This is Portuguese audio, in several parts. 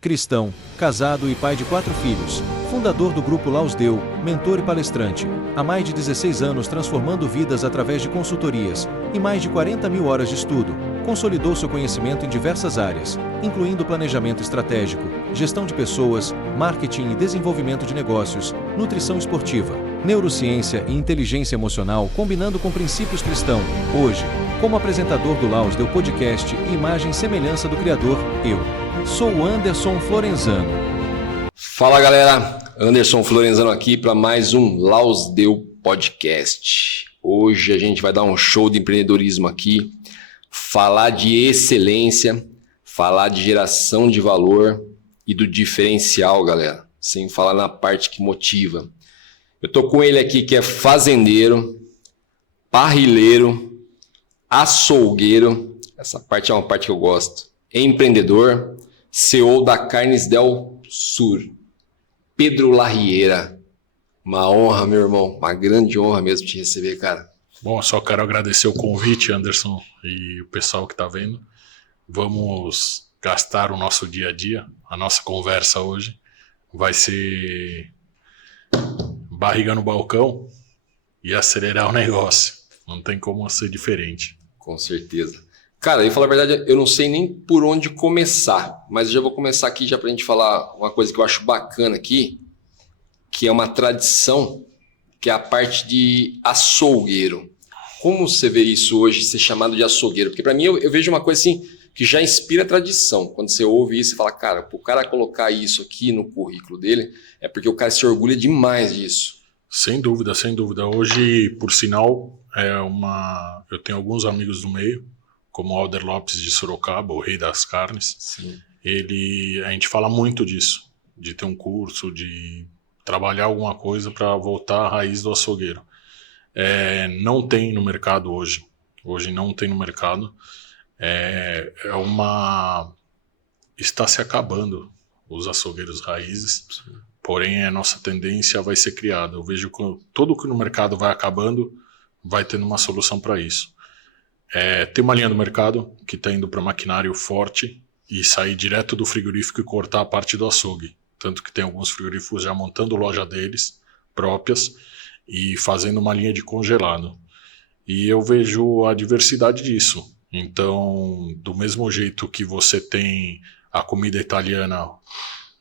Cristão, casado e pai de 4 filhos, fundador do Grupo Lausdeu, mentor e palestrante, há mais de 16 anos transformando vidas através de consultorias e mais de 40 mil horas de estudo, consolidou seu conhecimento em diversas áreas, incluindo planejamento estratégico, gestão de pessoas, marketing e desenvolvimento de negócios, nutrição esportiva, neurociência e inteligência emocional combinando com princípios cristãos. Hoje, como apresentador do Lausdeu Podcast e imagem e semelhança do Criador, eu sou o Anderson Florenzano. Fala galera, Anderson Florenzano aqui para mais um Lausdeu Podcast. Hoje a gente vai dar um show de empreendedorismo aqui, falar de excelência, falar de geração de valor e do diferencial, galera, sem falar na parte que motiva. Eu tô com ele aqui que é fazendeiro, parrileiro, açougueiro, essa parte é uma parte que eu gosto, empreendedor, CEO da Carnes del Sur, Pedro Larriera. Uma honra, meu irmão, uma grande honra mesmo te receber, cara. Bom, só quero agradecer o convite, Anderson, e o pessoal que está vendo. Vamos gastar o nosso dia a dia, a nossa conversa hoje vai ser barriga no balcão e acelerar o negócio. Não tem como ser diferente. Com certeza. Cara, eu falar a verdade, eu não sei nem por onde começar, mas eu já vou começar aqui já pra gente falar uma coisa que eu acho bacana aqui, que é uma tradição, que é a parte de açougueiro. Como você vê isso hoje, ser chamado de açougueiro? Porque pra mim eu vejo uma coisa assim, que já inspira tradição. Quando você ouve isso, você fala, cara, o cara colocar isso aqui no currículo dele, é porque o cara se orgulha demais disso. Sem dúvida, sem dúvida. Hoje, por sinal, eu tenho alguns amigos do meio, como o Alder Lopes de Sorocaba, o rei das carnes. Sim. A gente fala muito disso, de ter um curso, de trabalhar alguma coisa para voltar à raiz do açougueiro. Não tem no mercado hoje. Hoje não tem no mercado. Está se acabando os açougueiros raízes. Sim. Porém, a nossa tendência vai ser criada. Eu vejo que tudo que no mercado vai acabando, vai tendo uma solução para isso. Tem uma linha do mercado que está indo para maquinário forte e sair direto do frigorífico e cortar a parte do açougue. Tanto que tem alguns frigoríficos já montando loja deles, próprias, e fazendo uma linha de congelado. E eu vejo a diversidade disso. Então, do mesmo jeito que você tem a comida italiana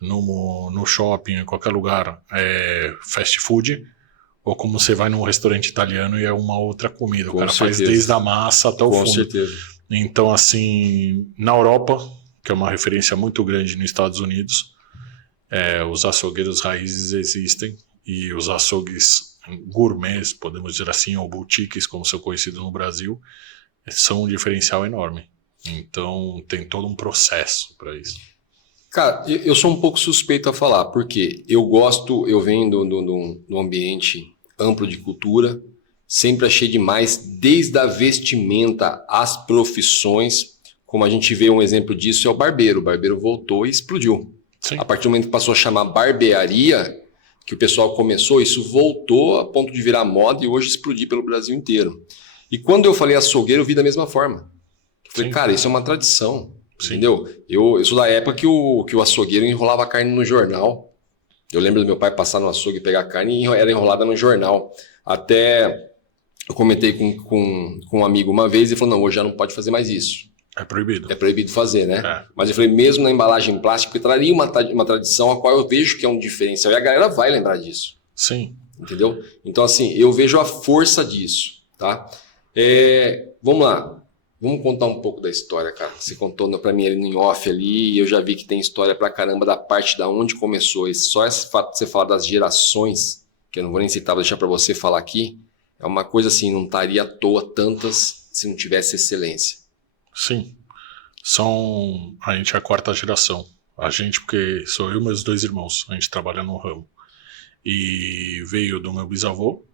no shopping, em qualquer lugar, fast food, ou como você vai num restaurante italiano e é uma outra comida. O cara faz desde a massa até o fundo. Com certeza. Então, assim, na Europa, que é uma referência muito grande nos Estados Unidos, os açougueiros raízes existem e os açougues gourmets, podemos dizer assim, ou boutiques, como são conhecidos no Brasil, são um diferencial enorme. Então, tem todo um processo para isso. Cara, eu sou um pouco suspeito a falar, porque eu venho de um ambiente amplo de cultura, sempre achei demais, desde a vestimenta, as profissões, como a gente vê um exemplo disso é o barbeiro. O barbeiro voltou e explodiu. Sim. A partir do momento que passou a chamar barbearia, que o pessoal começou, isso voltou a ponto de virar moda e hoje explodir pelo Brasil inteiro. E quando eu falei açougueiro, eu vi da mesma forma. Eu falei, cara, isso é uma tradição. Sim. Entendeu? Eu sou da época que o açougueiro enrolava a carne no jornal. Eu lembro do meu pai passar no açougue e pegar a carne e era enrolada no jornal. Até eu comentei com um amigo uma vez e ele falou, não, hoje já não pode fazer mais isso. É proibido. É proibido fazer, né? Mas eu falei, mesmo na embalagem plástica, eu traria uma tradição a qual eu vejo que é um diferencial. E a galera vai lembrar disso. Sim. Entendeu? Então, assim, eu vejo a força disso, tá? Vamos lá. Vamos contar um pouco da história, cara. Você contou pra mim ali no off ali, e eu já vi que tem história pra caramba da parte da onde começou. E só esse fato de você falar das gerações, que eu não vou nem citar, vou deixar pra você falar aqui, é uma coisa assim, não estaria à toa tantas se não tivesse excelência. Sim. A gente é a 4ª geração. A gente, porque sou eu e meus 2 irmãos, a gente trabalha no ramo. E veio do meu bisavô,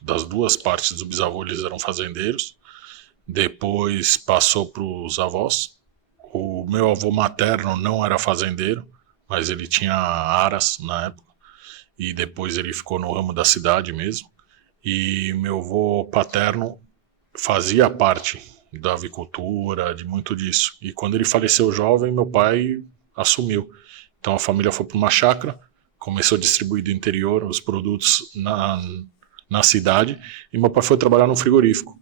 das 2 partes do bisavô, eles eram fazendeiros. Depois passou para os avós. O meu avô materno não era fazendeiro, mas ele tinha aras na época. E depois ele ficou no ramo da cidade mesmo. E meu avô paterno fazia parte da avicultura, de muito disso. E quando ele faleceu jovem, meu pai assumiu. Então a família foi para uma chácara, começou a distribuir do interior os produtos na cidade, e meu pai foi trabalhar no frigorífico.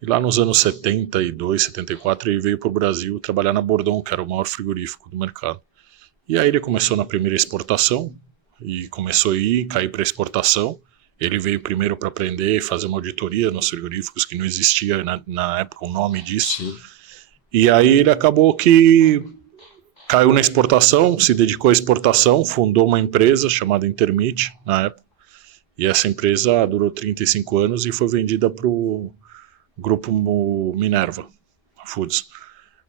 E lá nos anos 72, 74, ele veio para o Brasil trabalhar na Bordon, que era o maior frigorífico do mercado. E aí ele começou na primeira exportação, e começou a cair para exportação. Ele veio primeiro para aprender e fazer uma auditoria nos frigoríficos, que não existia na época o nome disso. Sim. E aí ele acabou que caiu na exportação, se dedicou à exportação, fundou uma empresa chamada Intermit, na época. E essa empresa durou 35 anos e foi vendida para o grupo Minerva Foods.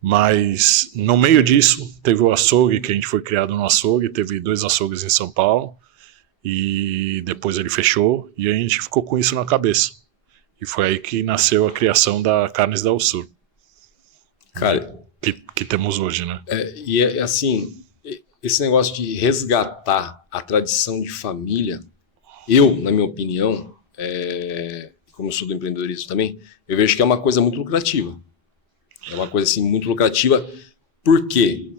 Mas no meio disso teve o açougue, que a gente foi criado no açougue, teve 2 açougues em São Paulo, e depois ele fechou, e a gente ficou com isso na cabeça. E foi aí que nasceu a criação da Carnes del Sur. Cara, que temos hoje, né? Assim, esse negócio de resgatar a tradição de família, eu, na minha opinião, como eu sou do empreendedorismo também, eu vejo que é uma coisa muito lucrativa. É uma coisa assim muito lucrativa, porque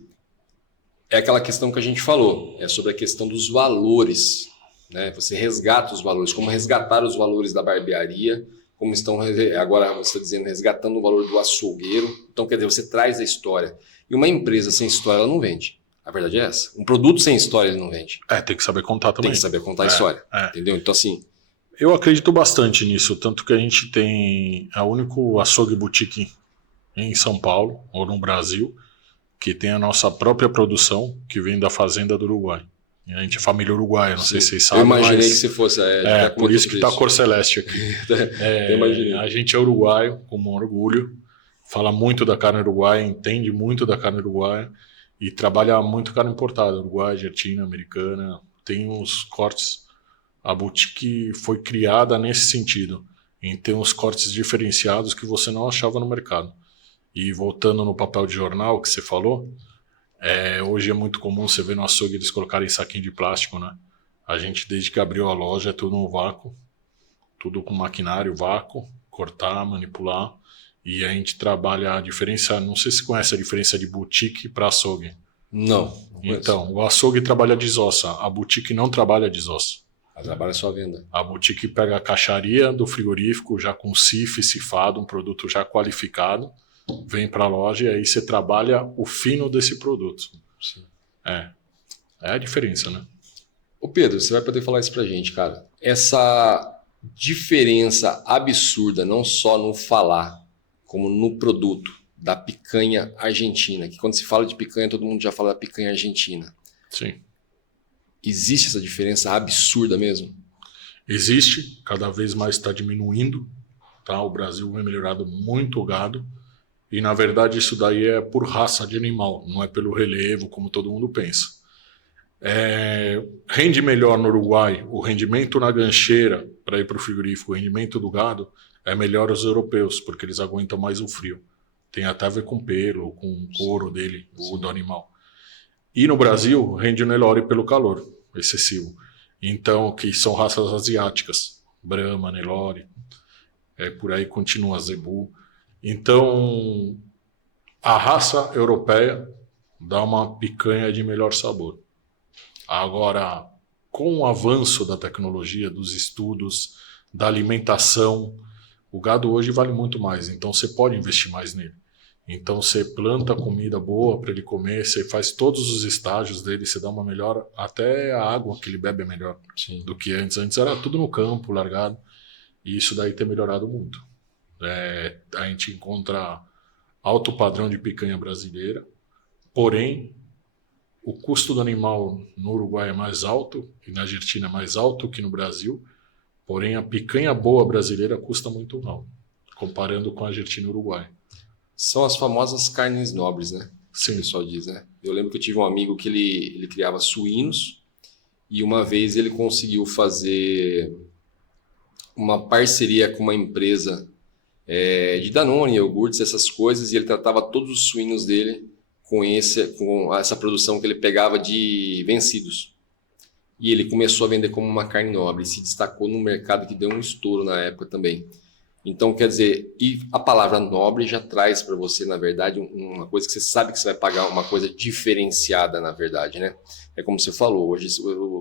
é aquela questão que a gente falou, é sobre a questão dos valores, né? Você resgata os valores, como resgatar os valores da barbearia, como estão agora você está dizendo, resgatando o valor do açougueiro. Então, quer dizer, você traz a história. E uma empresa sem história, ela não vende. A verdade é essa. Um produto sem história, ele não vende. Tem que saber contar também. Tem que saber contar a história, entendeu? Então, assim... Eu acredito bastante nisso, tanto que a gente tem a único açougue boutique em São Paulo, ou no Brasil, que tem a nossa própria produção, que vem da fazenda do Uruguai. E a gente é família uruguaia, não sei se vocês sabem. Eu imaginei que se fosse. Por isso que está a cor celeste aqui. Eu imaginei. A gente é uruguaio, com orgulho, fala muito da carne uruguaia, entende muito da carne uruguaia e trabalha muito carne importada, uruguaia, argentina, americana. Tem uns cortes. A boutique foi criada nesse sentido, em ter uns cortes diferenciados que você não achava no mercado. E voltando no papel de jornal que você falou, hoje é muito comum você ver no açougue eles colocarem saquinho de plástico, né? A gente, desde que abriu a loja, é tudo no vácuo, tudo com maquinário, vácuo, cortar, manipular. E a gente trabalha a diferença, não sei se você conhece a diferença de boutique para açougue. Não. Então, o açougue trabalha desossa, a boutique não trabalha desossa. Trabalha só a venda. A boutique pega a caixaria do frigorífico já com CIF, cifado, um produto já qualificado, vem para a loja e aí você trabalha o fino desse produto. Sim. É a diferença, né? Ô Pedro, você vai poder falar isso pra gente, cara. Essa diferença absurda, não só no falar, como no produto da picanha argentina, que quando se fala de picanha, todo mundo já fala da picanha argentina. Sim. Existe essa diferença absurda mesmo? Existe, cada vez mais está diminuindo, tá? O Brasil vem melhorado muito o gado, e na verdade isso daí é por raça de animal, não é pelo relevo, como todo mundo pensa. Rende melhor no Uruguai, o rendimento na gancheira para ir para o frigorífico, o rendimento do gado é melhor os europeus, porque eles aguentam mais o frio. Tem até a ver com pelo, com o couro dele, do animal. E no Brasil, rende o Nelore pelo calor excessivo. Então, que são raças asiáticas. Brahma, Nelore. Por aí continua Zebu. Então, a raça europeia dá uma picanha de melhor sabor. Agora, com o avanço da tecnologia, dos estudos, da alimentação, o gado hoje vale muito mais. Então, você pode investir mais nele. Então você planta comida boa para ele comer, você faz todos os estágios dele, você dá uma melhor, até a água que ele bebe é melhor. Sim. Do que antes. Antes era tudo no campo, largado, e isso daí tem melhorado muito. A gente encontra alto padrão de picanha brasileira, porém o custo do animal no Uruguai é mais alto e na Argentina é mais alto que no Brasil, porém a picanha boa brasileira custa muito mal, comparando com a Argentina e o Uruguai. São as famosas carnes nobres, né? Sim. O pessoal diz, né? Eu lembro que eu tive um amigo que ele criava suínos e uma vez ele conseguiu fazer uma parceria com uma empresa de Danone, iogurtes, essas coisas, e ele tratava todos os suínos dele com essa produção que ele pegava de vencidos. E ele começou a vender como uma carne nobre, se destacou no mercado, que deu um estouro na época também. Então, quer dizer, e a palavra nobre já traz para você, na verdade, uma coisa que você sabe que você vai pagar uma coisa diferenciada, na verdade, né? É como você falou, hoje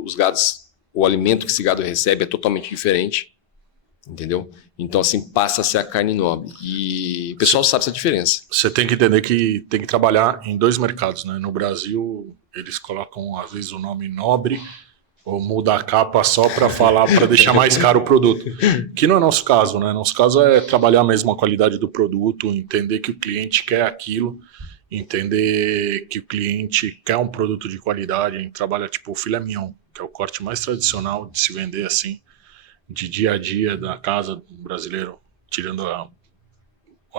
os gados, o alimento que esse gado recebe é totalmente diferente, entendeu? Então, assim, passa a ser a carne nobre. E o pessoal sabe essa diferença. Você tem que entender que tem que trabalhar em 2 mercados, né? No Brasil, eles colocam, às vezes, o nome nobre ou muda a capa só para falar, para deixar mais caro o produto. Que não é nosso caso, né? Nosso caso é trabalhar mesmo a qualidade do produto, entender que o cliente quer aquilo, entender que o cliente quer um produto de qualidade. A gente trabalha tipo o filé mignon, que é o corte mais tradicional de se vender assim, de dia a dia da casa do brasileiro, tirando a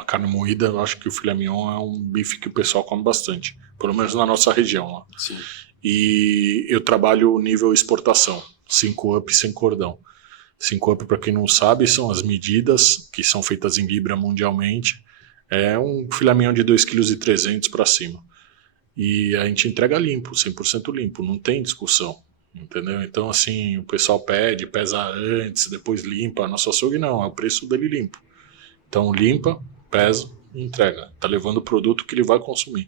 carne moída. Eu acho que o filé mignon é um bife que o pessoal come bastante, pelo menos na nossa região lá. Sim. E eu trabalho nível exportação, 5-up sem cordão. 5-up, para quem não sabe, são as medidas que são feitas em libra mundialmente. É um filé mignon de 2,3 kg para cima. E a gente entrega limpo, 100% limpo, não tem discussão, entendeu? Então, assim, o pessoal pede, pesa antes, depois limpa. Nosso açougue não, é o preço dele limpo. Então, limpa, pesa e entrega. Tá levando o produto que ele vai consumir.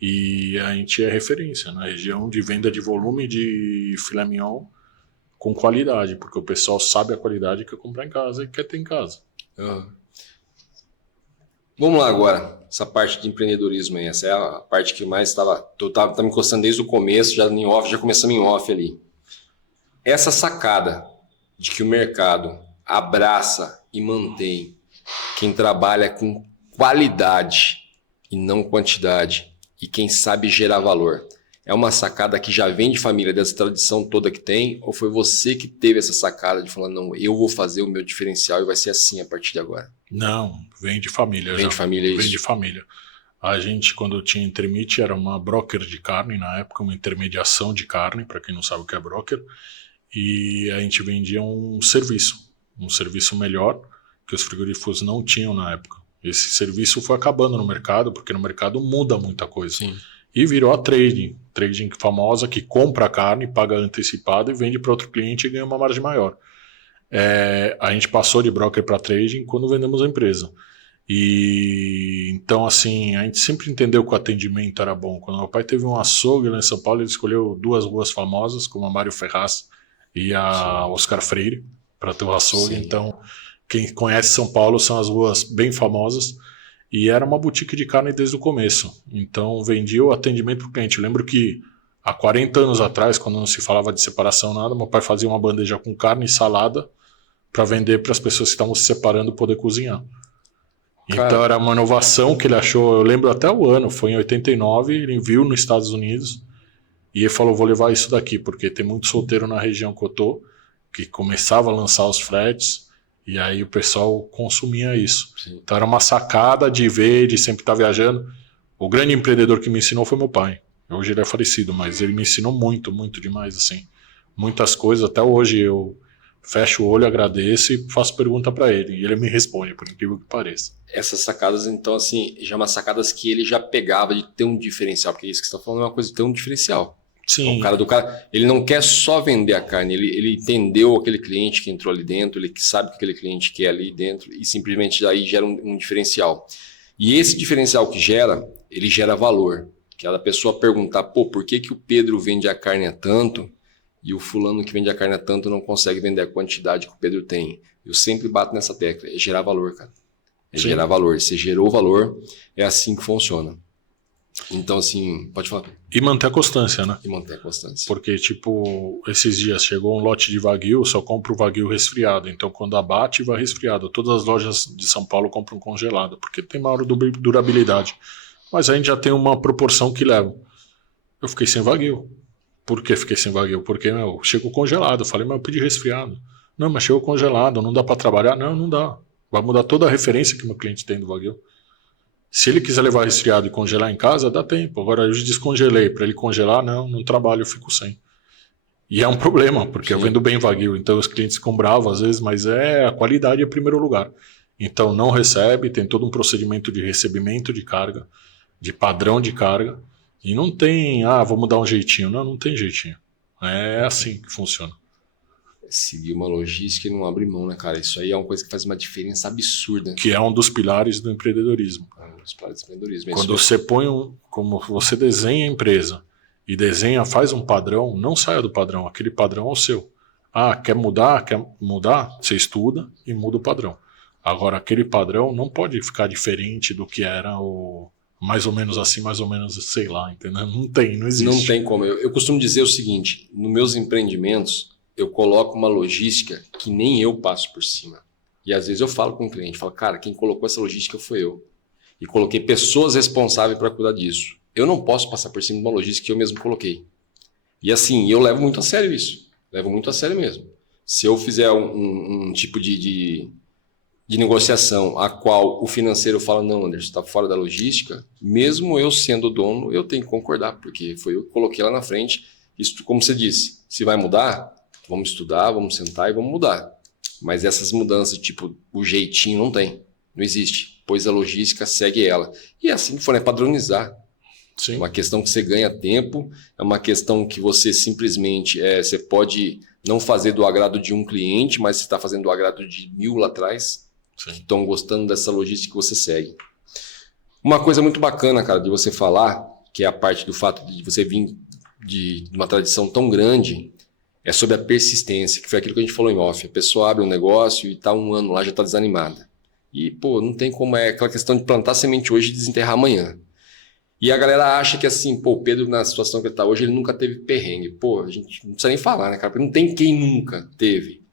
E a gente é referência na região de venda de volume de filé mignon com qualidade, porque o pessoal sabe a qualidade que quer comprar em casa e quer ter em casa. Vamos lá agora, essa parte de empreendedorismo aí, essa é a parte que mais tá me encostando desde o começo, já em off, já começamos em off ali. Essa sacada de que o mercado abraça e mantém quem trabalha com qualidade e não quantidade, e quem sabe gerar valor. É uma sacada que já vem de família, dessa tradição toda que tem, ou foi você que teve essa sacada de falar, não, eu vou fazer o meu diferencial e vai ser assim a partir de agora? Não, vem de família. Vem de família, isso? Vem de família. A gente, quando tinha Intermit, era uma broker de carne, na época, uma intermediação de carne, para quem não sabe o que é broker, e a gente vendia um serviço melhor, que os frigoríficos não tinham na época. Esse serviço foi acabando no mercado, porque no mercado muda muita coisa. Sim. E virou a trading famosa, que compra a carne, paga antecipado e vende para outro cliente e ganha uma margem maior. A gente passou de broker para trading quando vendemos a empresa. E então, assim, a gente sempre entendeu que o atendimento era bom. Quando meu pai teve um açougue lá em São Paulo, ele escolheu 2 ruas famosas, como a Mário Ferraz e a Oscar Freire, para ter o açougue. Sim. Então, quem conhece São Paulo são as ruas bem famosas. E era uma boutique de carne desde o começo. Então, vendia o atendimento para o cliente. Eu lembro que há 40 anos atrás, quando não se falava de separação nada, meu pai fazia uma bandeja com carne e salada para vender para as pessoas que estavam se separando poder cozinhar. Cara, então, era uma inovação que ele achou. Eu lembro até o ano, foi em 89, ele viu nos Estados Unidos e ele falou, vou levar isso daqui, porque tem muito solteiro na região que eu tô, que começava a lançar os fretes. E aí o pessoal consumia isso. Sim. Então era uma sacada de ver, de sempre estar viajando. O grande empreendedor que me ensinou foi meu pai. Hoje ele é falecido, mas ele me ensinou muito, muito demais, assim. Muitas coisas, até hoje eu fecho o olho, agradeço e faço pergunta para ele. E ele me responde, por incrível que pareça. Essas sacadas, então, assim, já umas sacadas que ele já pegava de ter um diferencial. Porque isso que você está falando é uma coisa de ter um diferencial. Sim. O cara, ele não quer só vender a carne, ele entendeu aquele cliente que entrou ali dentro, ele sabe o que aquele cliente quer ali dentro e simplesmente aí gera um diferencial. E esse diferencial que gera, ele gera valor. Que é a pessoa perguntar, por que o Pedro vende a carne a tanto e o fulano que vende a carne a tanto não consegue vender a quantidade que o Pedro tem? Eu sempre bato nessa tecla, é gerar valor, cara. É gerar valor. Você gerou valor, é assim que funciona. Então, assim, pode falar. E manter a constância, né? E manter a constância. Porque, tipo, esses dias chegou um lote de Wagyu, só compro o Wagyu resfriado. Então, quando abate, vai resfriado. Todas as lojas de São Paulo compram congelado, porque tem maior durabilidade. Mas a gente já tem uma proporção que leva. Eu fiquei sem Wagyu. Por que fiquei sem Wagyu? Porque, chegou congelado. Eu falei, mas eu pedi resfriado. Não, mas chegou congelado, não dá para trabalhar? Não, não dá. Vai mudar toda a referência que meu cliente tem do Wagyu. Se ele quiser levar resfriado e congelar em casa, dá tempo. Agora eu descongelei. Para ele congelar, não trabalho, eu fico sem. E é um problema, porque eu vendo bem Wagyu. Então os clientes ficam bravos às vezes, mas a qualidade é em primeiro lugar. Então não recebe, tem todo um procedimento de recebimento de carga, de padrão de carga. E não tem, vamos dar um jeitinho. Não tem jeitinho. É assim que funciona. Seguir uma logística e não abrir mão, né, cara? Isso aí é uma coisa que faz uma diferença absurda. Que é um dos pilares do empreendedorismo. Um dos pilares do empreendedorismo. Quando você põe como você desenha a empresa e desenha, faz um padrão, não saia do padrão, aquele padrão é o seu. Quer mudar? Você estuda e muda o padrão. Agora, aquele padrão não pode ficar diferente do que era o mais ou menos assim, mais ou menos, sei lá, entendeu? Não existe. Não tem como. Eu costumo dizer o seguinte, nos meus empreendimentos, eu coloco uma logística que nem eu passo por cima. E às vezes eu falo com o cliente, falo, cara, quem colocou essa logística foi eu. E coloquei pessoas responsáveis para cuidar disso. Eu não posso passar por cima de uma logística que eu mesmo coloquei. E assim, eu levo muito a sério isso. Levo muito a sério mesmo. Se eu fizer um tipo de negociação a qual o financeiro fala, não, Anderson, está fora da logística, mesmo eu sendo dono, eu tenho que concordar, porque foi eu que coloquei lá na frente. Isso, como você disse, se vai mudar, vamos estudar, vamos sentar e vamos mudar. Mas essas mudanças, tipo, o jeitinho não tem, não existe, pois a logística segue ela. E assim que for, é padronizar. Sim. É uma questão que você ganha tempo, é uma questão que você simplesmente, você pode não fazer do agrado de um cliente, mas você está fazendo do agrado de 1000 lá atrás. Sim. Que estão gostando dessa logística que você segue. Uma coisa muito bacana, cara, de você falar, que é a parte do fato de você vir de uma tradição tão grande, é sobre a persistência, que foi aquilo que a gente falou em off. A pessoa abre um negócio e está 1 ano lá, já está desanimada. E, pô, não tem como, é aquela questão de plantar semente hoje e desenterrar amanhã. E a galera acha que assim, pô, o Pedro, na situação que ele está hoje, ele nunca teve perrengue. Pô, a gente não precisa nem falar, né, cara? Porque não tem quem nunca teve.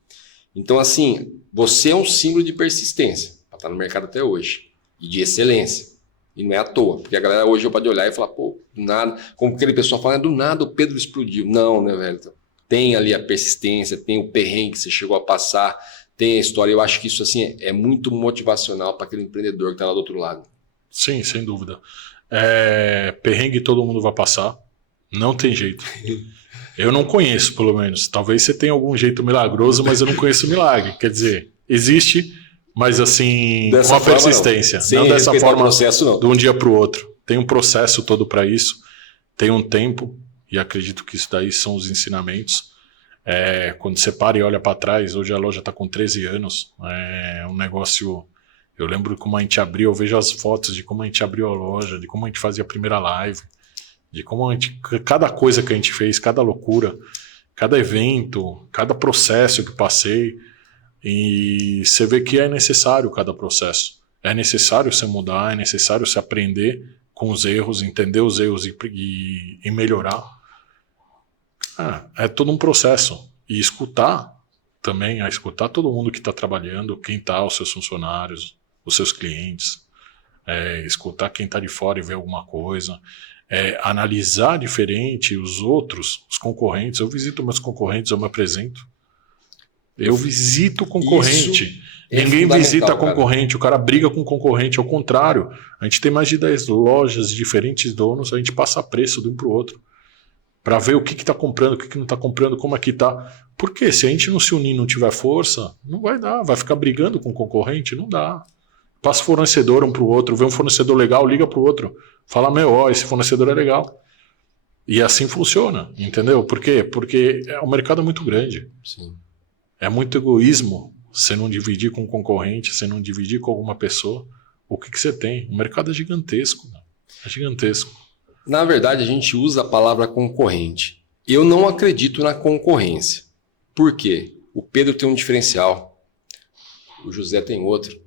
Então, assim, você é um símbolo de persistência para estar no mercado até hoje e de excelência. E não é à toa, porque a galera hoje pode olhar e falar, pô, do nada, como aquele pessoal fala, do nada o Pedro explodiu. Não, né, velho? Tem ali a persistência, tem o perrengue que você chegou a passar, tem a história. Eu acho que isso, assim, é muito motivacional para aquele empreendedor que está lá do outro lado. Sim, sem dúvida. Perrengue todo mundo vai passar, não tem jeito. Eu não conheço, pelo menos. Talvez você tenha algum jeito milagroso, mas eu não conheço milagre. Quer dizer, existe, mas assim, com a persistência. Não dessa forma, processo, não. de um dia para o outro. Tem um processo todo para isso, tem um tempo, e acredito que isso daí são os ensinamentos. Quando você para e olha para trás, hoje a loja está com 13 anos, é um negócio... Eu lembro como a gente abriu, eu vejo as fotos de como a gente abriu a loja, de como a gente fazia a primeira live, de como cada coisa que a gente fez, cada loucura, cada evento, cada processo que passei, e você vê que é necessário cada processo. É necessário você mudar, é necessário você aprender com os erros, entender os erros e melhorar. É todo um processo. E escutar também, escutar todo mundo que está trabalhando, quem está, os seus funcionários, os seus clientes, escutar quem está de fora e ver alguma coisa, analisar diferente os outros, os concorrentes. Eu visito meus concorrentes, eu me apresento. Eu visito o concorrente. Ninguém visita concorrente, cara. O cara briga com o concorrente. Ao contrário, a gente tem mais de 10 lojas de diferentes donos, a gente passa preço de um para o outro, para ver o que está comprando, o que não está comprando, como é que está. Porque se a gente não se unir, não tiver força, não vai dar. Vai ficar brigando com o concorrente? Não dá. Passa fornecedor um para o outro, vê um fornecedor legal, liga para o outro. Fala, esse fornecedor é legal. E assim funciona, entendeu? Por quê? Porque o mercado é muito grande. Sim. É muito egoísmo você não dividir com o concorrente, você não dividir com alguma pessoa. O que você tem? O mercado é gigantesco. É gigantesco. Na verdade, a gente usa a palavra concorrente. Eu não acredito na concorrência. Por quê? O Pedro tem um diferencial. O José tem outro.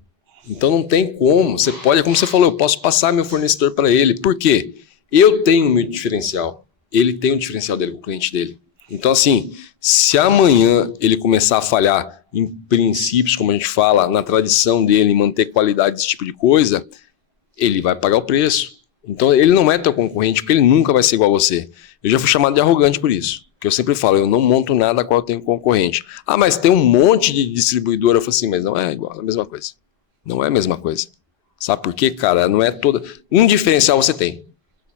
Então não tem como. Você pode, como você falou, eu posso passar meu fornecedor para ele. Por quê? Eu tenho o meu diferencial. Ele tem o diferencial dele com o cliente dele. Então, assim, se amanhã ele começar a falhar em princípios, como a gente fala, na tradição dele, em manter qualidade desse tipo de coisa, ele vai pagar o preço. Então, ele não é teu concorrente, porque ele nunca vai ser igual a você. Eu já fui chamado de arrogante por isso. Porque eu sempre falo, eu não monto nada a qual eu tenho concorrente. Mas tem um monte de distribuidora. Eu falo assim, mas não é igual, é a mesma coisa. Não é a mesma coisa. Sabe por quê, cara? Não é toda... Um diferencial você tem.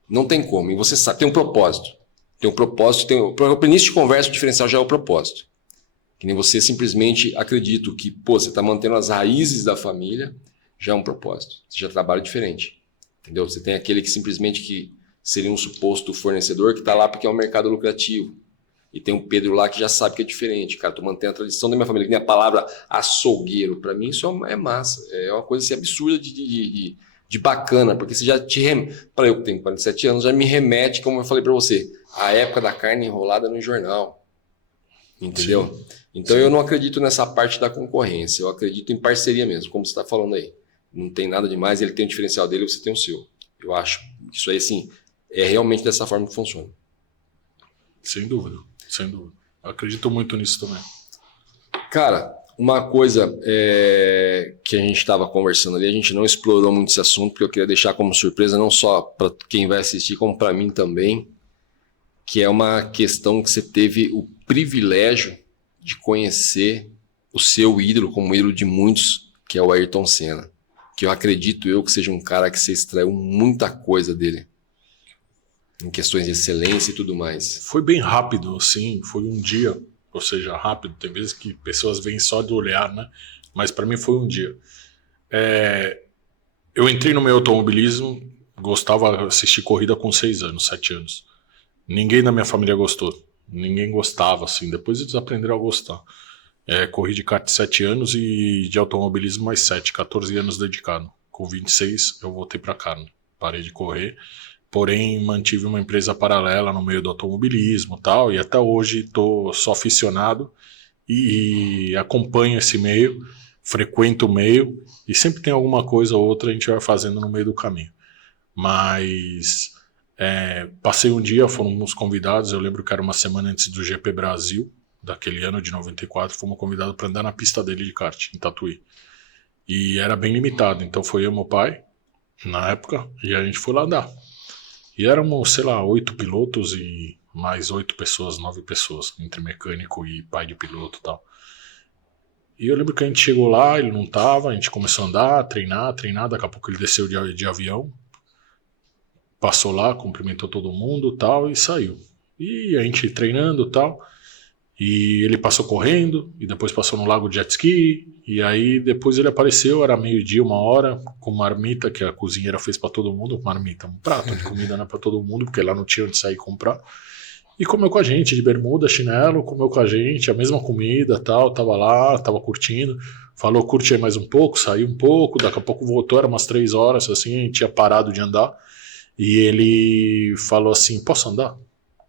Não tem como. E você sabe, tem um propósito. Tem um propósito, para o início de conversa, o diferencial já é o propósito. Que nem você simplesmente acredita que, você está mantendo as raízes da família, já é um propósito. Você já trabalha diferente. Entendeu? Você tem aquele que simplesmente que seria um suposto fornecedor que está lá porque é um mercado lucrativo. E tem um Pedro lá que já sabe que é diferente, cara. Tu mantém a tradição da minha família, que nem a palavra açougueiro. Para mim isso é massa. É uma coisa assim, absurda de bacana, porque você já para eu que tenho 47 anos, já me remete, como eu falei para você, à época da carne enrolada no jornal. Entendeu? Sim. Então eu não acredito nessa parte da concorrência. Eu acredito em parceria mesmo, como você está falando aí. Não tem nada demais, ele tem o diferencial dele, você tem o seu. Eu acho que isso aí, assim, é realmente dessa forma que funciona. Sem dúvida, sem dúvida. Eu acredito muito nisso também. Cara, uma coisa que a gente estava conversando ali, a gente não explorou muito esse assunto, porque eu queria deixar como surpresa, não só para quem vai assistir, como para mim também, que é uma questão que você teve o privilégio de conhecer o seu ídolo, como ídolo de muitos, que é o Ayrton Senna. Que eu acredito que seja um cara que você extraiu muita coisa dele. Em questões de excelência e tudo mais. Foi bem rápido, assim, foi um dia, ou seja, rápido. Tem vezes que pessoas vêm só do olhar, né? Mas para mim foi um dia. Eu entrei no meu automobilismo, gostava de assistir corrida com 6 anos, 7 anos. Ninguém da minha família gostou. Ninguém gostava, assim. Depois eles aprenderam a gostar. Corri de kart 7 anos e de automobilismo mais 7, 14 anos dedicado. Com 26 eu voltei para carne, parei de correr, porém mantive uma empresa paralela no meio do automobilismo e tal, e até hoje estou só aficionado e acompanho esse meio, frequento o meio e sempre tem alguma coisa ou outra a gente vai fazendo no meio do caminho. Mas passei um dia, foram uns convidados, eu lembro que era uma semana antes do GP Brasil, daquele ano de 94, fomos convidados para andar na pista dele de kart, em Tatuí. E era bem limitado, então foi eu e meu pai, na época, e a gente foi lá andar. E éramos, sei lá, 8 pilotos e mais 8 pessoas, 9 pessoas, entre mecânico e pai de piloto e tal. E eu lembro que a gente chegou lá, ele não tava, a gente começou a andar, treinar, daqui a pouco ele desceu de avião, passou lá, cumprimentou todo mundo tal, e saiu. E a gente treinando tal. E ele passou correndo, e depois passou no lago de jet ski, e aí depois ele apareceu, era 12:00, 1h, com marmita que a cozinheira fez para todo mundo, marmita, um prato de comida, né, para todo mundo, porque lá não tinha onde sair comprar. E comeu com a gente, de bermuda, chinelo, comeu com a gente, a mesma comida, tal, tava lá, tava curtindo, falou, curte aí mais um pouco, saiu um pouco, daqui a pouco voltou, era umas 3 horas, assim, a gente tinha parado de andar, e ele falou assim, posso andar?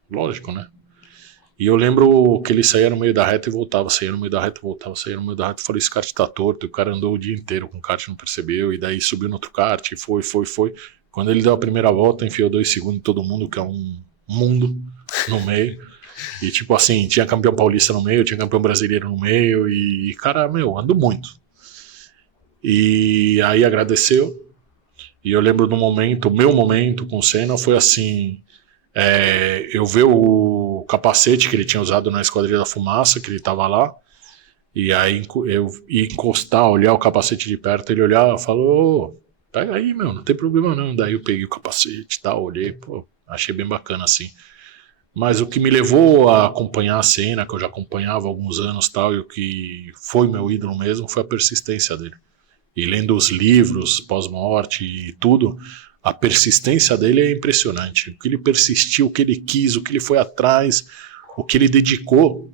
Lógico, né? E eu lembro que ele saía no meio da reta e voltava, saía no meio da reta e voltava, saía no meio da reta. Eu falei, esse kart tá torto, e o cara andou o dia inteiro com o kart, não percebeu, e daí subiu no outro kart, e foi. Quando ele deu a primeira volta, enfiou 2 segundos em todo mundo, que é um mundo no meio. E tipo assim, tinha campeão paulista no meio, tinha campeão brasileiro no meio, e cara, ando muito. E aí agradeceu, e eu lembro do momento, o meu momento com o Senna foi assim... eu ver o capacete que ele tinha usado na Esquadrilha da Fumaça, que ele estava lá, e aí eu ia encostar, olhar o capacete de perto, ele olhava e falou, pega aí, não tem problema não. Daí eu peguei o capacete e tal, olhei, achei bem bacana assim. Mas o que me levou a acompanhar a cena, que eu já acompanhava há alguns anos tal, e o que foi meu ídolo mesmo, foi a persistência dele. E lendo os livros, pós-morte e tudo, a persistência dele é impressionante. O que ele persistiu, o que ele quis, o que ele foi atrás, o que ele dedicou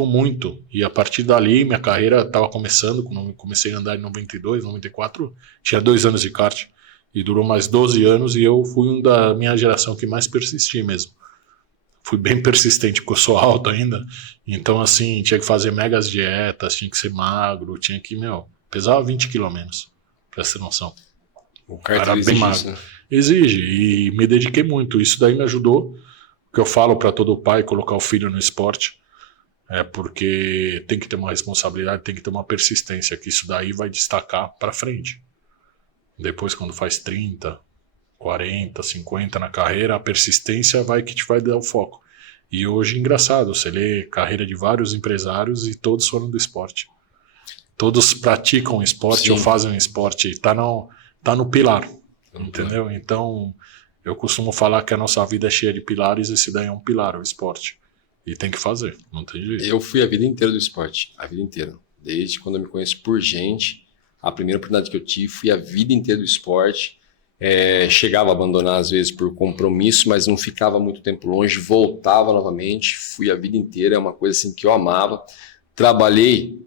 muito. E a partir dali, minha carreira estava começando, quando eu comecei a andar em 92, 94, tinha 2 anos de kart. E durou mais 12 anos e eu fui um da minha geração que mais persisti mesmo. Fui bem persistente, porque eu sou alto ainda. Então, assim, tinha que fazer megas dietas, tinha que ser magro, tinha que, pesava 20 kg menos, pra você ter noção. O kart era bem magro. Né? Exige, e me dediquei muito. Isso daí me ajudou, que eu falo para todo pai, colocar o filho no esporte, porque tem que ter uma responsabilidade, tem que ter uma persistência, que isso daí vai destacar para frente. Depois, quando faz 30, 40, 50 na carreira, a persistência que te vai dar o foco. E hoje, engraçado, você lê carreira de vários empresários e todos foram do esporte. Todos praticam esporte. Sim. Ou fazem esporte, tá no pilar, entendeu? Então, eu costumo falar que a nossa vida é cheia de pilares, esse daí é um pilar, o esporte. E tem que fazer, não tem jeito. Eu fui a vida inteira do esporte, a vida inteira. Desde quando eu me conheço por gente, a primeira oportunidade que eu tive, fui a vida inteira do esporte. chegava a abandonar às vezes por compromisso, mas não ficava muito tempo longe, voltava novamente, fui a vida inteira, é uma coisa assim que eu amava. Trabalhei,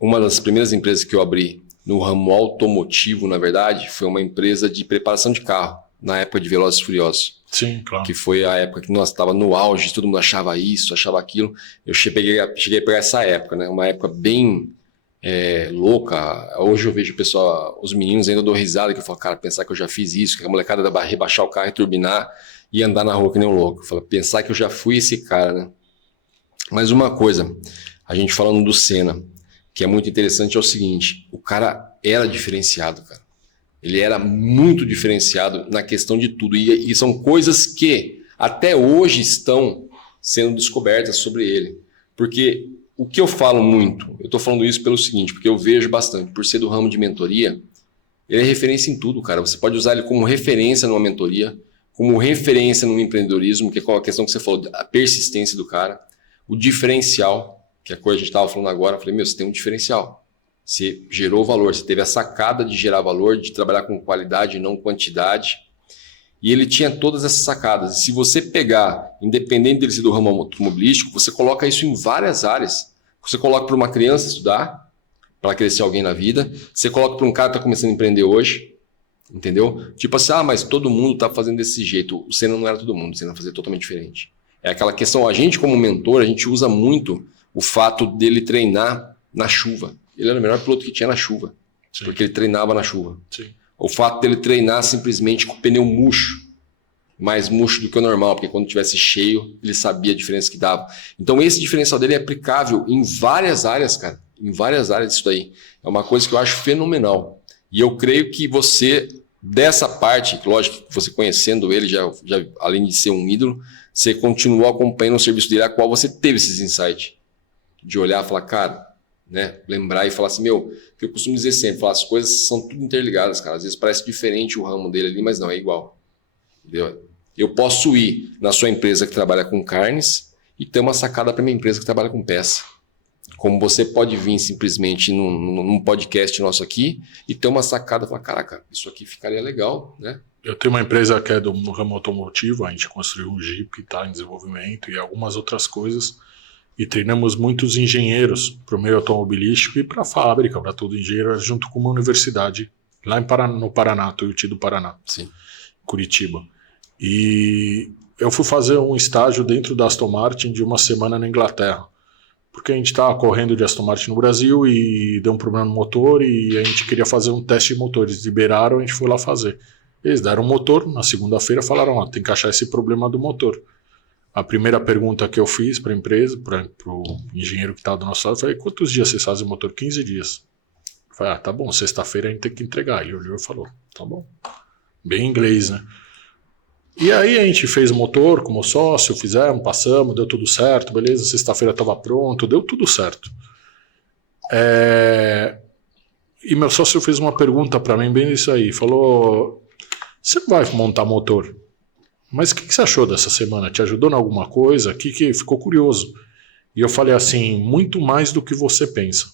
uma das primeiras empresas que eu abri no ramo automotivo, na verdade, foi uma empresa de preparação de carro, na época de Velozes e Furiosos. Sim, claro. Que foi a época que nós estava no auge, todo mundo achava isso, achava aquilo. Eu cheguei a pegar essa época, né? Uma época bem louca. Hoje eu vejo o pessoal, os meninos ainda dou risada, que eu falo, cara, pensar que eu já fiz isso, que a molecada vai rebaixar o carro e turbinar e andar na rua que nem um louco. Eu falo, pensar que eu já fui esse cara, né? Mas uma coisa, a gente falando do Senna, que é muito interessante, é o seguinte, o cara era diferenciado, cara. Ele era muito diferenciado na questão de tudo. E são coisas que até hoje estão sendo descobertas sobre ele. Porque o que eu falo muito, eu estou falando isso pelo seguinte, porque eu vejo bastante, por ser do ramo de mentoria, ele é referência em tudo, cara. Você pode usar ele como referência numa mentoria, como referência no empreendedorismo, que é a questão que você falou, a persistência do cara, o diferencial, que é a coisa que a gente estava falando agora. Eu falei, você tem um diferencial. Você gerou valor, você teve a sacada de gerar valor, de trabalhar com qualidade e não quantidade. E ele tinha todas essas sacadas. E se você pegar, independente dele ser do ramo automobilístico, você coloca isso em várias áreas. Você coloca para uma criança estudar, para crescer alguém na vida. Você coloca para um cara que está começando a empreender hoje. Entendeu? Tipo assim, mas todo mundo está fazendo desse jeito. O Senna não era todo mundo, o Senna fazia totalmente diferente. É aquela questão, a gente como mentor, a gente usa muito o fato dele treinar na chuva. Ele era o melhor piloto que tinha na chuva. Sim. Porque ele treinava na chuva. Sim. O fato dele treinar simplesmente com o pneu murcho, mais murcho do que o normal, porque quando tivesse cheio, ele sabia a diferença que dava. Então esse diferencial dele é aplicável em várias áreas, cara. Em várias áreas disso daí. É uma coisa que eu acho fenomenal. E eu creio que você, dessa parte, lógico que você conhecendo ele, já além de ser um ídolo, você continuou acompanhando o serviço dele, a qual você teve esses insights. De olhar e falar, cara, né? Lembrar e falar assim, que eu costumo dizer sempre, falar, as coisas são tudo interligadas, cara. Às vezes parece diferente o ramo dele ali, mas não, é igual. Entendeu? Eu posso ir na sua empresa que trabalha com carnes e ter uma sacada para minha empresa que trabalha com peça. Como você pode vir simplesmente num podcast nosso aqui e ter uma sacada e falar, caraca, isso aqui ficaria legal, né? Eu tenho uma empresa que é do ramo automotivo, a gente construiu um Jeep, está em desenvolvimento e algumas outras coisas. E treinamos muitos engenheiros para o meio automobilístico e para a fábrica, para todo engenheiro, junto com uma universidade lá no Paraná, Tuiuti do Paraná, sim. Curitiba. E eu fui fazer um estágio dentro da Aston Martin de uma semana na Inglaterra, porque a gente estava correndo de Aston Martin no Brasil e deu um problema no motor e a gente queria fazer um teste de motor. Eles liberaram, a gente foi lá fazer. Eles deram o motor, na segunda-feira falaram, tem que achar esse problema do motor. A primeira pergunta que eu fiz para a empresa, para o engenheiro que estava do nosso lado, eu falei, quantos dias vocês fazem o motor? 15 dias. Eu falei, tá bom, sexta-feira a gente tem que entregar. Ele olhou e falou, tá bom. Bem inglês, né? E aí a gente fez o motor como sócio, fizemos, passamos, deu tudo certo, beleza, sexta-feira estava pronto, deu tudo certo. E meu sócio fez uma pergunta para mim, bem isso aí, falou, você vai montar motor? Mas o que você achou dessa semana? Te ajudou em alguma coisa? Que ficou curioso. E eu falei assim, muito mais do que você pensa.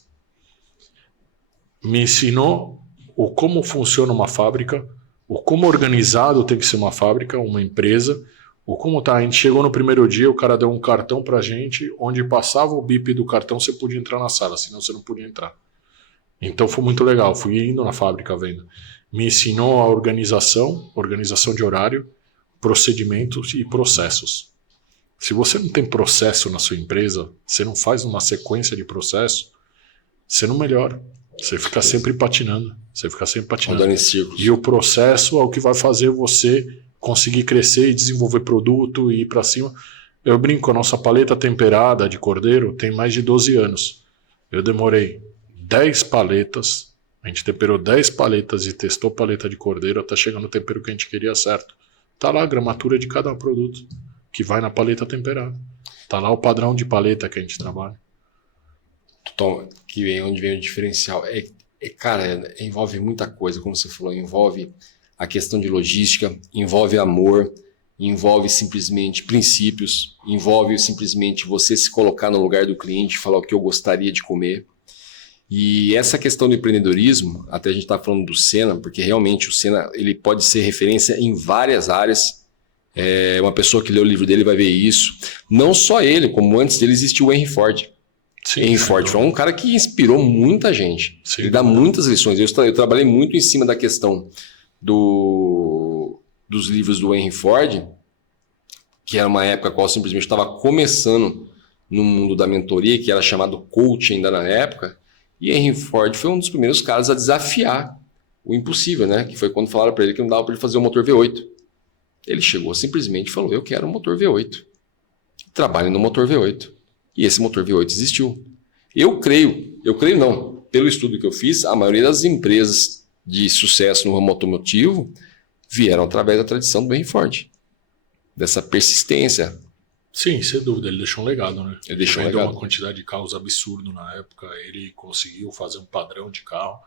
Me ensinou o como funciona uma fábrica, o como organizado tem que ser uma fábrica, uma empresa, o como tá. A gente chegou no primeiro dia, o cara deu um cartão pra gente, onde passava o bip do cartão, você podia entrar na sala, senão você não podia entrar. Então foi muito legal, fui indo na fábrica vendo. Me ensinou a organização de horário, procedimentos e processos. Se você não tem processo na sua empresa, você não faz uma sequência de processo, você não melhora. Você fica sempre patinando. Andando em círculos. E o processo é o que vai fazer você conseguir crescer e desenvolver produto e ir para cima. Eu brinco, a nossa paleta temperada de cordeiro tem mais de 12 anos. Eu demorei 10 paletas, a gente temperou 10 paletas e testou paleta de cordeiro até chegar no tempero que a gente queria certo. Tá lá a gramatura de cada produto que vai na paleta temperada. Tá lá o padrão de paleta que a gente trabalha. Que vem onde vem o diferencial. Cara, envolve muita coisa, como você falou, envolve a questão de logística, envolve amor, envolve simplesmente princípios, envolve simplesmente você se colocar no lugar do cliente e falar o que eu gostaria de comer. E essa questão do empreendedorismo, até a gente está falando do Senna, porque realmente o Senna ele pode ser referência em várias áreas. Uma pessoa que lê o livro dele vai ver isso. Não só ele, como antes dele existiu o Henry Ford. Sim, Henry Ford foi um cara que inspirou muita gente. Sim. Ele dá muitas lições. Eu trabalhei muito em cima da questão dos livros do Henry Ford, que era uma época qual simplesmente estava começando no mundo da mentoria, que era chamado coach ainda na época. E Henry Ford foi um dos primeiros caras a desafiar o impossível, né? Que foi quando falaram para ele que não dava para ele fazer um motor V8. Ele chegou simplesmente e falou, eu quero um motor V8. Trabalhe no motor V8. E esse motor V8 existiu. Eu creio não, pelo estudo que eu fiz, a maioria das empresas de sucesso no ramo automotivo vieram através da tradição do Henry Ford. Dessa persistência. Sim, sem dúvida, ele deixou um legado, né? Ele deixou um vendeu legado. Uma quantidade de carros absurdo na época, ele conseguiu fazer um padrão de carro,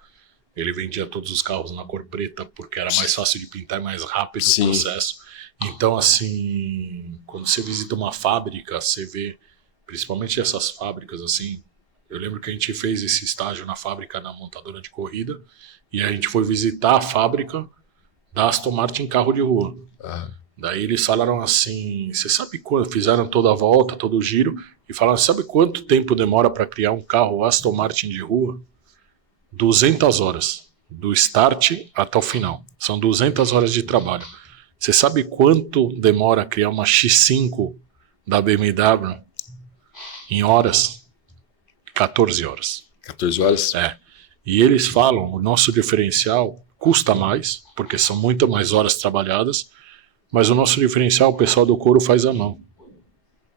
ele vendia todos os carros na cor preta porque era mais fácil de pintar e mais rápido o processo. Então, assim, quando você visita uma fábrica, você vê, principalmente essas fábricas, assim, eu lembro que a gente fez esse estágio na fábrica, na montadora de corrida, e a gente foi visitar a fábrica da Aston Martin carro de rua. Daí eles falaram assim, você sabe quando fizeram toda a volta, todo o giro, e falaram, sabe quanto tempo demora para criar um carro Aston Martin de rua? 200 horas, do start até o final. São 200 horas de trabalho. Você sabe quanto demora criar uma X5 da BMW em horas? 14 horas. 14 horas? E eles falam, o nosso diferencial custa mais, porque são muito mais horas trabalhadas, mas o nosso diferencial, o pessoal do couro faz à mão.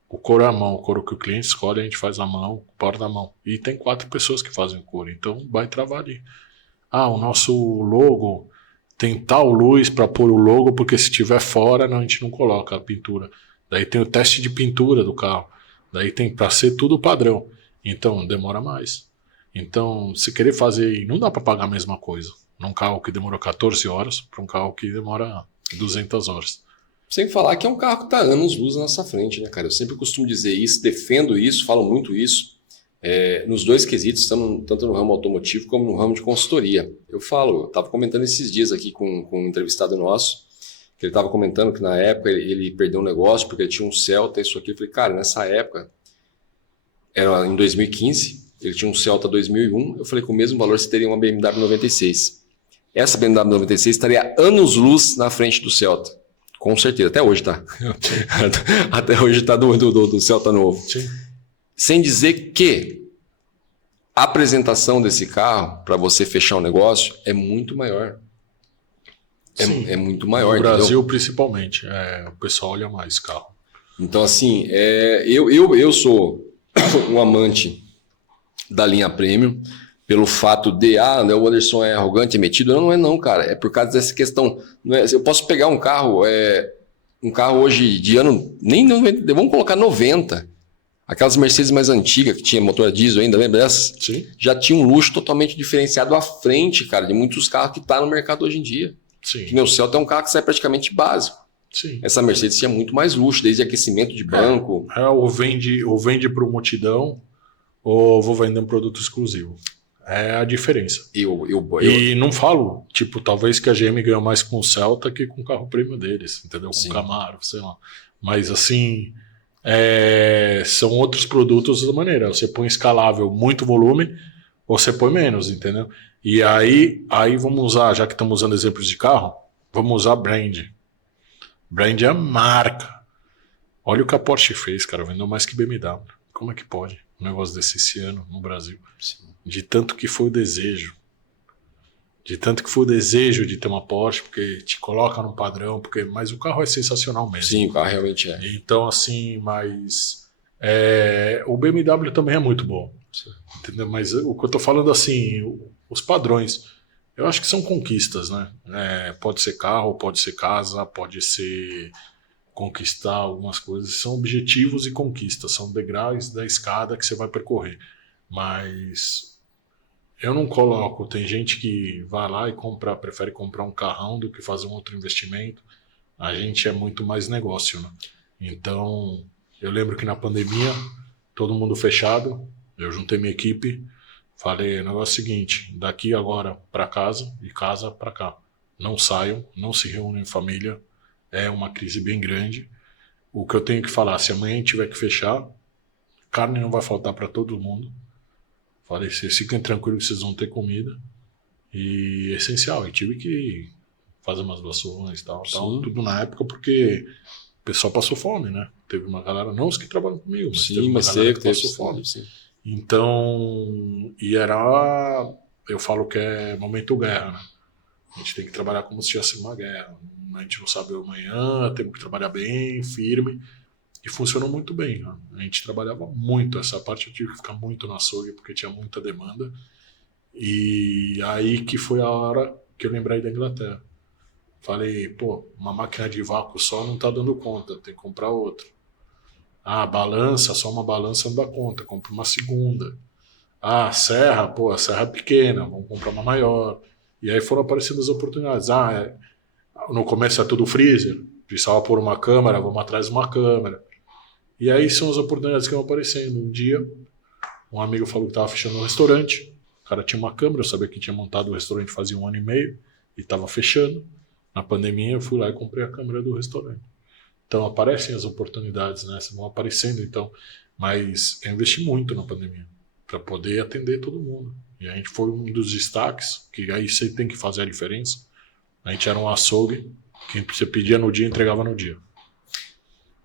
O couro é à mão, o couro que o cliente escolhe, a gente faz à mão, borda à mão. E tem 4 pessoas que fazem o couro, então vai travar ali. O nosso logo tem tal luz para pôr o logo, porque se tiver fora, a gente não coloca a pintura. Daí tem o teste de pintura do carro. Daí tem para ser tudo padrão. Então demora mais. Então, se querer fazer, não dá para pagar a mesma coisa. Num carro que demorou 14 horas, para um carro que demora 200 horas. Sem falar que é um carro que está anos-luz na nossa frente, né, cara? Eu sempre costumo dizer isso, defendo isso, falo muito isso. Nos dois quesitos, tanto no ramo automotivo como no ramo de consultoria. Eu estava comentando esses dias aqui com um entrevistado nosso, que ele estava comentando que na época ele perdeu um negócio porque ele tinha um Celta, isso aqui. Eu falei, cara, nessa época, era em 2015, ele tinha um Celta 2001, eu falei, com o mesmo valor você teria uma BMW 96. Essa BMW 96 estaria anos-luz na frente do Celta. Com certeza, até hoje tá. Até hoje tá do Celta novo. Sim. Sem dizer que a apresentação desse carro, para você fechar um negócio, é muito maior. É muito maior. No Brasil, entendeu? Principalmente. O pessoal olha mais carro. Então, assim, eu sou um amante da linha Premium, pelo fato de, o Anderson é arrogante, é metido. Não é não, cara. É por causa dessa questão. Não é, eu posso pegar um carro hoje de ano, vamos colocar 90. Aquelas Mercedes mais antigas, que tinha motor a diesel ainda, lembra dessas? Sim. Já tinha um luxo totalmente diferenciado à frente, cara, de muitos carros que tá no mercado hoje em dia. Sim. Que meu Celta é um carro que sai praticamente básico. Sim. Essa Mercedes tinha muito mais luxo, desde aquecimento de banco. Ou vende para o multidão, ou vou vender um produto exclusivo. É a diferença. E não falo, talvez que a GM ganhou mais com o Celta que com o carro premium deles, entendeu? Com o Camaro, sei lá. Mas assim, são outros produtos da maneira. Você põe escalável, muito volume, ou você põe menos, entendeu? E aí vamos usar, já que estamos usando exemplos de carro, vamos usar brand. Brand é a marca. Olha o que a Porsche fez, cara, vendeu mais que BMW. Como é que pode um negócio desse esse ano no Brasil? Sim. De tanto que foi o desejo. De tanto que foi o desejo de ter uma Porsche, porque te coloca num padrão, mas o carro é sensacional mesmo. Sim, o carro realmente é. Então, assim, mas o BMW também é muito bom. Sim. Entendeu? Mas o que eu tô falando, assim, os padrões, eu acho que são conquistas, né? Pode ser carro, pode ser casa, pode ser conquistar algumas coisas. São objetivos e conquistas, são degraus da escada que você vai percorrer. Mas eu não coloco, tem gente que vai lá e prefere comprar um carrão do que fazer um outro investimento. A gente é muito mais negócio, né? Então, eu lembro que na pandemia, todo mundo fechado, eu juntei minha equipe, Falei, o negócio é o seguinte, daqui agora para casa e casa para cá. Não saiam, não se reúnem em família. É uma crise bem grande. O que eu tenho que falar, se amanhã tiver que fechar, carne não vai faltar para todo mundo. Falei, vocês fiquem tranquilos que vocês vão ter comida. E é essencial. E tive que fazer umas doações e tal, tudo na época, porque o pessoal passou fome, né? Teve uma galera, não os que trabalham comigo, mas teve uma galera que passou fome. Sim. Então, eu falo que é momento guerra, né? A gente tem que trabalhar como se tivesse uma guerra. A gente não sabe o amanhã, temos que trabalhar bem, firme. E funcionou muito bem. Né? A gente trabalhava muito. Essa parte eu tive que ficar muito na açougue, porque tinha muita demanda. E aí que foi a hora que eu lembrei da Inglaterra. Falei, pô, uma máquina de vácuo só não tá dando conta, tem que comprar outra. Ah, balança, só uma balança não dá conta, compra uma segunda. Ah, serra, pô, a serra é pequena, vamos comprar uma maior. E aí foram aparecendo as oportunidades. No começo é tudo freezer, precisava pôr uma câmera, vamos atrás de uma câmera. E aí são as oportunidades que vão aparecendo. Um dia, um amigo falou que estava fechando um restaurante, o cara tinha uma câmera, eu sabia que tinha montado o restaurante fazia 1 ano e meio, e estava fechando. Na pandemia eu fui lá e comprei a câmera do restaurante. Então aparecem as oportunidades, né? Vão aparecendo, então. Mas eu investi muito na pandemia para poder atender todo mundo. E a gente foi um dos destaques, que aí você tem que fazer a diferença. A gente era um açougue, que você pedia no dia e entregava no dia.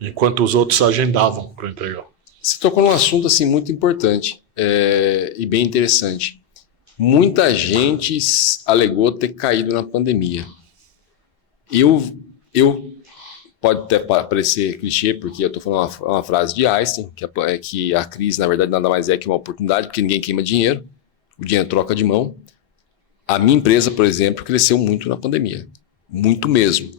Enquanto os outros agendavam para entregar. Você tocou num assunto assim, muito importante e bem interessante. Muita gente alegou ter caído na pandemia. Eu pode até parecer clichê, porque eu estou falando uma frase de Einstein, que a crise, na verdade, nada mais é que uma oportunidade, porque ninguém queima dinheiro, o dinheiro troca de mão. A minha empresa, por exemplo, cresceu muito na pandemia, muito mesmo.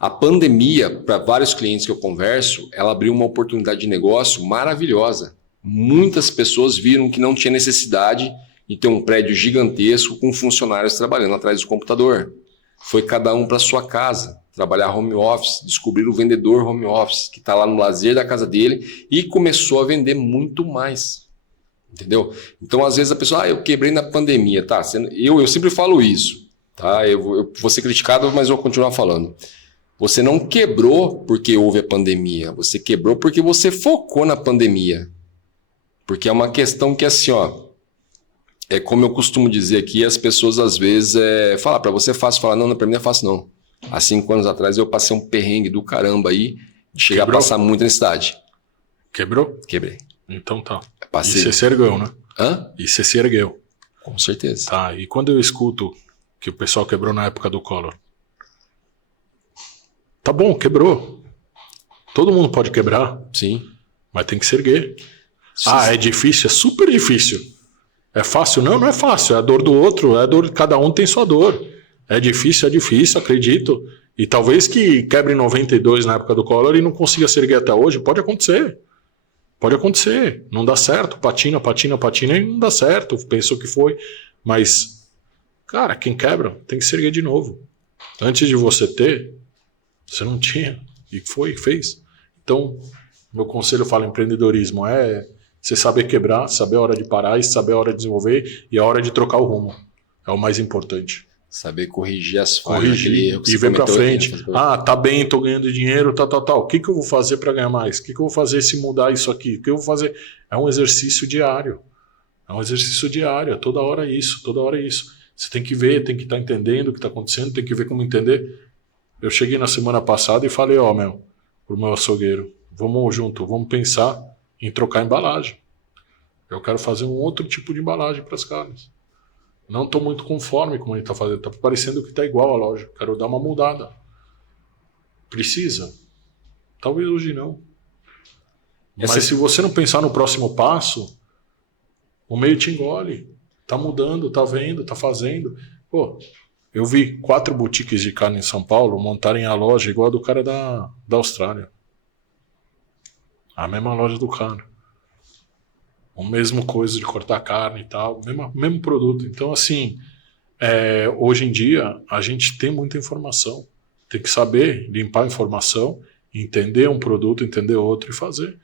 A pandemia, para vários clientes que eu converso, ela abriu uma oportunidade de negócio maravilhosa. Muitas pessoas viram que não tinha necessidade de ter um prédio gigantesco com funcionários trabalhando atrás do computador. Foi cada um para sua casa, trabalhar home office, descobrir o vendedor home office, que está lá no lazer da casa dele e começou a vender muito mais. Entendeu? Então, às vezes a pessoa, eu quebrei na pandemia, tá? Eu sempre falo isso, tá? Eu vou ser criticado, mas eu vou continuar falando. Você não quebrou porque houve a pandemia, você quebrou porque você focou na pandemia. Porque é uma questão que assim, é como eu costumo dizer aqui, as pessoas às vezes falam, para você é fácil, falar, não, para mim não é fácil não. Há 5 anos atrás eu passei um perrengue do caramba aí, de chegar a passar muita necessidade. Quebrou? Quebrei. Então tá. Passei. E você se ergueu, né? Hã? E você se ergueu. Com certeza. Tá, e quando eu escuto que o pessoal quebrou na época do Collor, tá bom, quebrou. Todo mundo pode quebrar. Sim. Mas tem que se erguer. Sim. É difícil? É super difícil. É fácil? Não, não é fácil. É a dor do outro, é a dor, cada um tem sua dor. É difícil, acredito. E talvez que quebre em 92 na época do Collor e não consiga se erguer até hoje. Pode acontecer. Pode acontecer. Não dá certo. Patina e não dá certo. Pensou que foi. Mas, cara, quem quebra tem que se erguer de novo. Antes de você ter, você não tinha. E foi, fez. Então, meu conselho fala empreendedorismo é você saber quebrar, saber a hora de parar, e saber a hora de desenvolver e a hora de trocar o rumo. É o mais importante. Saber corrigir as falhas. Corrigir e ver pra frente. Tá bem, tô ganhando dinheiro, tal. O que eu vou fazer para ganhar mais? O que eu vou fazer se mudar isso aqui? O que eu vou fazer? É um exercício diário. É toda hora isso. Você tem que ver, tem que estar entendendo o que está acontecendo, tem que ver como entender. Eu cheguei na semana passada e falei, pro meu açougueiro, vamos junto, vamos pensar em trocar embalagem. Eu quero fazer um outro tipo de embalagem para as carnes. Não estou muito conforme como ele está fazendo. Está parecendo que está igual a loja. Quero dar uma mudada. Precisa? Talvez hoje não. Mas se você não pensar no próximo passo, o meio te engole. Está mudando, está vendo, está fazendo. Eu vi 4 boutiques de carne em São Paulo montarem a loja igual a do cara da Austrália. A mesma loja do cara. O mesmo coisa de cortar carne e tal, mesmo produto. Então, assim, hoje em dia, a gente tem muita informação. Tem que saber limpar a informação, entender um produto, entender outro e fazer.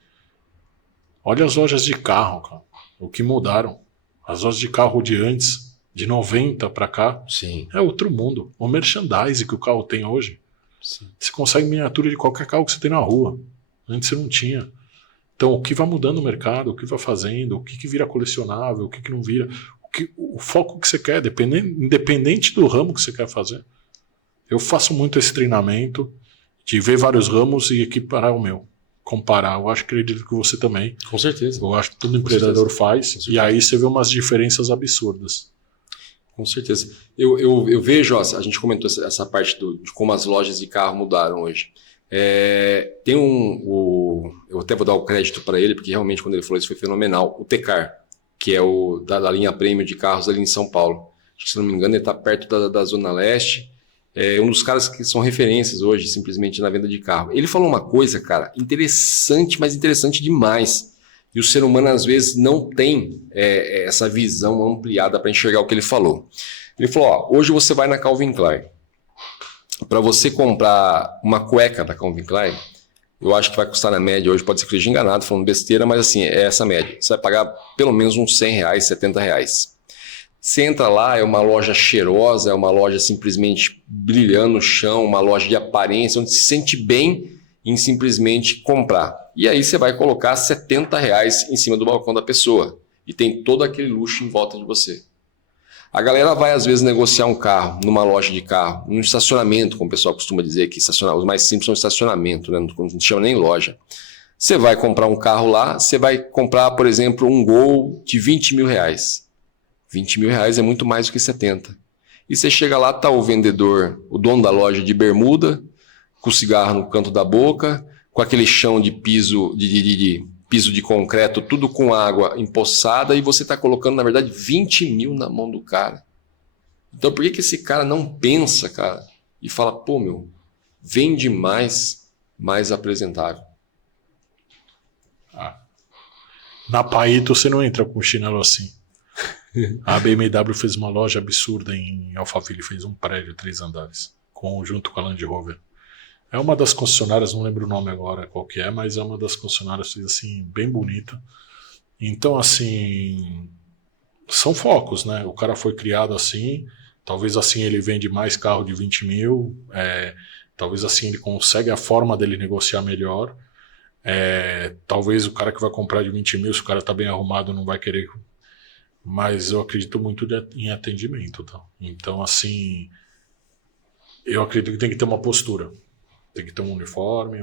Olha as lojas de carro, cara. O que mudaram. As lojas de carro de antes, de 90 para cá, Sim. é outro mundo. O merchandising que o carro tem hoje, Sim. você consegue miniatura de qualquer carro que você tem na rua. Antes você não tinha. Então, o que vai mudando o mercado, o que vai fazendo, o que vira colecionável, o que não vira, o foco que você quer, independente do ramo que você quer fazer. Eu faço muito esse treinamento de ver vários ramos e equiparar o meu. Comparar. Eu acho que acredito que você também. Com certeza. Eu acho que todo empreendedor faz. E aí você vê umas diferenças absurdas. Com certeza. Eu vejo, ó, a gente comentou essa parte de como as lojas de carro mudaram hoje. Tem eu até vou dar o crédito para ele, porque realmente quando ele falou isso foi fenomenal. O Tecar, que é da linha Premium de carros ali em São Paulo. Acho que, se não me engano, ele está perto da Zona Leste. É um dos caras que são referências hoje, simplesmente, na venda de carro. Ele falou uma coisa, cara, interessante, mas interessante demais. E o ser humano, às vezes, não tem essa visão ampliada para enxergar o que ele falou. Ele falou, ó, hoje você vai na Calvin Klein. Para você comprar uma cueca da Calvin Klein, eu acho que vai custar na média, hoje pode ser que eu esteja enganado, falando besteira, mas assim, é essa média. Você vai pagar pelo menos uns R$100, R$70. Você entra lá, é uma loja cheirosa, é uma loja simplesmente brilhando no chão, uma loja de aparência, onde se sente bem em simplesmente comprar. E aí você vai colocar R$70 em cima do balcão da pessoa. E tem todo aquele luxo em volta de você. A galera vai, às vezes, negociar um carro numa loja de carro, num estacionamento, como o pessoal costuma dizer que os mais simples são estacionamento, né? Não chama nem loja. Você vai comprar um carro lá, você vai comprar, por exemplo, um Gol de R$20 mil. R$20 mil é muito mais do que 70. E você chega lá, tá o vendedor, o dono da loja de bermuda, com o cigarro no canto da boca, com aquele chão de piso de concreto, tudo com água empoçada, e você está colocando, na verdade, 20 mil na mão do cara. Então, por que esse cara não pensa, cara, e fala, pô, meu, vende mais apresentável? Na Paito você não entra com chinelo assim. A BMW fez uma loja absurda em Alphaville, fez um prédio, 3 andares, junto com a Land Rover. É uma das concessionárias, não lembro o nome agora qual que é, mas é uma das concessionárias assim, bem bonita. Então, assim, são focos, né? O cara foi criado assim, talvez assim ele vende mais carro de 20 mil, talvez assim ele consegue a forma dele negociar melhor. Talvez o cara que vai comprar de 20 mil, se o cara tá bem arrumado, não vai querer. Mas eu acredito muito em atendimento, tá? Então, assim, eu acredito que tem que ter uma postura. Tem que ter um uniforme,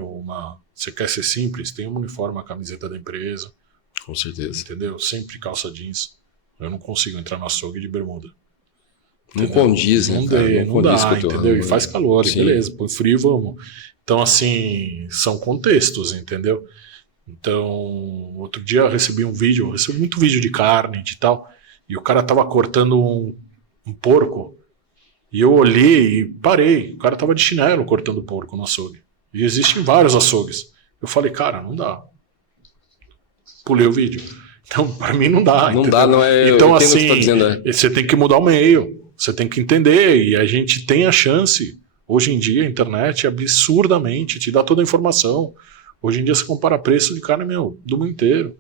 você quer ser simples, tem um uniforme, uma camiseta da empresa. Com certeza. Entendeu? Sempre calça jeans. Eu não consigo entrar no açougue de bermuda. Não condiz, né? Não dá, entendeu? E faz calor, beleza, põe frio, vamos. Então, assim, são contextos, entendeu? Então, outro dia eu recebi muito vídeo de carne e tal, e o cara tava cortando um porco. E eu olhei e parei. O cara tava de chinelo cortando porco no açougue. E existem vários açougues. Eu falei, cara, não dá. Pulei o vídeo. Então, pra mim não dá. Não dá, não é. Então, assim, que tá dizendo, você tem que mudar o meio. Você tem que entender. E a gente tem a chance. Hoje em dia, a internet absurdamente te dá toda a informação. Hoje em dia, você compara preço de carne, do mundo inteiro.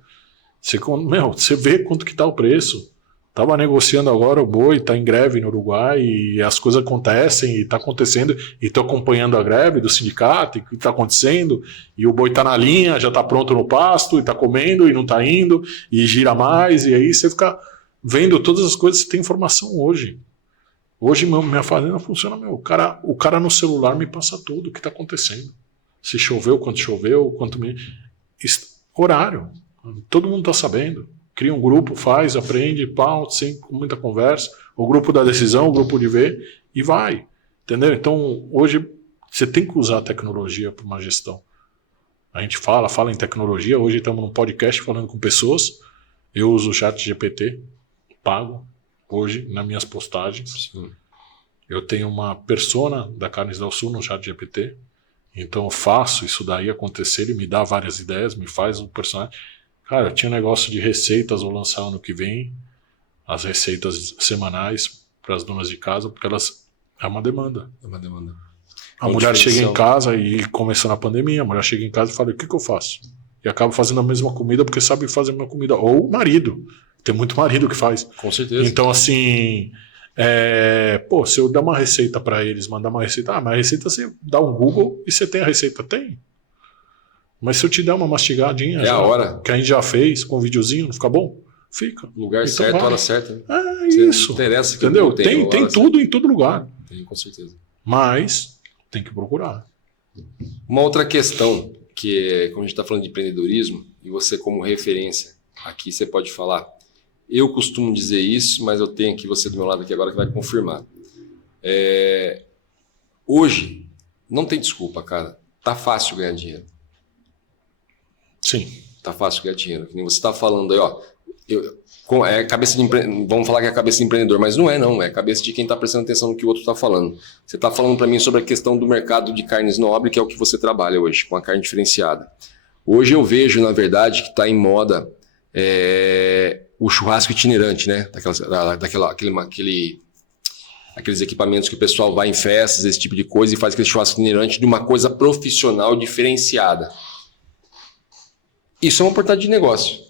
Você vê quanto que tá o preço. Tava negociando agora, o boi tá em greve no Uruguai e as coisas acontecem e tá acontecendo, e tô acompanhando a greve do sindicato e o que tá acontecendo, e o boi tá na linha, já tá pronto no pasto e tá comendo e não tá indo e gira mais, e aí você fica vendo todas as coisas, você tem informação hoje. Hoje minha fazenda funciona, o cara no celular me passa tudo o que tá acontecendo. Se choveu, horário, todo mundo tá sabendo. Cria um grupo, faz, aprende, sem muita conversa. O grupo da decisão, o grupo de ver, e vai. Entendeu? Então, hoje, você tem que usar a tecnologia para uma gestão. A gente fala em tecnologia. Hoje estamos num podcast falando com pessoas. Eu uso o ChatGPT, pago, hoje, nas minhas postagens. Sim. Eu tenho uma persona da Carnes del Sul no ChatGPT. Então, eu faço isso daí acontecer. Ele me dá várias ideias, me faz um personagem. Cara, tinha um negócio de receitas, vou lançar ano que vem, as receitas semanais para as donas de casa, porque é uma demanda. É uma demanda. A mulher chega em casa e começou na pandemia, a mulher chega em casa e fala, o que eu faço? E acaba fazendo a mesma comida porque sabe fazer a mesma comida. Ou o marido. Tem muito marido que faz. Com certeza. Então, assim, se eu der uma receita para eles, mandar uma receita, mas a receita você dá um Google e você tem a receita? Tem. Mas se eu te der uma mastigadinha, a hora. Que a gente já fez, com um videozinho, não fica bom? Fica. Lugar então certo, vai. hora certa. Isso. Não interessa que entendeu? Tem tudo certa. em todo lugar. Tem, com certeza. Mas tem que procurar. Uma outra questão, que é, como a gente está falando de empreendedorismo, e você como referência, aqui você pode falar. Eu costumo dizer isso, mas eu tenho aqui você do meu lado aqui agora que vai confirmar. Hoje, não tem desculpa, cara. Tá fácil ganhar dinheiro. Sim. Tá fácil ganhar dinheiro. Que nem você está falando aí, ó. Cabeça de vamos falar que é a cabeça de empreendedor, mas não é a cabeça de quem está prestando atenção no que o outro está falando. Você está falando para mim sobre a questão do mercado de carnes nobre, que é o que você trabalha hoje, com a carne diferenciada. Hoje eu vejo, na verdade, que está em moda o churrasco itinerante, né? Aqueles equipamentos que o pessoal vai em festas, esse tipo de coisa, e faz aquele churrasco itinerante de uma coisa profissional diferenciada. Isso é uma oportunidade de negócio.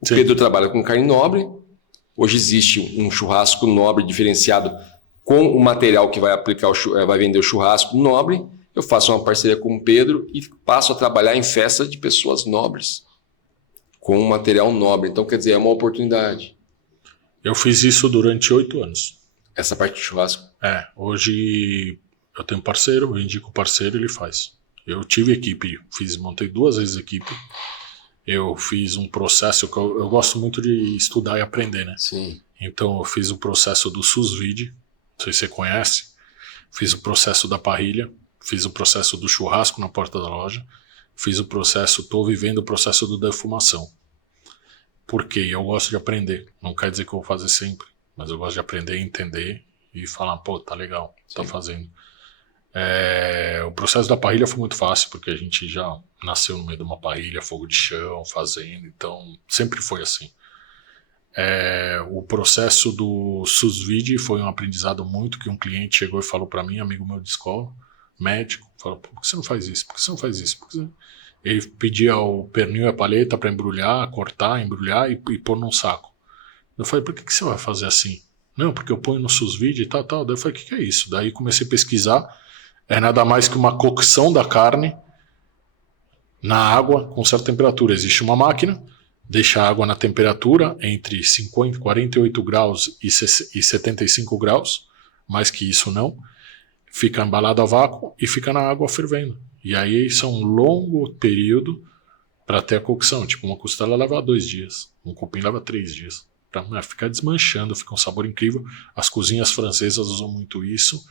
O Sim. Pedro trabalha com carne nobre. Hoje existe um churrasco nobre diferenciado com o material que vai aplicar vai vender o churrasco nobre. Eu faço uma parceria com o Pedro e passo a trabalhar em festa de pessoas nobres com material nobre. Então, quer dizer, é uma oportunidade. Eu fiz isso durante 8 anos. Essa parte do churrasco. Hoje eu tenho parceiro, eu indico o parceiro, ele faz. Eu tive equipe, montei 2 vezes equipe. Eu fiz um processo que eu gosto muito de estudar e aprender, né? Sim. Então eu fiz o processo do sous vide, não sei se você conhece. Fiz o processo da parrilha, fiz o processo do churrasco na porta da loja, estou vivendo o processo do defumação. Por quê? Eu gosto de aprender. Não quer dizer que eu vou fazer sempre, mas eu gosto de aprender, entender e falar, pô, tá legal, tá fazendo. O processo da parrilha foi muito fácil, porque a gente já nasceu no meio de uma parrilha, fogo de chão, fazendo, então sempre foi assim. O processo do sous vide foi um aprendizado muito, que um cliente chegou e falou para mim, amigo meu de escola, médico, falou, por que você não faz isso? Por que você não faz isso? Ele pedia o pernil e a paleta para embrulhar, cortar, embrulhar e pôr num saco. Eu falei, por que você vai fazer assim? Não, porque eu ponho no sous vide e tal. Daí eu falei, o que é isso? Daí comecei a pesquisar. É nada mais que uma cocção da carne na água com certa temperatura. Existe uma máquina, deixa a água na temperatura entre 48 graus e 75 graus, mais que isso não. Fica embalado a vácuo e fica na água fervendo. E aí isso é um longo período para ter a cocção. Tipo, uma costela leva 2 dias, um cupim leva 3 dias. Para ficar desmanchando, fica um sabor incrível. As cozinhas francesas usam muito isso.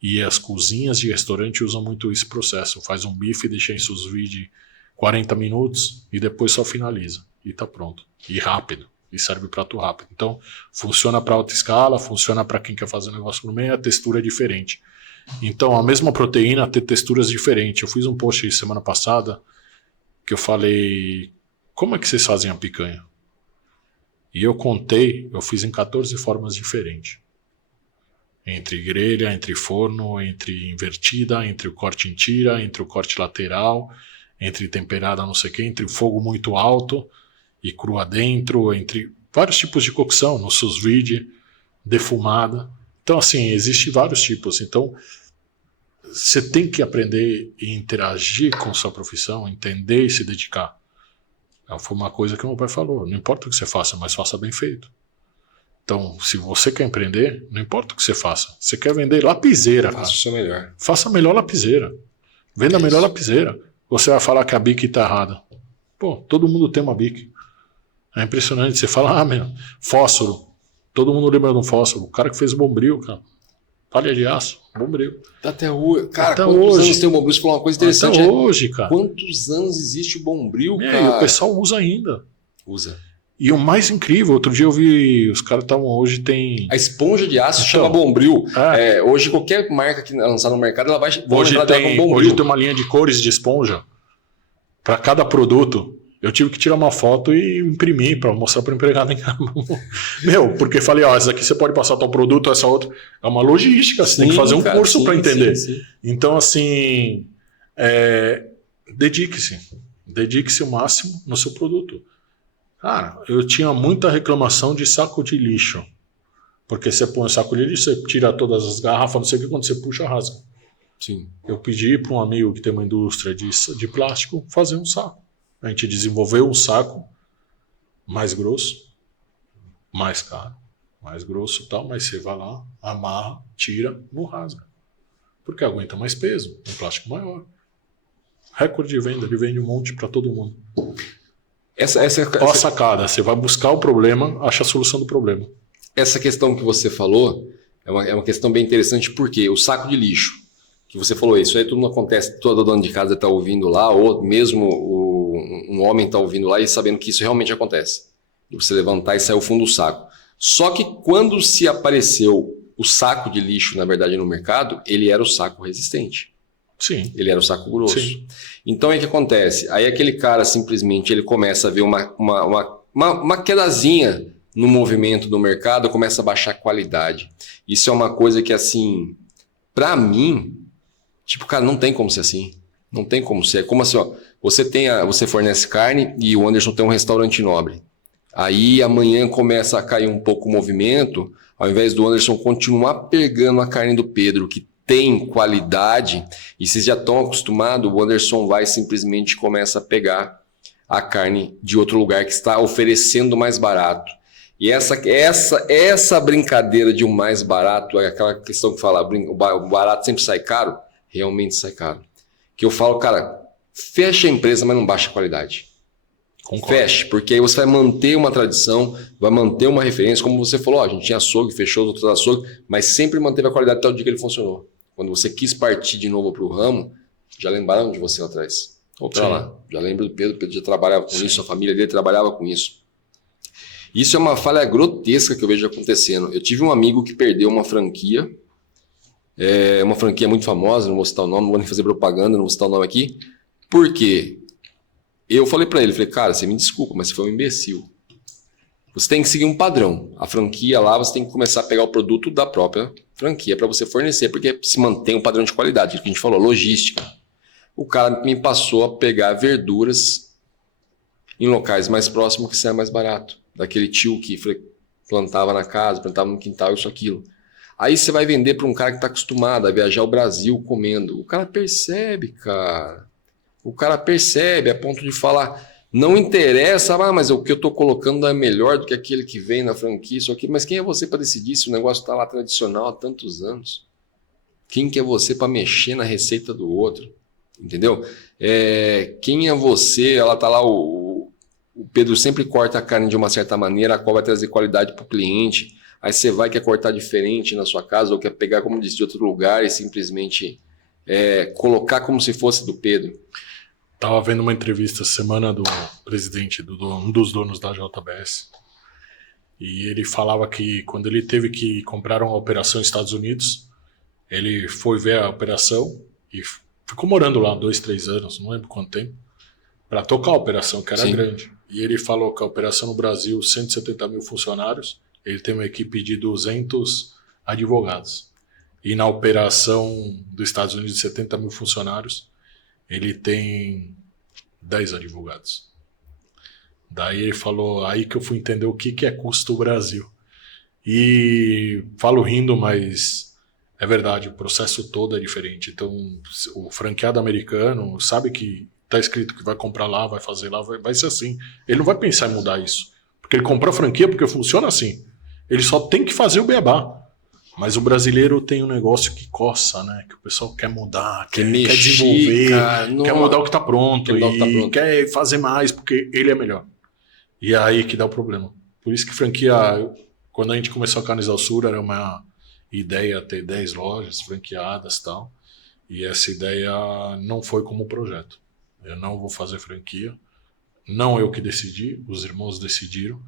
E as cozinhas de restaurante usam muito esse processo. Faz um bife, deixa em sous vide 40 minutos e depois só finaliza. E tá pronto. E rápido. E serve prato rápido. Então, funciona para alta escala, funciona para quem quer fazer um negócio no meio, a textura é diferente. Então, a mesma proteína tem texturas diferentes. Eu fiz um post semana passada que eu falei, como é que vocês fazem a picanha? E eu contei, eu fiz em 14 formas diferentes. Entre grelha, entre forno, entre invertida, entre o corte em tira, entre o corte lateral, entre temperada não sei o que, entre fogo muito alto e crua dentro, entre vários tipos de cocção, no sous vide, defumada. Então, assim, existem vários tipos. Então, você tem que aprender e interagir com sua profissão, entender e se dedicar. Foi uma coisa que meu pai falou, não importa o que você faça, mas faça bem feito. Então, se você quer empreender, não importa o que você faça. Você quer vender lapiseira, cara. Faça o seu melhor. Faça a melhor lapiseira. Venda a melhor lapiseira. Você vai falar que a bique está errada. Pô, todo mundo tem uma bique. É impressionante. Você fala, fósforo. Todo mundo lembra de um fósforo. O cara que fez o bombril, cara. Palha de aço, bombril. Até hoje. Cara, até quantos hoje. anos tem o bombril? Você falou uma coisa interessante. Até hoje, cara. Quantos anos existe o bombril, cara? E o pessoal usa ainda. Usa. E o mais incrível, outro dia eu vi, os caras estavam, hoje tem... A esponja de aço chama bombril. É. Hoje qualquer marca que lançar no mercado, ela vai Hoje entrar com bombril. Hoje tem uma linha de cores de esponja para cada produto. Eu tive que tirar uma foto e imprimir para mostrar para o empregado em casa. Porque falei, essa aqui você pode passar tal produto, essa outra. É uma logística, você tem que fazer um curso para entender. Sim. Então, assim, dedique-se. Dedique-se o máximo no seu produto. Cara, eu tinha muita reclamação de saco de lixo. Porque você põe o saco de lixo, você tira todas as garrafas, não sei o que, quando você puxa, rasga. Sim. Eu pedi para um amigo que tem uma indústria de plástico fazer um saco. A gente desenvolveu um saco mais grosso, mais caro, mais grosso e tal, mas você vai lá, amarra, tira, não rasga. Porque aguenta mais peso, um plástico maior. Recorde de venda, ele vende um monte para todo mundo. Essa Olha a sacada, você vai buscar o problema, acha a solução do problema. Essa questão que você falou é uma questão bem interessante, porque o saco de lixo, que você falou, isso aí tudo não acontece, todo dono de casa está ouvindo lá, ou mesmo um homem está ouvindo lá e sabendo que isso realmente acontece. De você levantar e sair o fundo do saco. Só que quando se apareceu o saco de lixo, na verdade, no mercado, ele era o saco resistente. Sim. Ele era o saco grosso. Sim. Então, aí o que acontece? Aí aquele cara, simplesmente, ele começa a ver uma quedazinha no movimento do mercado, começa a baixar a qualidade. Isso é uma coisa que, assim, pra mim, tipo, cara, não tem como ser assim. Não tem como ser. É como assim, ó, você fornece carne e o Anderson tem um restaurante nobre. Aí amanhã começa a cair um pouco o movimento, ao invés do Anderson continuar pegando a carne do Pedro, que tem qualidade, e vocês já estão acostumados, o Anderson vai simplesmente começa a pegar a carne de outro lugar que está oferecendo mais barato. E essa brincadeira de um mais barato, aquela questão que fala, o barato sempre sai caro, realmente sai caro. Que eu falo, cara, fecha a empresa, mas não baixa a qualidade. Concordo. Feche, porque aí você vai manter uma tradição, vai manter uma referência, como você falou, a gente tinha açougue, fechou os outros açougues, mas sempre manteve a qualidade até o dia que ele funcionou. Quando você quis partir de novo para o ramo, já lembraram de você lá atrás. Ou para lá, já lembro do Pedro, o Pedro já trabalhava com isso, a família dele trabalhava com isso. Isso é uma falha grotesca que eu vejo acontecendo. Eu tive um amigo que perdeu uma franquia muito famosa, não vou citar o nome, não vou nem fazer propaganda, não vou citar o nome aqui. Por quê? Eu falei para ele, cara, você me desculpa, mas você foi um imbecil. Você tem que seguir um padrão. A franquia lá, você tem que começar a pegar o produto da própria franquia para você fornecer, porque se mantém um padrão de qualidade, que a gente falou, logística. O cara me passou a pegar verduras em locais mais próximos que saia mais barato. Daquele tio que plantava na casa, plantava no quintal, isso, aquilo. Aí você vai vender para um cara que está acostumado a viajar o Brasil comendo. O cara percebe, cara. O cara percebe a ponto de falar, não interessa, mas o que eu estou colocando é melhor do que aquele que vem na franquia, isso aqui. Mas quem é você para decidir se o negócio está lá tradicional há tantos anos? Quem que é você para mexer na receita do outro? Entendeu? Quem é você? Ela está lá, o Pedro sempre corta a carne de uma certa maneira, a qual vai trazer qualidade para o cliente. Aí você vai quer cortar diferente na sua casa ou quer pegar, como disse, de outro lugar e simplesmente colocar como se fosse do Pedro. Estava vendo uma entrevista essa semana do presidente, um dos donos da JBS, e ele falava que quando ele teve que comprar uma operação nos Estados Unidos, ele foi ver a operação e ficou morando lá 2, 3 anos, não lembro quanto tempo, para tocar a operação, que era Sim. grande. E ele falou que a operação no Brasil, 170 mil funcionários, ele tem uma equipe de 200 advogados. E na operação dos Estados Unidos, de 70 mil funcionários, ele tem 10 advogados. Daí ele falou, aí que eu fui entender o que é custo Brasil. E falo rindo, mas é verdade, o processo todo é diferente. Então, o franqueado americano sabe que está escrito que vai comprar lá, vai fazer lá, vai ser assim. Ele não vai pensar em mudar isso. Porque ele comprou a franquia porque funciona assim. Ele só tem que fazer o beabá. Mas o brasileiro tem um negócio que coça, né? Que o pessoal quer mudar, quer desenvolver, quer mudar o que está pronto quer fazer mais porque ele é melhor. E é aí que dá o problema. Por isso que franquia, quando a gente começou a Carnes ao Sur, era uma ideia ter 10 lojas franqueadas e tal. E essa ideia não foi como projeto. Eu não vou fazer franquia. Não eu que decidi, os irmãos decidiram.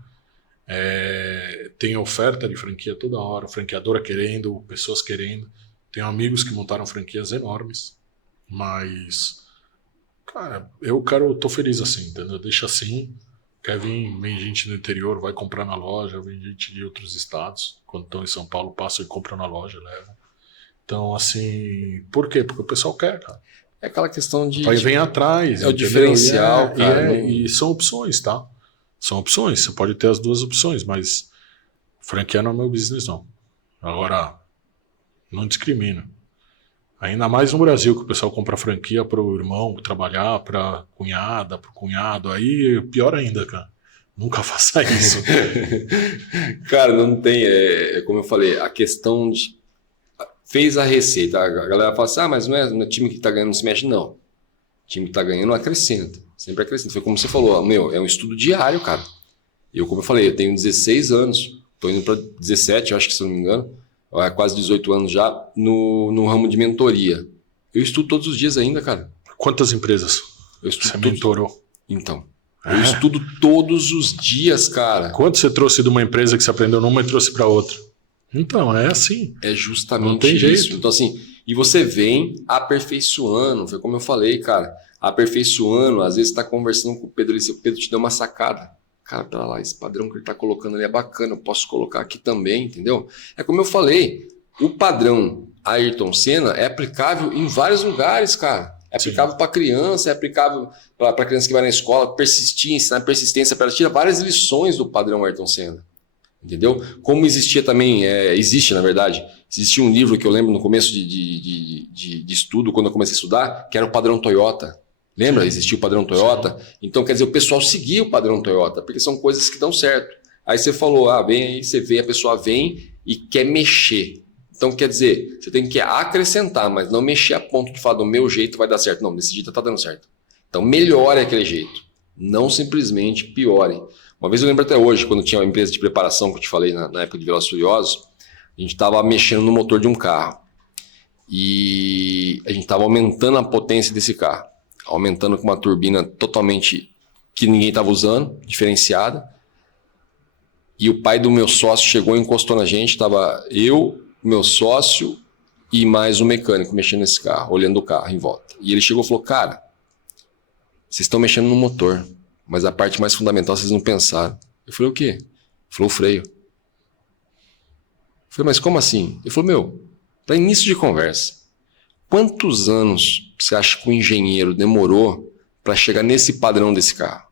Tem oferta de franquia toda hora, franqueadora querendo, pessoas querendo. Tenho amigos que montaram franquias enormes, mas, cara, tô feliz assim, entendeu? Deixa assim, vem gente do interior, vai comprar na loja, vem gente de outros estados, quando estão em São Paulo, passam e compram na loja, leva. Então, assim, por quê? Porque o pessoal quer, cara. É aquela questão de... Aí vem atrás. É o diferencial, cara. E são opções, tá? São opções, você pode ter as duas opções, mas franquia não é meu business, não. Agora, não discrimina. Ainda mais no Brasil, que o pessoal compra franquia para o irmão trabalhar, para cunhada, para o cunhado. Aí, pior ainda, cara. Nunca faça isso. Cara, não tem, como eu falei, a questão de... Fez a receita, a galera fala assim, mas não é time que tá ganhando, não se mexe, não. O time que tá ganhando acrescenta, sempre acrescenta. Foi como você falou, é um estudo diário, cara. Como eu falei, eu tenho 16 anos, tô indo para 17, eu acho que se eu não me engano, quase 18 anos já, no ramo de mentoria. Eu estudo todos os dias ainda, cara. Quantas empresas você mentorou? Então, eu estudo todos os dias, cara. Quanto você trouxe de uma empresa que você aprendeu numa e trouxe para outra? Então, é assim. É justamente não tem isso. Jeito. Então, assim, e você vem aperfeiçoando, foi como eu falei, cara, aperfeiçoando, às vezes você tá conversando com o Pedro ali, o Pedro te deu uma sacada. Cara, pera lá, esse padrão que ele tá colocando ali é bacana, eu posso colocar aqui também, entendeu? É como eu falei, o padrão Ayrton Senna é aplicável em vários lugares, cara. É aplicável para criança, é aplicável para criança que vai na escola, persistir, ensinar persistência, para ela tira várias lições do padrão Ayrton Senna. Entendeu? Como existia também, existe na verdade, existia um livro que eu lembro no começo de estudo, quando eu comecei a estudar, que era o padrão Toyota. Lembra? Existia o padrão Toyota. Então, quer dizer, o pessoal seguia o padrão Toyota, porque são coisas que dão certo. Aí você falou, vem aí, você vê, a pessoa vem e quer mexer. Então, quer dizer, você tem que acrescentar, mas não mexer a ponto de falar, do meu jeito vai dar certo. Não, desse jeito tá dando certo. Então, melhore aquele jeito. Não simplesmente piore. Uma vez eu lembro até hoje, quando tinha uma empresa de preparação que eu te falei na época de Velozes e Furiosos, a gente estava mexendo no motor de um carro. E a gente estava aumentando a potência desse carro. Aumentando com uma turbina totalmente que ninguém estava usando, diferenciada. E o pai do meu sócio chegou e encostou na gente. Estava eu, meu sócio e mais um mecânico mexendo nesse carro, olhando o carro em volta. E ele chegou e falou, cara, vocês estão mexendo no motor, mas a parte mais fundamental vocês não pensaram. Eu falei, o quê? Ele falou, o freio. Eu falei, mas como assim? Ele falou, para início de conversa, quantos anos você acha que o engenheiro demorou para chegar nesse padrão desse carro?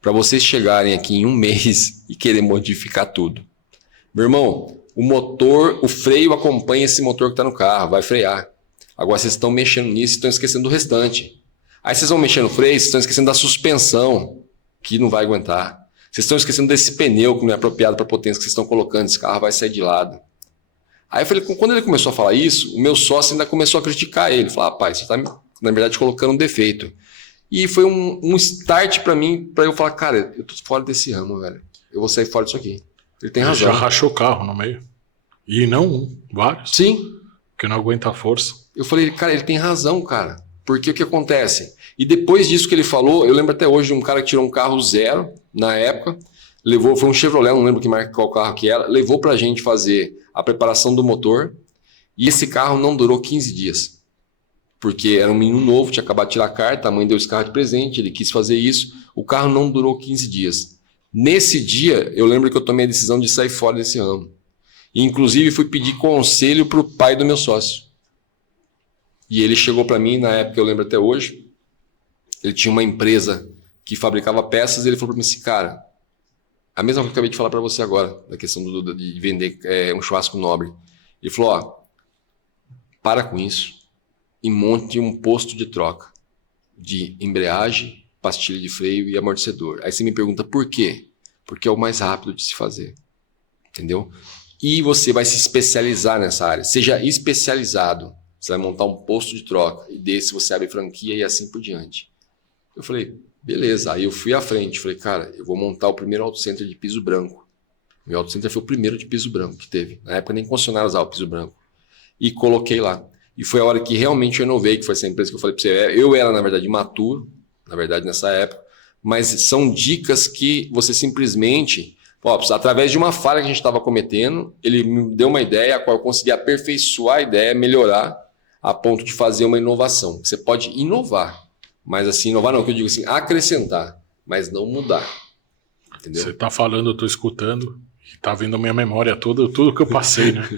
Para vocês chegarem aqui em um mês e querer modificar tudo. Meu irmão, o motor, o freio acompanha esse motor que está no carro, vai frear. Agora vocês estão mexendo nisso e estão esquecendo do restante. Aí vocês vão mexer no freio, vocês estão esquecendo da suspensão, que não vai aguentar. Vocês estão esquecendo desse pneu que não é apropriado para a potência que vocês estão colocando, esse carro vai sair de lado. Aí eu falei, quando ele começou a falar isso, o meu sócio ainda começou a criticar ele. Falou, rapaz, você está, na verdade, colocando um defeito. E foi um start para mim, para eu falar, cara, eu tô fora desse ramo, velho. Eu vou sair fora disso aqui. Ele tem razão. Já rachou o carro no meio. E não vários. Sim. Porque não aguenta a força. Eu falei, cara, ele tem razão, cara. Porque o que acontece? E depois disso que ele falou, eu lembro até hoje de um cara que tirou um carro zero, na época, levou, foi um Chevrolet, não lembro que marca, qual carro que era, levou pra gente fazer a preparação do motor, e esse carro não durou 15 dias. Porque era um menino novo, tinha acabado de tirar a carta, a mãe deu esse carro de presente, ele quis fazer isso, o carro não durou 15 dias. Nesse dia, eu lembro que eu tomei a decisão de sair fora desse ramo. E, inclusive, fui pedir conselho pro pai do meu sócio. E ele chegou para mim, na época, eu lembro até hoje, ele tinha uma empresa que fabricava peças, e ele falou para mim assim, cara, a mesma coisa que eu acabei de falar para você agora, da questão de vender um churrasco nobre. Ele falou, para com isso e monte um posto de troca de embreagem, pastilha de freio e amortecedor. Aí você me pergunta por quê? Porque é o mais rápido de se fazer, entendeu? E você vai se especializar nessa área, seja especializado. Você vai montar um posto de troca e desse você abre franquia e assim por diante. Eu falei, beleza. Aí eu fui à frente. Falei, cara, eu vou montar o primeiro auto center de piso branco. Meu auto center foi o primeiro de piso branco que teve. Na época nem concessionário usava o piso branco. E coloquei lá. E foi a hora que realmente eu inovei, que foi essa empresa que eu falei para você. Eu era, na verdade, imaturo, na verdade, nessa época. Mas são dicas que você simplesmente... através de uma falha que a gente estava cometendo, ele me deu uma ideia, a qual eu consegui aperfeiçoar a ideia, melhorar, a ponto de fazer uma inovação. Você pode inovar, mas assim, inovar não, que eu digo assim, acrescentar, mas não mudar. Entendeu? Você está falando, eu estou escutando, e está vindo a minha memória toda, tudo que eu passei, né?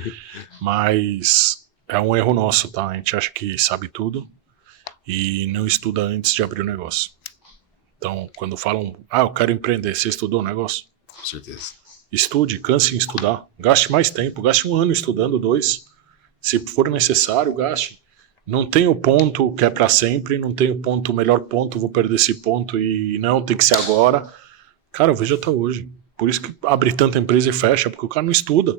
Mas é um erro nosso, tá? A gente acha que sabe tudo e não estuda antes de abrir o negócio. Então, quando falam, eu quero empreender, você estudou o negócio? Com certeza. Estude, canse em estudar. Gaste mais tempo, gaste 1 ano estudando, 2. Se for necessário, gaste. Não tem o ponto que é para sempre, não tem o ponto, o melhor ponto, vou perder esse ponto e não, tem que ser agora. Cara, eu vejo até hoje. Por isso que abre tanta empresa e fecha, porque o cara não estuda.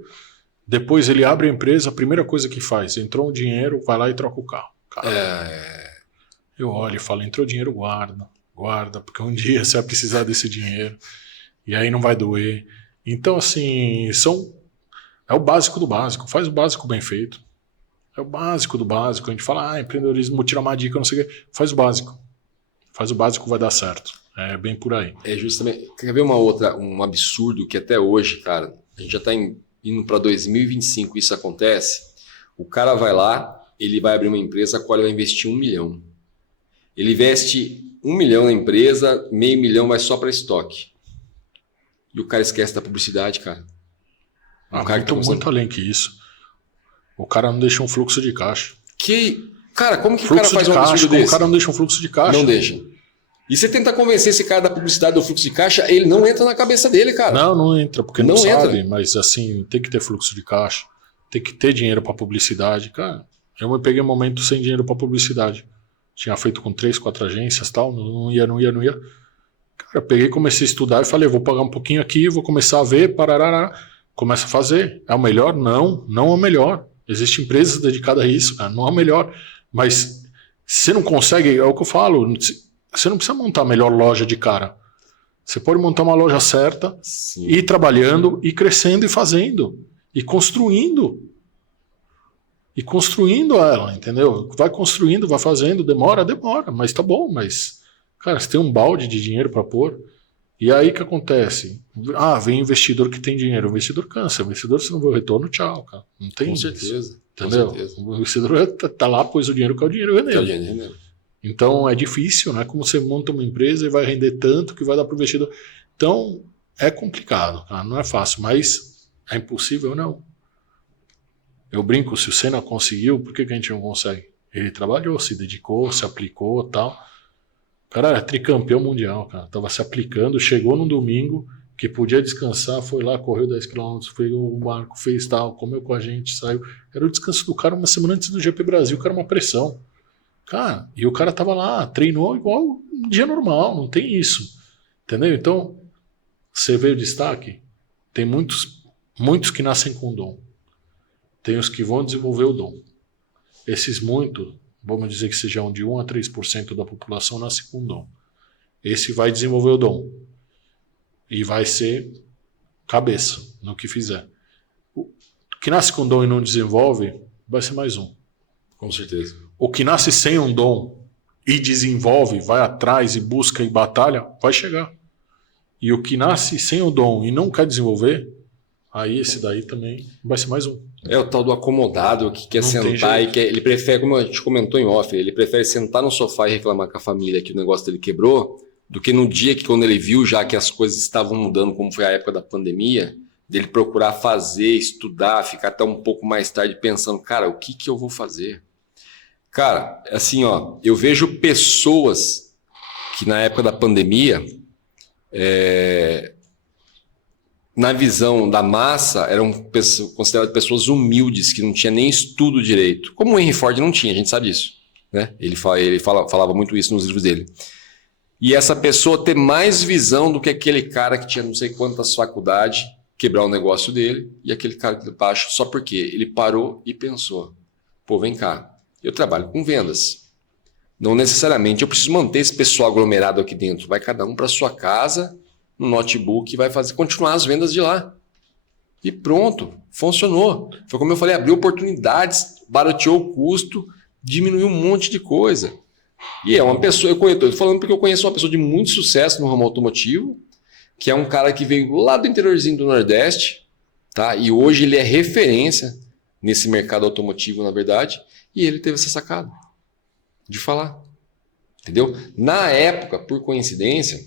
Depois ele abre a empresa, a primeira coisa que faz, entrou um dinheiro, vai lá e troca o carro. Cara, eu olho e falo, entrou dinheiro, guarda, porque um dia você vai precisar desse dinheiro. E aí não vai doer. Então, assim, é o básico do básico. Faz o básico bem feito. É o básico do básico. A gente fala, empreendedorismo, vou tirar uma dica, não sei o quê. Faz o básico. Faz o básico, vai dar certo. É bem por aí. É justamente. Quer ver um absurdo que até hoje, cara, a gente já está indo para 2025, isso acontece. O cara vai lá, ele vai abrir uma empresa, a qual ele vai investir 1 milhão. Ele investe 1 milhão na empresa, meio milhão vai só para estoque. E o cara esquece da publicidade, cara. Muito além que isso. O cara não deixa um fluxo de caixa. Cara, como que o cara faz um absurdo desse? O cara não deixa um fluxo de caixa. Não deixa. E você tenta convencer esse cara da publicidade do fluxo de caixa, ele não entra na cabeça dele, cara. Não entra, porque não sabe, mas assim, tem que ter fluxo de caixa, tem que ter dinheiro para publicidade. Cara, eu me peguei um momento sem dinheiro para publicidade. Tinha feito com 3, 4 agências e tal, não ia. Cara, eu peguei, comecei a estudar e falei, vou pagar um pouquinho aqui, vou começar a ver, parará. Começa a fazer. É o melhor? Não é o melhor. Existem empresas dedicadas a isso, cara, não é o melhor. Mas você não consegue, é o que eu falo, você não precisa montar a melhor loja de cara. Você pode montar uma loja certa, sim, ir trabalhando, ir crescendo e fazendo. E construindo. E construindo ela, entendeu? Vai construindo, vai fazendo, demora, mas tá bom, mas, cara, você tem um balde de dinheiro para pôr. E aí o que acontece? Vem investidor que tem dinheiro. O investidor cansa. O investidor, se não vê o retorno, tchau, cara. Não tem. Com certeza. Entendeu? Com certeza. O investidor tá lá, pôs o dinheiro, que é o dinheiro rendendo. Então é difícil, né? Como você monta uma empresa e vai render tanto que vai dar para o investidor. Então é complicado, cara. Não é fácil, mas é impossível, não. Eu brinco, se o Senna conseguiu, por que a gente não consegue? Ele trabalhou, se dedicou, se aplicou e tal. Cara, era tricampeão mundial, cara. Tava se aplicando, chegou no domingo, que podia descansar, foi lá, correu 10 km, foi o barco, fez tal, comeu com a gente, saiu. Era o descanso do cara uma semana antes do GP Brasil, que era uma pressão. Cara, e o cara tava lá, treinou igual um dia normal, não tem isso. Entendeu? Então, você vê o destaque? Tem muitos que nascem com dom. Tem os que vão desenvolver o dom. Esses muitos, vamos dizer que sejam de 1 a 3% da população nasce com dom. Esse vai desenvolver o dom. E vai ser cabeça no que fizer. O que nasce com dom e não desenvolve, vai ser mais um. Com certeza. O que nasce sem um dom e desenvolve, vai atrás e busca e batalha, vai chegar. E o que nasce sem o dom e não quer desenvolver, aí esse daí também vai ser mais um. É o tal do acomodado que quer sentar e ele prefere, como a gente comentou em off, ele prefere sentar no sofá e reclamar com a família que o negócio dele quebrou, do que no dia que quando ele viu já que as coisas estavam mudando, como foi a época da pandemia, dele procurar fazer, estudar, ficar até um pouco mais tarde pensando, cara, o que eu vou fazer? Cara, assim, ó, eu vejo pessoas que na época da pandemia, na visão da massa, eram consideradas pessoas humildes, que não tinha nem estudo direito. Como o Henry Ford não tinha, a gente sabe disso, né? Ele falava muito isso nos livros dele. E essa pessoa ter mais visão do que aquele cara que tinha não sei quantas faculdades, quebrar o negócio dele, e aquele cara de baixo, só porque ele parou e pensou, pô, vem cá, eu trabalho com vendas. Não necessariamente eu preciso manter esse pessoal aglomerado aqui dentro. Vai cada um para sua casa, no notebook, e vai continuar as vendas de lá. E pronto, funcionou. Foi como eu falei, abriu oportunidades, barateou o custo, diminuiu um monte de coisa. E é uma pessoa, eu estou falando porque eu conheço uma pessoa de muito sucesso no ramo automotivo, que é um cara que veio lá do interiorzinho do Nordeste, tá? E hoje ele é referência nesse mercado automotivo, na verdade, e ele teve essa sacada de falar, entendeu? Na época, por coincidência,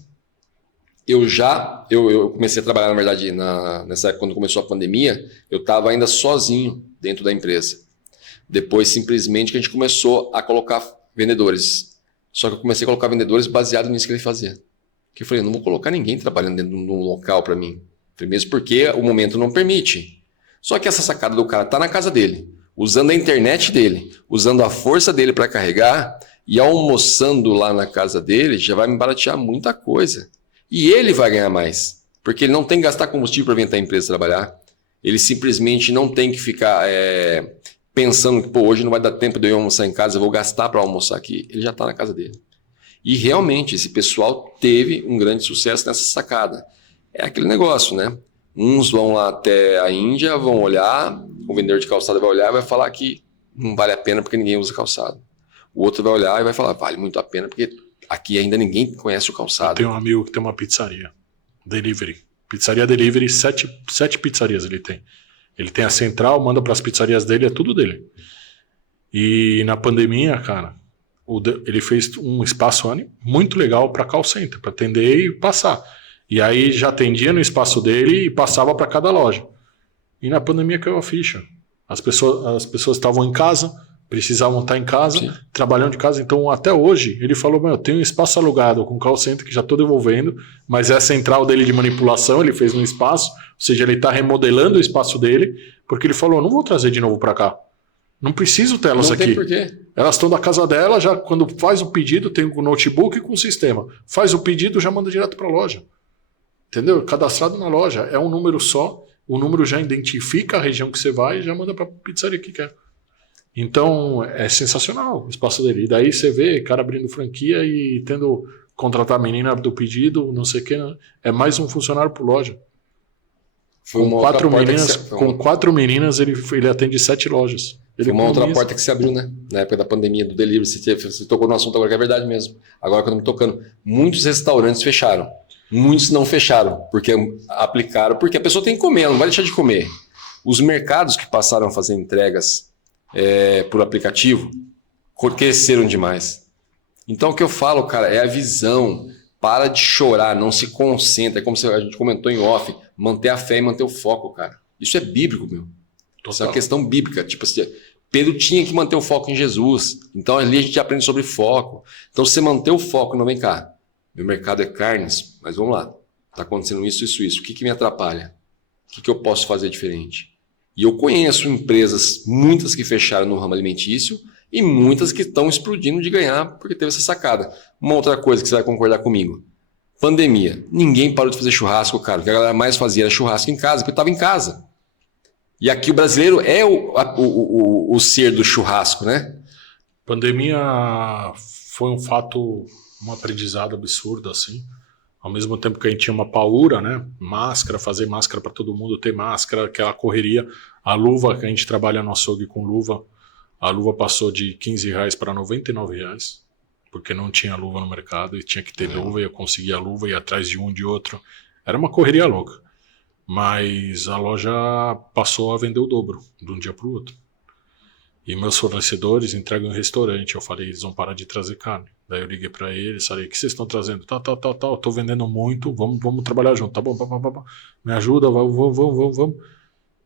eu comecei a trabalhar, na verdade, nessa época, quando começou a pandemia, eu estava ainda sozinho dentro da empresa. Depois, simplesmente, que a gente começou a colocar vendedores. Só que eu comecei a colocar vendedores baseado nisso que ele fazia. Porque eu falei, eu não vou colocar ninguém trabalhando dentro de um local para mim. Mesmo porque o momento não permite. Só que essa sacada do cara tá na casa dele, usando a internet dele, usando a força dele para carregar e almoçando lá na casa dele, já vai me baratear muita coisa. E ele vai ganhar mais, porque ele não tem que gastar combustível para vir até a empresa trabalhar. Ele simplesmente não tem que ficar pensando que, pô, hoje não vai dar tempo de eu almoçar em casa, eu vou gastar para almoçar aqui. Ele já está na casa dele. E realmente esse pessoal teve um grande sucesso nessa sacada. É aquele negócio, né? Uns vão lá até a Índia, vão olhar, o vendedor de calçado vai olhar e vai falar que não vale a pena porque ninguém usa calçado. O outro vai olhar e vai falar, vale muito a pena porque aqui ainda ninguém conhece o calçado. Eu tenho um amigo que tem uma pizzaria, delivery. Pizzaria delivery, 7 pizzarias ele tem. Ele tem a central, manda para as pizzarias dele, é tudo dele. E na pandemia, cara, ele fez um espaço muito legal para call center, para atender e passar. E aí já atendia no espaço dele e passava para cada loja. E na pandemia caiu a ficha. As pessoas estavam em casa, precisavam estar em casa, sim, trabalhando de casa. Então, até hoje, ele falou, eu tenho um espaço alugado com call center que já estou devolvendo, mas é a central dele de manipulação, ele fez no espaço, ou seja, ele está remodelando o espaço dele, porque ele falou, não vou trazer de novo para cá. Não preciso ter elas aqui. Não tem porquê. Elas estão da casa dela, já quando faz o pedido, tem o notebook com o sistema. Faz o pedido, já manda direto para a loja. Entendeu? Cadastrado na loja. É um número só, o número já identifica a região que você vai e já manda para a pizzaria que quer. Então, é sensacional o espaço dele. E daí você vê cara abrindo franquia e tendo contratar a menina do pedido, não sei o que. Né? É mais um funcionário por loja. Com 4 meninas, ele atende 7 lojas. Foi uma outra porta que se abriu, né? Na época da pandemia, do delivery. Você tocou no assunto agora, que é verdade mesmo. Agora que eu não me tocando. Muitos restaurantes fecharam. Muitos não fecharam, porque aplicaram. Porque a pessoa tem que comer, ela não vai deixar de comer. Os mercados que passaram a fazer entregas por aplicativo cresceram demais. Então o que eu falo, cara, é a visão. Para de chorar, não se concentra. É como a gente comentou em off, manter a fé e manter o foco, cara. Isso é bíblico, meu. Total. Isso é uma questão bíblica. Tipo assim, Pedro tinha que manter o foco em Jesus. Então ali a gente aprende sobre foco. Então se você manter o foco, não vem cá. Meu mercado é carnes, mas vamos lá. Está acontecendo isso. O que me atrapalha? O que eu posso fazer diferente? E eu conheço empresas, muitas que fecharam no ramo alimentício e muitas que estão explodindo de ganhar porque teve essa sacada. Uma outra coisa que você vai concordar comigo. Pandemia. Ninguém parou de fazer churrasco, cara. O que a galera mais fazia era churrasco em casa, porque estava em casa. E aqui o brasileiro é o ser do churrasco, né? Pandemia foi um fato, um aprendizado absurdo, assim. Ao mesmo tempo que a gente tinha uma paura, né? Máscara, fazer máscara para todo mundo ter máscara, aquela correria. A luva, que a gente trabalha no açougue com luva, a luva passou de R$15 para R$99, porque não tinha luva no mercado e tinha que ter luva, e eu conseguia a luva e ia atrás de um, de outro. Era uma correria louca. Mas a loja passou a vender o dobro, de um dia para o outro. E meus fornecedores entregam em restaurante. Eu falei, eles vão parar de trazer carne. Daí eu liguei para eles, falei, o que vocês estão trazendo? Tal, tô vendendo muito, vamos trabalhar junto, tá bom, me ajuda, vamos.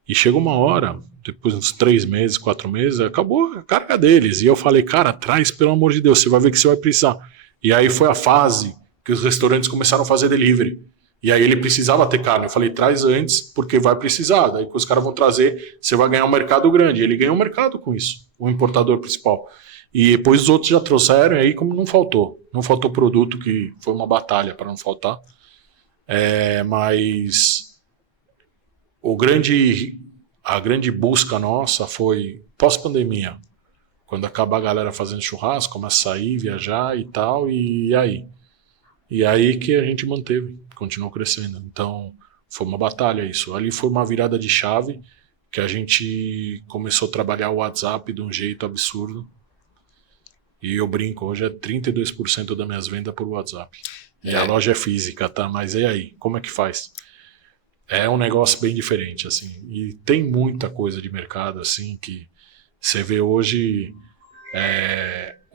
E chega uma hora, depois de uns 3 meses, 4 meses, acabou a carga deles. E eu falei, cara, traz, pelo amor de Deus, você vai ver que você vai precisar. E aí foi a fase que os restaurantes começaram a fazer delivery. E aí ele precisava ter carne. Eu falei, traz antes, porque vai precisar. Daí que os caras vão trazer, você vai ganhar um mercado grande. Ele ganhou um mercado com isso, o importador principal. E depois os outros já trouxeram, e aí como não faltou. Não faltou produto, que foi uma batalha para não faltar. Mas a grande busca nossa foi pós-pandemia. Quando acabar a galera fazendo churrasco, começa a sair, viajar e tal, e aí? E aí que a gente manteve, continuou crescendo. Então, foi uma batalha isso. Ali foi uma virada de chave, que a gente começou a trabalhar o WhatsApp de um jeito absurdo. E eu brinco, hoje é 32% das minhas vendas por WhatsApp. E a loja é física, tá? Mas e aí? Como é que faz? É um negócio bem diferente, assim. E tem muita coisa de mercado, assim, que você vê hoje...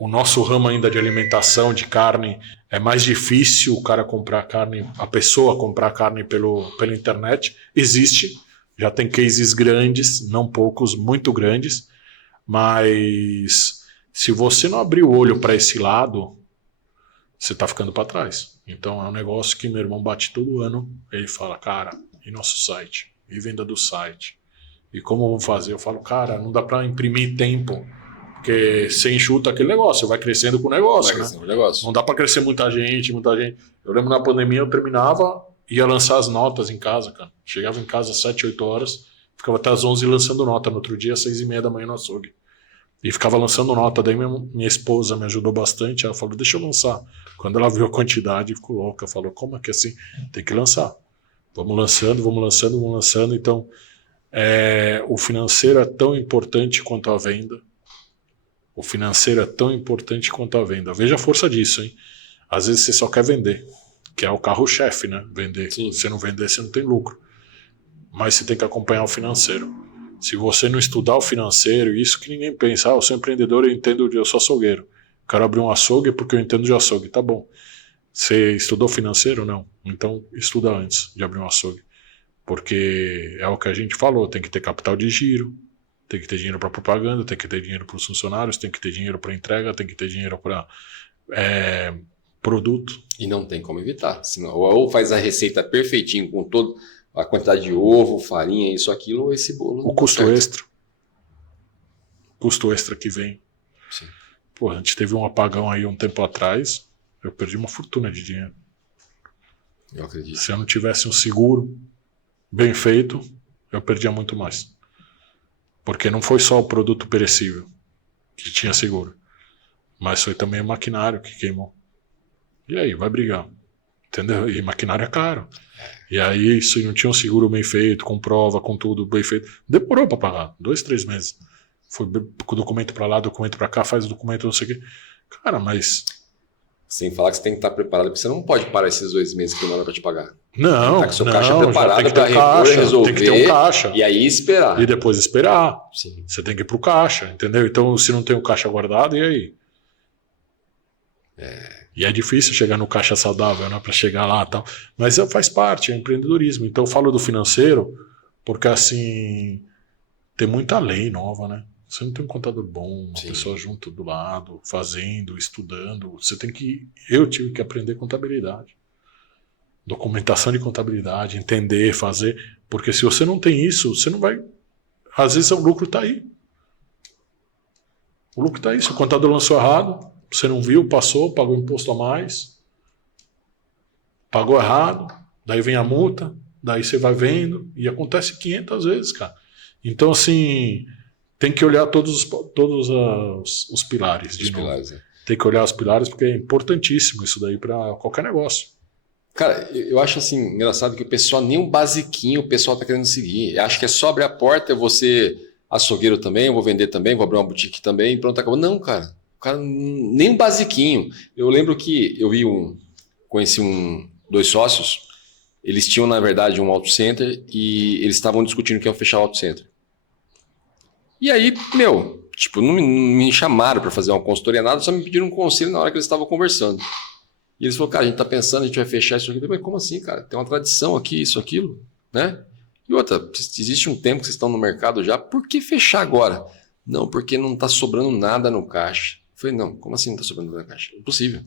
O nosso ramo ainda de alimentação, de carne, é mais difícil o cara comprar carne, a pessoa comprar carne pela internet. Existe, já tem cases grandes, não poucos, muito grandes, mas se você não abrir o olho para esse lado, você está ficando para trás. Então é um negócio que meu irmão bate todo ano. Ele fala, cara, e nosso site? E venda do site? E como eu vou fazer? Eu falo, cara, não dá para imprimir tempo. Porque você enxuta aquele negócio, você vai crescendo com o negócio, né? Não dá para crescer muita gente. Eu lembro na pandemia eu terminava, ia lançar as notas em casa, cara. Chegava em casa às 7, 8 horas, ficava até às 11 lançando nota. No outro dia, às 6:30 da manhã no açougue. E ficava lançando nota. Daí minha esposa me ajudou bastante. Ela falou, deixa eu lançar. Quando ela viu a quantidade, ficou louca. Falou, como é que assim? Tem que lançar. Vamos lançando. Então, o financeiro é tão importante quanto a venda. O financeiro é tão importante quanto a venda. Veja a força disso, hein? Às vezes você só quer vender, que é o carro-chefe, né? Vender. Sim. Se não vender, você não tem lucro. Mas você tem que acompanhar o financeiro. Se você não estudar o financeiro, isso que ninguém pensa, eu sou empreendedor, eu sou açougueiro. Quero abrir um açougue porque eu entendo de açougue. Tá bom. Você estudou financeiro? Não. Então estuda antes de abrir um açougue. Porque é o que a gente falou, tem que ter capital de giro, tem que ter dinheiro para propaganda, tem que ter dinheiro para os funcionários, tem que ter dinheiro para entrega, tem que ter dinheiro para produto. E não tem como evitar. Senão, ou faz a receita perfeitinho com toda a quantidade de ovo, farinha, isso, aquilo, ou esse bolo. O custo extra. Custo extra que vem. Sim. Pô, a gente teve um apagão aí um tempo atrás, eu perdi uma fortuna de dinheiro. Eu acredito. Se eu não tivesse um seguro bem feito, eu perdia muito mais. Porque não foi só o produto perecível que tinha seguro, mas foi também o maquinário que queimou. E aí, vai brigar. Entendeu? E maquinário é caro. E aí, se não tinha um seguro bem feito, com prova, com tudo bem feito, demorou para pagar, 2, 3 meses. Foi com o documento para lá, documento para cá, faz o documento, não sei o quê. Cara, mas... Sem falar que você tem que estar preparado, porque você não pode parar esses 2 meses que demora para te pagar. Não, tá com seu caixa preparado para resolver, tem que ter um caixa. E aí esperar. E depois esperar. Sim. Você tem que ir pro caixa, entendeu? Então, se não tem o caixa guardado, e aí? E é difícil chegar no caixa saudável, né? Para chegar lá e tal. Mas faz parte, é empreendedorismo. Então, eu falo do financeiro, porque assim, tem muita lei nova, né? Você não tem um contador bom, uma pessoa junto do lado, fazendo, estudando. Eu tive que aprender contabilidade. Documentação de contabilidade, entender, fazer. Porque se você não tem isso, você não vai... Às vezes o lucro está aí. O lucro está aí. Se o contador lançou errado, você não viu, passou, pagou imposto a mais, pagou errado, daí vem a multa, daí você vai vendo, e acontece 500 vezes, cara. Então, assim... Tem que olhar todos os pilares. Tem que olhar os pilares porque é importantíssimo isso daí para qualquer negócio. Cara, eu acho assim, engraçado que o pessoal, nem um basiquinho o pessoal tá querendo seguir. Eu acho que é só abrir a porta, eu vou ser açougueiro também, eu vou vender também, vou abrir uma boutique também, pronto, acabou. Não, cara. O cara nem um basiquinho. Eu lembro que eu conheci 2 sócios, eles tinham, na verdade, um auto center e eles estavam discutindo que iam fechar o auto center. E aí, não me chamaram para fazer uma consultoria, nada, só me pediram um conselho na hora que eles estavam conversando. E eles falaram, cara, a gente está pensando, a gente vai fechar isso aqui. Mas como assim, cara? Tem uma tradição aqui, isso, aquilo, né? E outra, existe um tempo que vocês estão no mercado já, por que fechar agora? Não, porque não está sobrando nada no caixa. Eu falei, não, como assim não está sobrando nada no caixa? Impossível.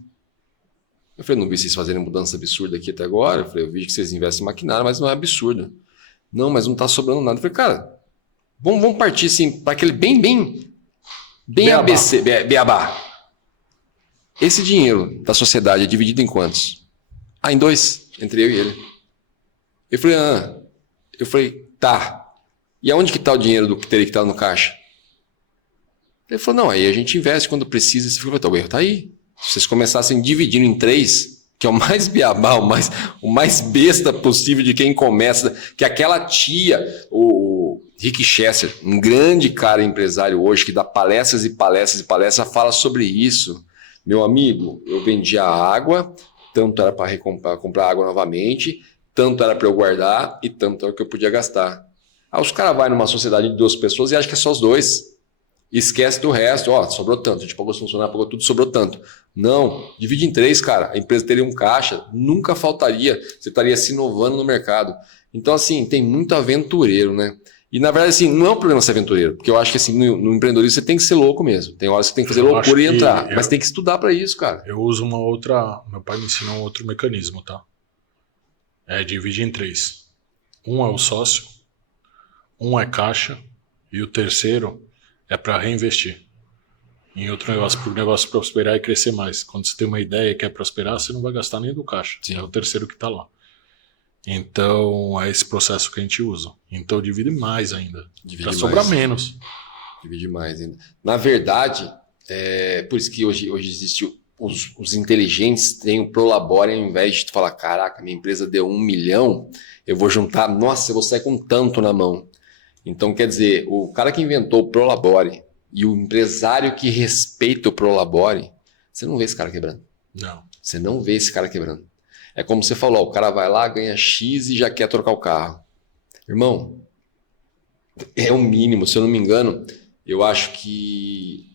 Eu falei, não vi vocês fazerem mudança absurda aqui até agora. Eu falei, eu vi que vocês investem em maquinário, mas não é absurdo. Não, mas não está sobrando nada. Eu falei, cara, vamos partir assim, para aquele bem Beabá. ABC, Beabá. Esse dinheiro da sociedade é dividido em quantos? Em 2, entre eu e ele. Eu falei, tá. E aonde que está o dinheiro que teria que estar no caixa? Ele falou, não, aí a gente investe quando precisa. Você falou, o erro está aí. Se vocês começassem dividindo em 3, que é o mais beabá, o mais besta possível de quem começa, que aquela tia, o Rick Chester, um grande cara empresário hoje, que dá palestras e palestras e palestras, fala sobre isso. Meu amigo, eu vendia água, tanto era para comprar água novamente, tanto era para eu guardar e tanto era que eu podia gastar. Aí os caras vão numa sociedade de 2 pessoas e acham que é só os 2. Esquece do resto, sobrou tanto, a gente pagou os funcionários, pagou tudo, sobrou tanto. Não, divide em 3, cara. A empresa teria um caixa, nunca faltaria, você estaria se inovando no mercado. Então, assim, tem muito aventureiro, né? E na verdade, assim, não é um problema ser aventureiro, porque eu acho que assim, no empreendedorismo você tem que ser louco mesmo. Tem horas que você tem que fazer loucura e entrar, mas tem que estudar para isso, cara. Eu uso meu pai me ensinou um outro mecanismo, tá? Divide em 3. Um é o sócio, um é caixa e o terceiro é para reinvestir em outro negócio, para o negócio prosperar e crescer mais. Quando você tem uma ideia e quer prosperar, você não vai gastar nem do caixa. Sim. É o terceiro que está lá. Então, é esse processo que a gente usa. Então, divide mais ainda. Para sobrar menos. Divide mais ainda. Na verdade, por isso que hoje existe os inteligentes têm o Prolabore, ao invés de tu falar, caraca, minha empresa deu 1 milhão, eu vou juntar, nossa, eu vou sair com tanto na mão. Então, quer dizer, o cara que inventou o Prolabore e o empresário que respeita o Prolabore, você não vê esse cara quebrando. Não. Você não vê esse cara quebrando. É como você falou, o cara vai lá, ganha X e já quer trocar o carro. Irmão, é o mínimo, se eu não me engano, eu acho que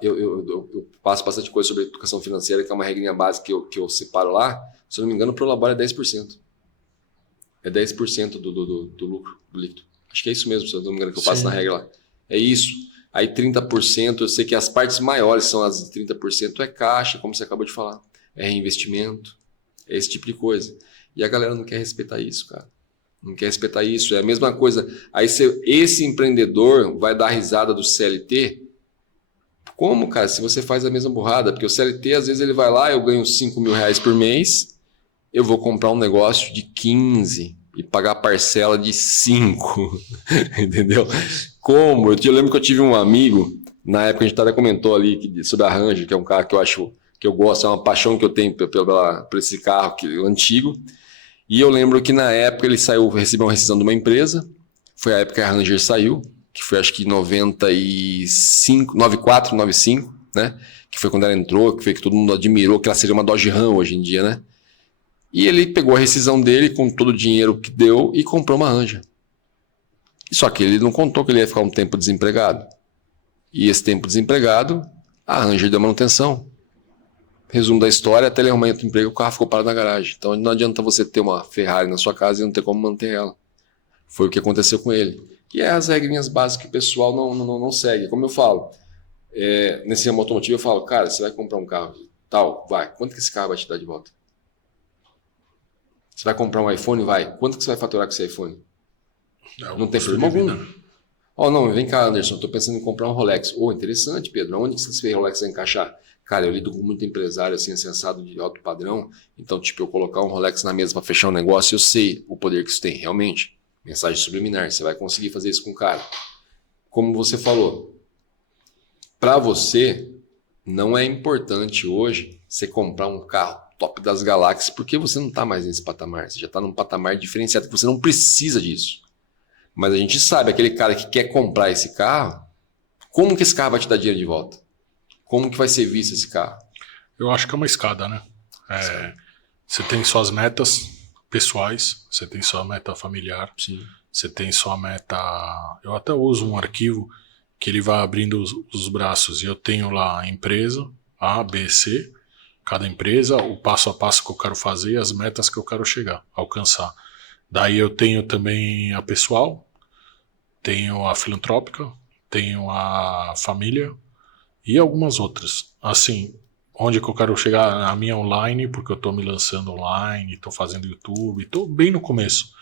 eu passo bastante coisa sobre educação financeira, que é uma regrinha básica que eu separo lá. Se eu não me engano, o Prolabore é 10%. É 10% do lucro, do líquido. Acho que é isso mesmo, se eu não me engano, que eu passo na regra lá. É isso. Aí 30%, eu sei que as partes maiores são as 30%, é caixa, como você acabou de falar. É reinvestimento. É esse tipo de coisa. E a galera não quer respeitar isso, cara. Não quer respeitar isso. É a mesma coisa. Aí esse empreendedor vai dar risada do CLT. Como, cara? Se você faz a mesma burrada. Porque o CLT, às vezes, ele vai lá, eu ganho 5 mil reais por mês, eu vou comprar um negócio de 15 e pagar parcela de 5. Entendeu? Como? Eu lembro que eu tive um amigo, na época a gente até comentou ali sobre a Ranger, que é um carro que eu acho... que eu gosto, é uma paixão que eu tenho por esse carro antigo. E eu lembro que na época ele recebeu uma rescisão de uma empresa, foi a época que a Ranger saiu, que foi acho que 95, 94, 95, né? Que foi quando ela entrou, que foi que todo mundo admirou, que ela seria uma Dodge Ram hoje em dia, né? E ele pegou a rescisão dele com todo o dinheiro que deu e comprou uma Ranger. Só que ele não contou que ele ia ficar um tempo desempregado. E esse tempo desempregado, a Ranger deu manutenção. Resumo da história, até ele arrumar outro emprego, o carro ficou parado na garagem. Então não adianta você ter uma Ferrari na sua casa e não ter como manter ela. Foi o que aconteceu com ele. E é as regrinhas básicas que o pessoal não segue. Como eu falo, nesse ramo automotivo eu falo, cara, você vai comprar um carro tal, vai. Quanto que esse carro vai te dar de volta? Você vai comprar um iPhone, vai. Quanto que você vai faturar com esse iPhone? Não tem problema algum. Não, vem cá, Anderson, estou pensando em comprar um Rolex. Interessante, Pedro. Onde que esse Rolex vai encaixar? Cara, eu lido com muito empresário assim, sensado de alto padrão. Então, tipo, eu colocar um Rolex na mesa para fechar um negócio, eu sei o poder que isso tem, realmente. Mensagem subliminar, você vai conseguir fazer isso com o cara. Como você falou, para você, não é importante hoje você comprar um carro top das galáxias, porque você não está mais nesse patamar. Você já está num patamar diferenciado, que você não precisa disso. Mas a gente sabe, aquele cara que quer comprar esse carro, como que esse carro vai te dar dinheiro de volta? Como que vai ser visto esse carro? Eu acho que é uma escada, né? Você tem suas metas pessoais, você tem sua meta familiar, sim. Você tem sua meta... Eu até uso um arquivo que ele vai abrindo os braços e eu tenho lá a empresa, A, B, C, cada empresa, o passo a passo que eu quero fazer, as metas que eu quero chegar, alcançar. Daí eu tenho também a pessoal, tenho a filantrópica, tenho a família, e algumas outras. Assim, onde que eu quero chegar? A minha online, porque eu estou me lançando online, estou fazendo YouTube, estou bem no começo.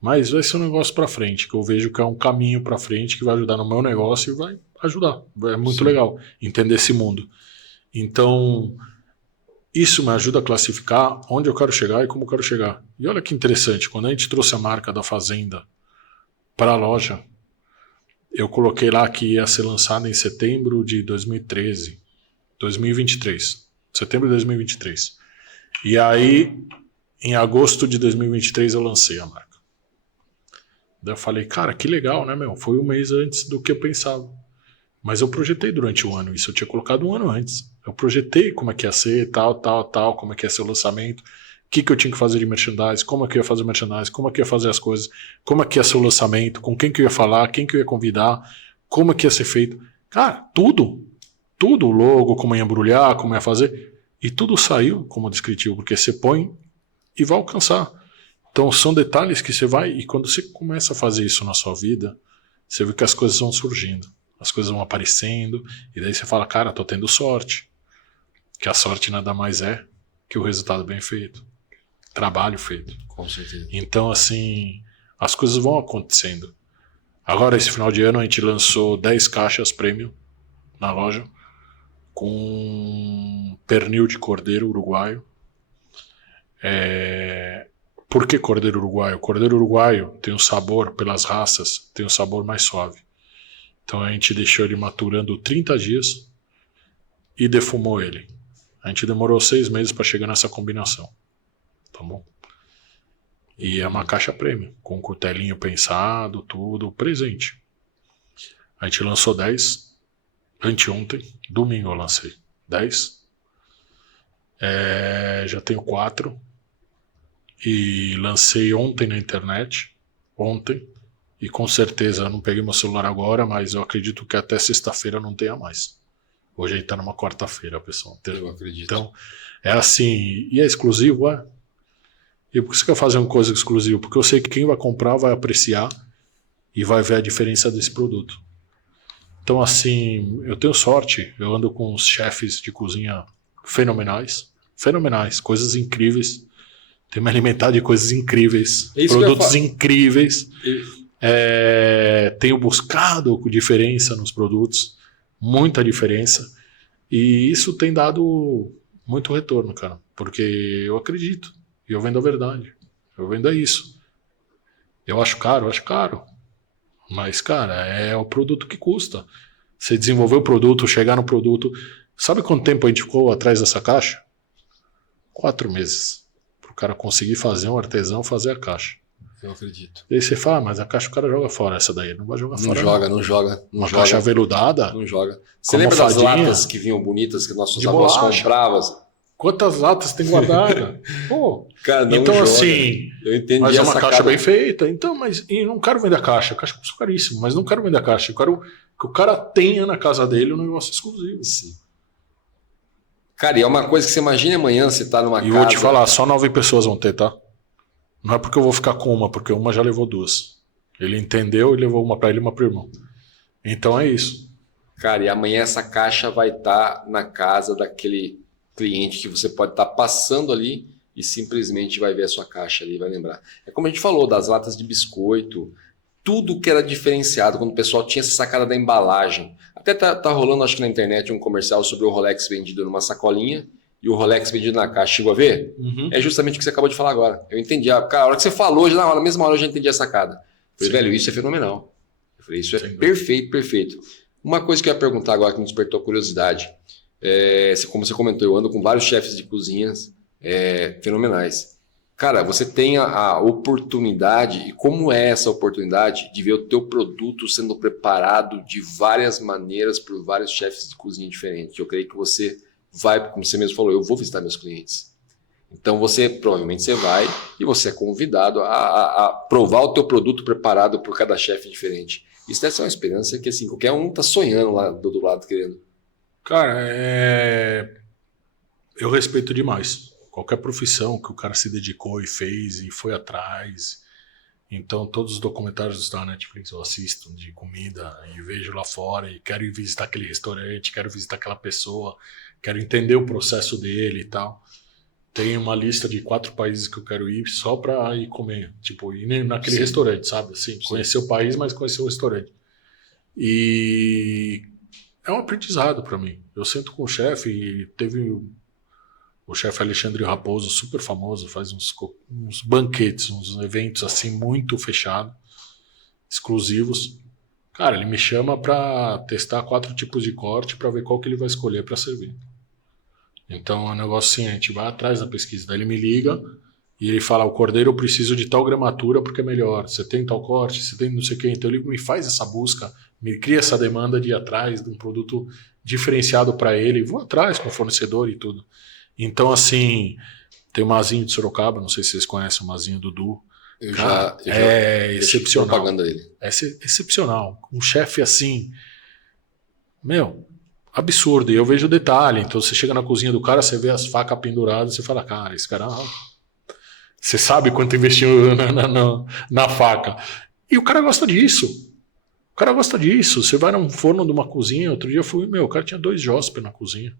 Mas vai ser um negócio para frente, que eu vejo que é um caminho para frente que vai ajudar no meu negócio e vai ajudar. É muito Sim. legal entender esse mundo. Então, isso me ajuda a classificar onde eu quero chegar e como eu quero chegar. E olha que interessante, quando a gente trouxe a marca da Fazenda para a loja, eu coloquei lá que ia ser lançado em setembro de 2023. Setembro de 2023. E aí, em agosto de 2023, eu lancei a marca. Daí eu falei, cara, que legal, né, meu? Foi um mês antes do que eu pensava. Mas eu projetei durante o ano, isso eu tinha colocado um ano antes. Eu projetei como é que ia ser, tal, como é que ia ser o lançamento, o que eu tinha que fazer de merchandise, como é que eu ia fazer o merchandise, como é que eu ia fazer as coisas, como é que ia ser o lançamento, com quem que eu ia falar, quem que eu ia convidar, como é que ia ser feito. Cara, tudo, o logo, como ia embrulhar, como ia fazer, e tudo saiu como descritivo, porque você põe e vai alcançar. Então são detalhes que você vai, e quando você começa a fazer isso na sua vida, você vê que as coisas vão surgindo, as coisas vão aparecendo, e daí você fala, cara, tô tendo sorte. Que a sorte nada mais é que o resultado bem feito, trabalho feito. Com certeza. Então, assim, as coisas vão acontecendo. Agora, esse final de ano, a gente lançou 10 caixas premium na loja, com pernil de cordeiro uruguaio. Por que cordeiro uruguaio? Cordeiro uruguaio tem um sabor, pelas raças, tem um sabor mais suave. Então a gente deixou ele maturando 30 dias e defumou ele. A gente demorou 6 meses para chegar nessa combinação. Tá bom? E é uma caixa premium, com cutelinho pensado, tudo, presente. A gente lançou 10, anteontem, domingo eu lancei 10. Já tenho 4. E lancei ontem na internet, e com certeza, eu não peguei meu celular agora, mas eu acredito que até sexta-feira não tenha mais. Hoje aí tá numa quarta-feira, pessoal. Eu acredito. Então, é assim, e é exclusivo, é? E por que você quer fazer uma coisa exclusiva? Porque eu sei que quem vai comprar vai apreciar e vai ver a diferença desse produto. Então, assim, eu tenho sorte, eu ando com uns chefes de cozinha fenomenais, coisas incríveis. Tem me alimentado de coisas incríveis, produtos incríveis. Tenho buscado diferença nos produtos, muita diferença. E isso tem dado muito retorno, cara. Porque eu acredito, e eu vendo a verdade. Eu vendo isso. Eu acho caro. Mas, cara, é o produto que custa. Você desenvolver o produto, chegar no produto. Sabe quanto tempo a gente ficou atrás dessa caixa? 4 meses. O cara conseguir fazer, um artesão fazer a caixa. Eu acredito. E aí você fala, mas a caixa o cara joga fora, essa daí. Não vai jogar fora. Não joga. Uma caixa aveludada? Não joga. Você lembra das latas que vinham bonitas que nossos avós compravam? Quantas latas tem guardada? Pô. Cara, não então, joga. Assim, eu entendi, mas é uma caixa bem feita. Então, mas e não quero vender a caixa. A caixa custa caríssimo, mas não quero vender a caixa. Eu quero que o cara tenha na casa dele um negócio exclusivo. Sim. Cara, e é uma coisa que você imagina amanhã você tá numa casa... E vou te falar, só 9 pessoas vão ter, tá? Não é porque eu vou ficar com uma, porque uma já levou 2. Ele entendeu e levou uma pra ele e uma pro irmão. Então é isso. Cara, e amanhã essa caixa vai estar na casa daquele cliente que você pode estar passando ali e simplesmente vai ver a sua caixa ali e vai lembrar. É como a gente falou, das latas de biscoito, tudo que era diferenciado quando o pessoal tinha essa sacada da embalagem. Até tá rolando, acho que na internet, um comercial sobre o Rolex vendido numa sacolinha e o Rolex vendido na caixa. Chegou a ver? Uhum. É justamente o que você acabou de falar agora. Eu entendi. Cara, a hora que você falou, já na mesma hora eu já entendi a sacada. Eu falei, velho, isso é fenomenal. Eu falei, isso é perfeito. Uma coisa que eu ia perguntar agora que me despertou a curiosidade. Como você comentou, eu ando com vários chefes de cozinhas fenomenais. Cara, você tem a oportunidade, e como é essa oportunidade de ver o teu produto sendo preparado de várias maneiras por vários chefes de cozinha diferentes. Eu creio que você vai, como você mesmo falou, eu vou visitar meus clientes. Então provavelmente você vai e você é convidado a provar o teu produto preparado por cada chefe diferente. Isso deve ser uma experiência que assim, qualquer um tá sonhando lá do outro lado querendo. Cara, eu respeito demais. Qualquer profissão que o cara se dedicou e fez e foi atrás. Então, todos os documentários da Netflix eu assisto de comida e vejo lá fora e quero ir visitar aquele restaurante, quero visitar aquela pessoa, quero entender o processo dele e tal. Tem uma lista de 4 países que eu quero ir só pra ir comer. Tipo, ir naquele restaurante, sabe? Assim, conhecer o país, mas conhecer o restaurante. E é um aprendizado pra mim. Eu sento com o chefe e teve... O chefe Alexandre Raposo, super famoso, faz uns banquetes, uns eventos assim muito fechados, exclusivos. Cara, ele me chama para testar 4 tipos de corte para ver qual que ele vai escolher para servir. Então é um negócio assim, a gente vai atrás da pesquisa. Daí ele me liga e ele fala, o cordeiro eu preciso de tal gramatura porque é melhor. Você tem tal corte, você tem não sei o quê. Então ele me faz essa busca, me cria essa demanda de ir atrás de um produto diferenciado para ele. Vou atrás com o fornecedor e tudo. Então, assim, tem o Mazinho de Sorocaba, não sei se vocês conhecem o Mazinho Dudu. É excepcional. Propaganda dele. É excepcional. Um chefe assim, absurdo. E eu vejo o detalhe. Então, você chega na cozinha do cara, você vê as facas penduradas, você fala, cara, esse cara... Você sabe quanto investiu na faca. E o cara gosta disso. O cara gosta disso. Você vai num forno de uma cozinha, outro dia eu fui, o cara tinha 2 Josper na cozinha.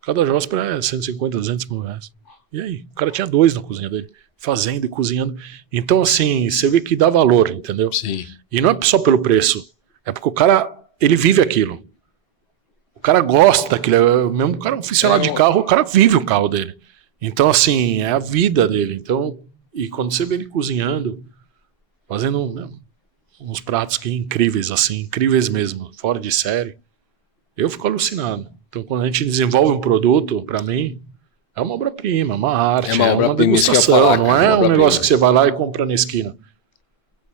Cada Josper é 150, 200 mil reais. E aí? O cara tinha 2 na cozinha dele, fazendo e cozinhando. Então, assim, você vê que dá valor, entendeu? Sim. E não é só pelo preço. É porque o cara, ele vive aquilo. O cara gosta daquilo. Mesmo o cara é um funcionário de carro, o cara vive o carro dele. Então, assim, é a vida dele. Então, e quando você vê ele cozinhando, fazendo, né, uns pratos que incríveis, assim, incríveis mesmo, fora de série, eu fico alucinado. Então, quando a gente desenvolve um produto, para mim, é uma obra-prima, uma arte, é uma degustação. Não é um negócio que você vai lá e compra na esquina.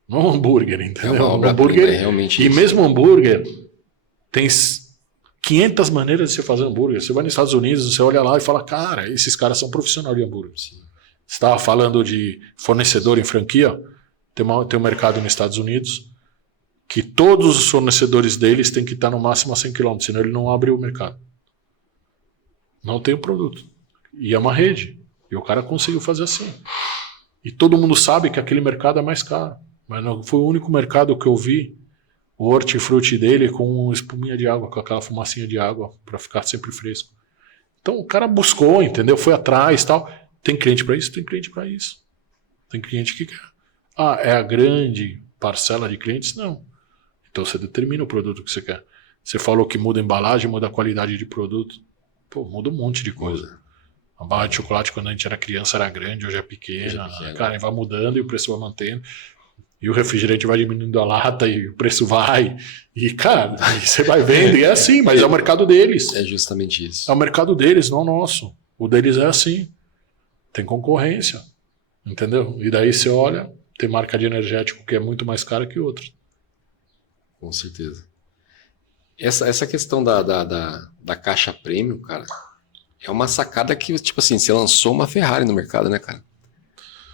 Não é um hambúrguer, entendeu? É uma hambúrguer, realmente e isso. mesmo hambúrguer, tem 500 maneiras de você fazer hambúrguer. Você vai nos Estados Unidos, você olha lá e fala, cara, esses caras são profissionais de hambúrguer. Sim. Você estava falando de fornecedor em franquia, tem um mercado nos Estados Unidos que todos os fornecedores deles têm que estar no máximo a 100 km, senão ele não abre o mercado. Não tem o produto. E é uma rede. E o cara conseguiu fazer assim. E todo mundo sabe que aquele mercado é mais caro. Mas não foi o único mercado que eu vi o hortifruti dele com espuminha de água, com aquela fumacinha de água para ficar sempre fresco. Então o cara buscou, entendeu? Foi atrás, tal. Tem cliente para isso? Tem cliente para isso. Tem cliente que quer. Ah, é a grande parcela de clientes? Não. Então você determina o produto que você quer. Você falou que muda a embalagem, muda a qualidade de produto. Pô, muda um monte de coisa. A barra de chocolate quando a gente era criança era grande, hoje é pequena. Cara, vai mudando e o preço vai mantendo. E o refrigerante vai diminuindo a lata e o preço vai. E, cara, você vai vendo e é assim, mas é o mercado deles. É justamente isso. É o mercado deles, não o nosso. O deles é assim. Tem concorrência. Entendeu? E daí você olha, tem marca de energético que é muito mais cara que outra. Com certeza. Essa questão da caixa premium, cara, é uma sacada que, tipo assim, você lançou uma Ferrari no mercado, né, cara?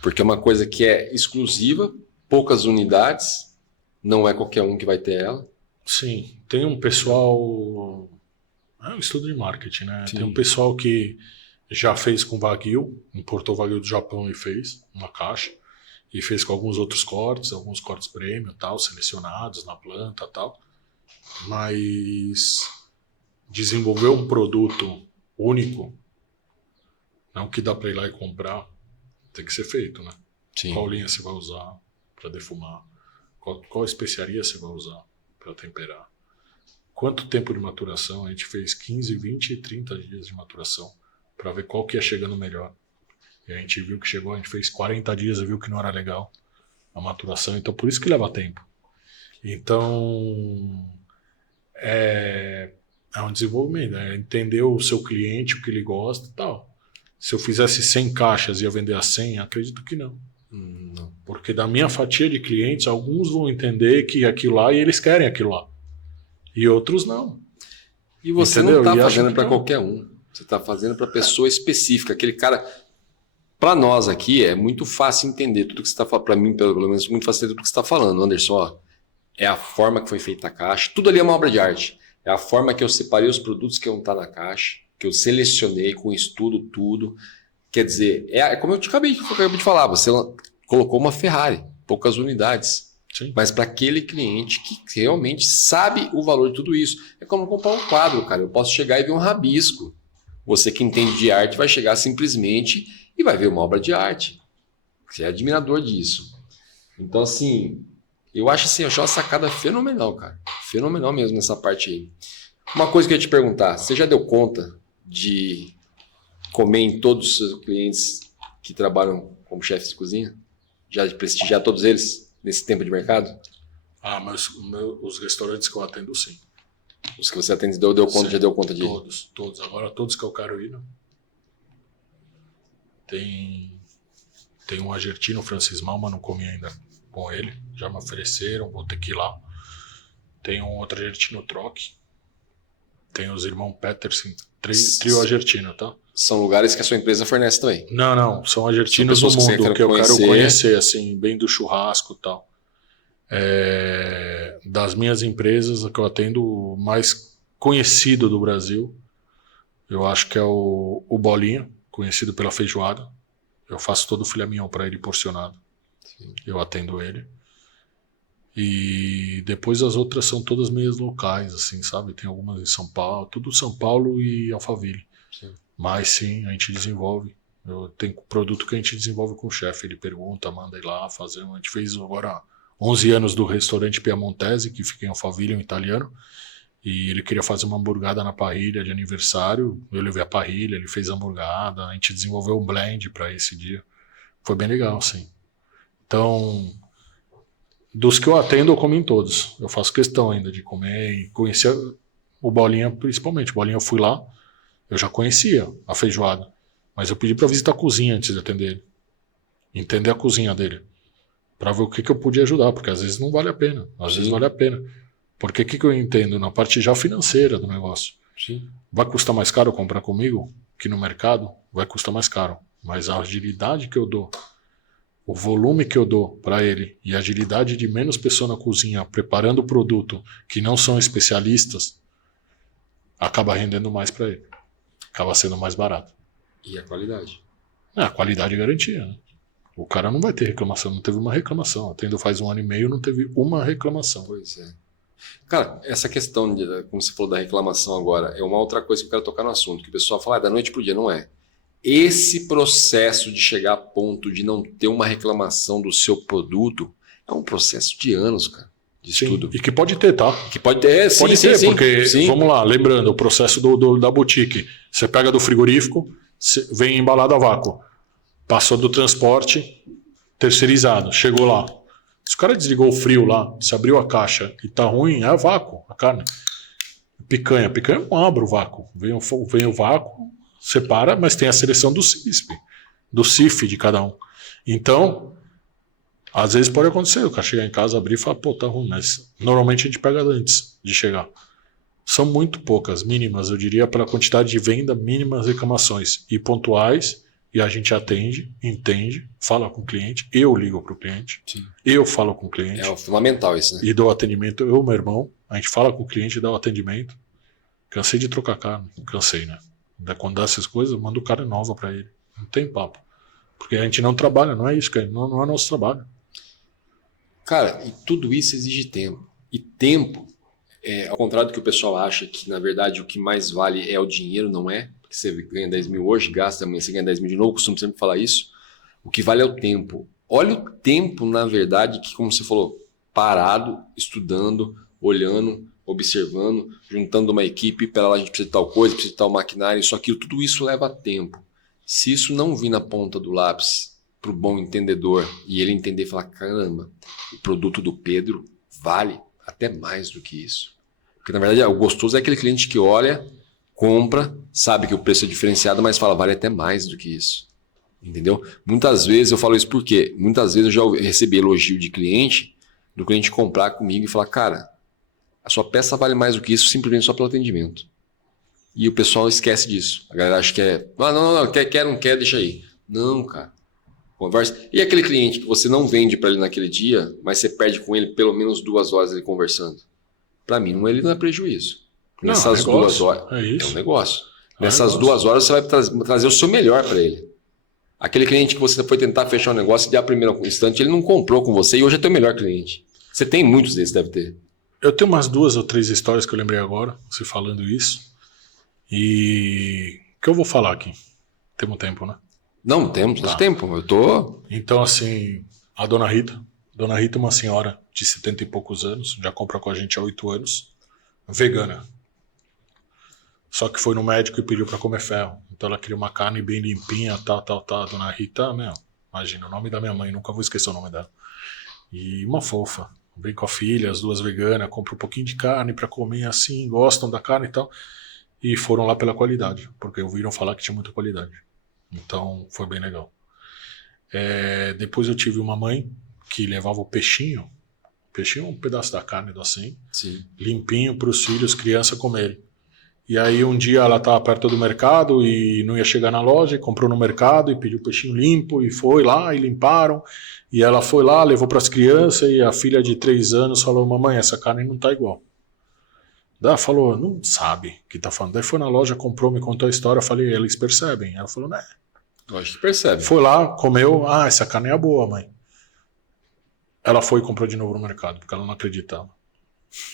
Porque é uma coisa que é exclusiva, poucas unidades, não é qualquer um que vai ter ela. Sim, tem um pessoal... É um estudo de marketing, né? Sim. Tem um pessoal que já fez com Wagyu, importou Wagyu do Japão e fez uma caixa, e fez com alguns outros cortes, alguns cortes premium, tal, selecionados na planta, tal. Mas desenvolver um produto único, não que dá para ir lá e comprar, tem que ser feito, né? Sim. Qual linha você vai usar para defumar? Qual especiaria você vai usar para temperar? Quanto tempo de maturação? A gente fez 15, 20 e 30 dias de maturação para ver qual que ia chegando melhor. E a gente viu que chegou, a gente fez 40 dias e viu que não era legal a maturação. Então, por isso que leva tempo. Então, é um desenvolvimento, é entender o seu cliente, o que ele gosta e tal. Se eu fizesse 100 caixas e ia vender a 100, acredito que não. Não. Porque da minha fatia de clientes, alguns vão entender que aquilo lá e eles querem aquilo lá. E outros não. E você Entendeu? não está E acho fazendo que para não. qualquer um. Você está fazendo para pessoa específica. Aquele cara... Para nós aqui é muito fácil entender tudo que você está falando. Para mim, pelo menos, muito fácil entender tudo que você está falando, Anderson. Ó, é a forma que foi feita a caixa. Tudo ali é uma obra de arte. É a forma que eu separei os produtos que iam estar na caixa, que eu selecionei com estudo, tudo. Quer dizer, é como eu acabei de falar, você colocou uma Ferrari, poucas unidades. Sim. Mas para aquele cliente que realmente sabe o valor de tudo isso. É como comprar um quadro, cara. Eu posso chegar e ver um rabisco. Você que entende de arte vai chegar simplesmente e vai ver uma obra de arte. Você é admirador disso. Então, assim, eu acho uma sacada fenomenal, cara. Fenomenal mesmo nessa parte aí. Uma coisa que eu ia te perguntar, você já deu conta de comer em todos os seus clientes que trabalham como chefes de cozinha? Já de prestigiar todos eles nesse tempo de mercado? Ah, mas os restaurantes que eu atendo, sim. Os que você atende, deu conta, Sim, já deu conta de... Todos. Agora, todos que eu quero ir, não. Tem um argentino, Francis Malma, não comi ainda com ele. Já me ofereceram, vou ter que ir lá. Tem um outro argentino, Troque. Tem os irmãos Peterson, trio argentino, tá? São lugares que a sua empresa fornece também. Não, são argentinos do mundo que eu quero conhecer, assim, bem do churrasco e tal. Das minhas empresas, a que eu atendo, o mais conhecido do Brasil, eu acho que é o Bolinha, conhecido pela feijoada. Eu faço todo o filé mignon para ele porcionado. Sim. Eu atendo ele. E depois as outras são todas meias locais, assim, sabe? Tem algumas em São Paulo, tudo São Paulo e Alphaville. Sim. Mas sim, a gente desenvolve. Tem produto que a gente desenvolve com o chefe. Ele pergunta, manda ir lá fazer. A gente fez agora 11 anos do restaurante Piemontese, que fica em Alphaville, um italiano. E ele queria fazer uma hamburgada na parrilha de aniversário. Eu levei a parrilha, ele fez a hamburgada. A gente desenvolveu um blend para esse dia. Foi bem legal, sim. Então, dos que eu atendo, eu como em todos. Eu faço questão ainda de comer e conhecer o Bolinha, principalmente. O Bolinha, eu fui lá, eu já conhecia a feijoada. Mas eu pedi para visitar a cozinha antes de atender ele. Entender a cozinha dele. Para ver o que eu podia ajudar, porque às vezes não vale a pena. Às vezes vale a pena. Porque o que eu entendo? Na parte já financeira do negócio. Sim. Vai custar mais caro comprar comigo que no mercado? Vai custar mais caro. Mas a agilidade que eu dou, o volume que eu dou para ele e a agilidade de menos pessoas na cozinha preparando o produto que não são especialistas, acaba rendendo mais para ele. Acaba sendo mais barato. E a qualidade? A qualidade e garantia, né? O cara não vai ter reclamação, não teve uma reclamação. Atendo faz 1 ano e meio, não teve uma reclamação. Pois é. Cara, essa questão, como você falou da reclamação agora, é uma outra coisa que eu quero tocar no assunto, que o pessoal fala da noite pro dia, não é? Esse processo de chegar a ponto de não ter uma reclamação do seu produto é um processo de anos, cara, de estudo. E que pode ter, tá? Que pode ter, sim, pode sim, ter, sim, porque, sim. Vamos lá, lembrando, o processo da boutique. Você pega do frigorífico, vem embalado a vácuo. Passou do transporte, terceirizado, chegou lá. Se o cara desligou o frio lá, se abriu a caixa e tá ruim, é a vácuo, a carne. Picanha eu não abro o vácuo. Vem o vácuo, separa, mas tem a seleção do CISP, do CIF de cada um. Então, às vezes pode acontecer, o cara chegar em casa, abrir e falar, pô, tá ruim, mas normalmente a gente pega antes de chegar. São muito poucas, mínimas, eu diria, pela quantidade de venda, mínimas reclamações e pontuais. E a gente atende, entende, fala com o cliente, eu ligo para o cliente, Sim. Eu falo com o cliente. É fundamental isso, né? E dou atendimento, eu e meu irmão, a gente fala com o cliente e dá o atendimento. Cansei de trocar carne, cansei, né? Quando dá essas coisas, eu mando carne nova para ele. Não tem papo. Porque a gente não trabalha, não é isso, cara. Não é nosso trabalho. Cara, e tudo isso exige tempo. E tempo, ao contrário do que o pessoal acha, que na verdade o que mais vale é o dinheiro, não é? Que você ganha 10 mil hoje, gasta, amanhã você ganha 10 mil de novo, costumo sempre falar isso. O que vale é o tempo. Olha o tempo, na verdade, que, como você falou, parado, estudando, olhando, observando, juntando uma equipe, para lá a gente precisa de tal coisa, precisa de tal maquinário, isso, aquilo, tudo isso leva tempo. Se isso não vir na ponta do lápis para o bom entendedor e ele entender e falar, caramba, o produto do Pedro vale até mais do que isso. Porque, na verdade, o gostoso é aquele cliente que olha, compra, sabe que o preço é diferenciado, mas fala, vale até mais do que isso. Entendeu? Muitas vezes eu falo isso porque muitas vezes eu já recebi elogio de cliente, do cliente comprar comigo e falar, cara, a sua peça vale mais do que isso simplesmente só pelo atendimento. E o pessoal esquece disso. A galera acha que é, não, quer, não quer, deixa aí. Não, cara. Conversa. E aquele cliente que você não vende para ele naquele dia, mas você perde com ele pelo menos 2 horas ele conversando. Para mim, ele não é prejuízo. Nessas 2 horas. É um negócio. Nessas 2 horas você vai trazer o seu melhor para ele. Aquele cliente que você foi tentar fechar um negócio e de a primeira instante ele não comprou com você e hoje é teu melhor cliente. Você tem muitos desses, deve ter. Eu tenho umas 2 ou 3 histórias que eu lembrei agora, você falando isso. E o que eu vou falar aqui? Temos tempo, né? Não, temos tempo. Eu tô... Então, assim, a Dona Rita é uma senhora de 70 e poucos anos, já compra com a gente há 8 anos, vegana. Só que foi no médico e pediu para comer ferro. Então ela queria uma carne bem limpinha, tal. A Dona Rita, imagina, o nome da minha mãe, nunca vou esquecer o nome dela. E uma fofa. Vem com a filha, as 2 veganas, compra um pouquinho de carne para comer assim, gostam da carne e tal. E foram lá pela qualidade, porque ouviram falar que tinha muita qualidade. Então foi bem legal. Depois eu tive uma mãe que levava o peixinho, um pedaço da carne do assim, Sim. limpinho para os filhos, criança comerem. E aí um dia ela estava perto do mercado e não ia chegar na loja, e comprou no mercado e pediu o peixinho limpo e foi lá e limparam. E ela foi lá, levou para as crianças e a filha de 3 anos falou, mamãe, essa carne não tá igual. Daí ela falou, não sabe o que tá falando. Daí foi na loja, comprou, me contou a história, eu falei, eles percebem. Ela falou, né, Eu acho que percebe. Foi lá, comeu, essa carne é boa, mãe. Ela foi e comprou de novo no mercado, porque ela não acreditava.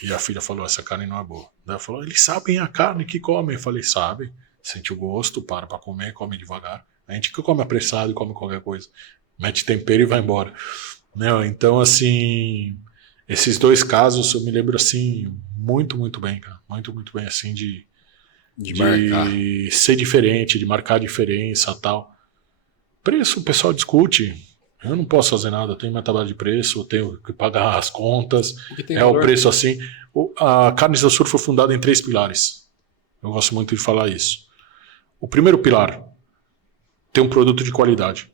E a filha falou, essa carne não é boa. Daí ela falou, eles sabem a carne que comem. Eu falei, sabe, sente o gosto, para pra comer, come devagar. A gente que come apressado e come qualquer coisa. Mete tempero e vai embora. Então, assim, esses 2 casos eu me lembro, assim, muito, muito bem, cara. Muito, muito bem, assim, de marcar. ser diferente, de marcar a diferença e tal. Preço, o pessoal discute. Eu não posso fazer nada, eu tenho minha tabela de preço, eu tenho que pagar as contas, valor. O preço assim. A Carnes do Sul foi fundada em 3 pilares. Eu gosto muito de falar isso. O primeiro pilar, tem um produto de qualidade.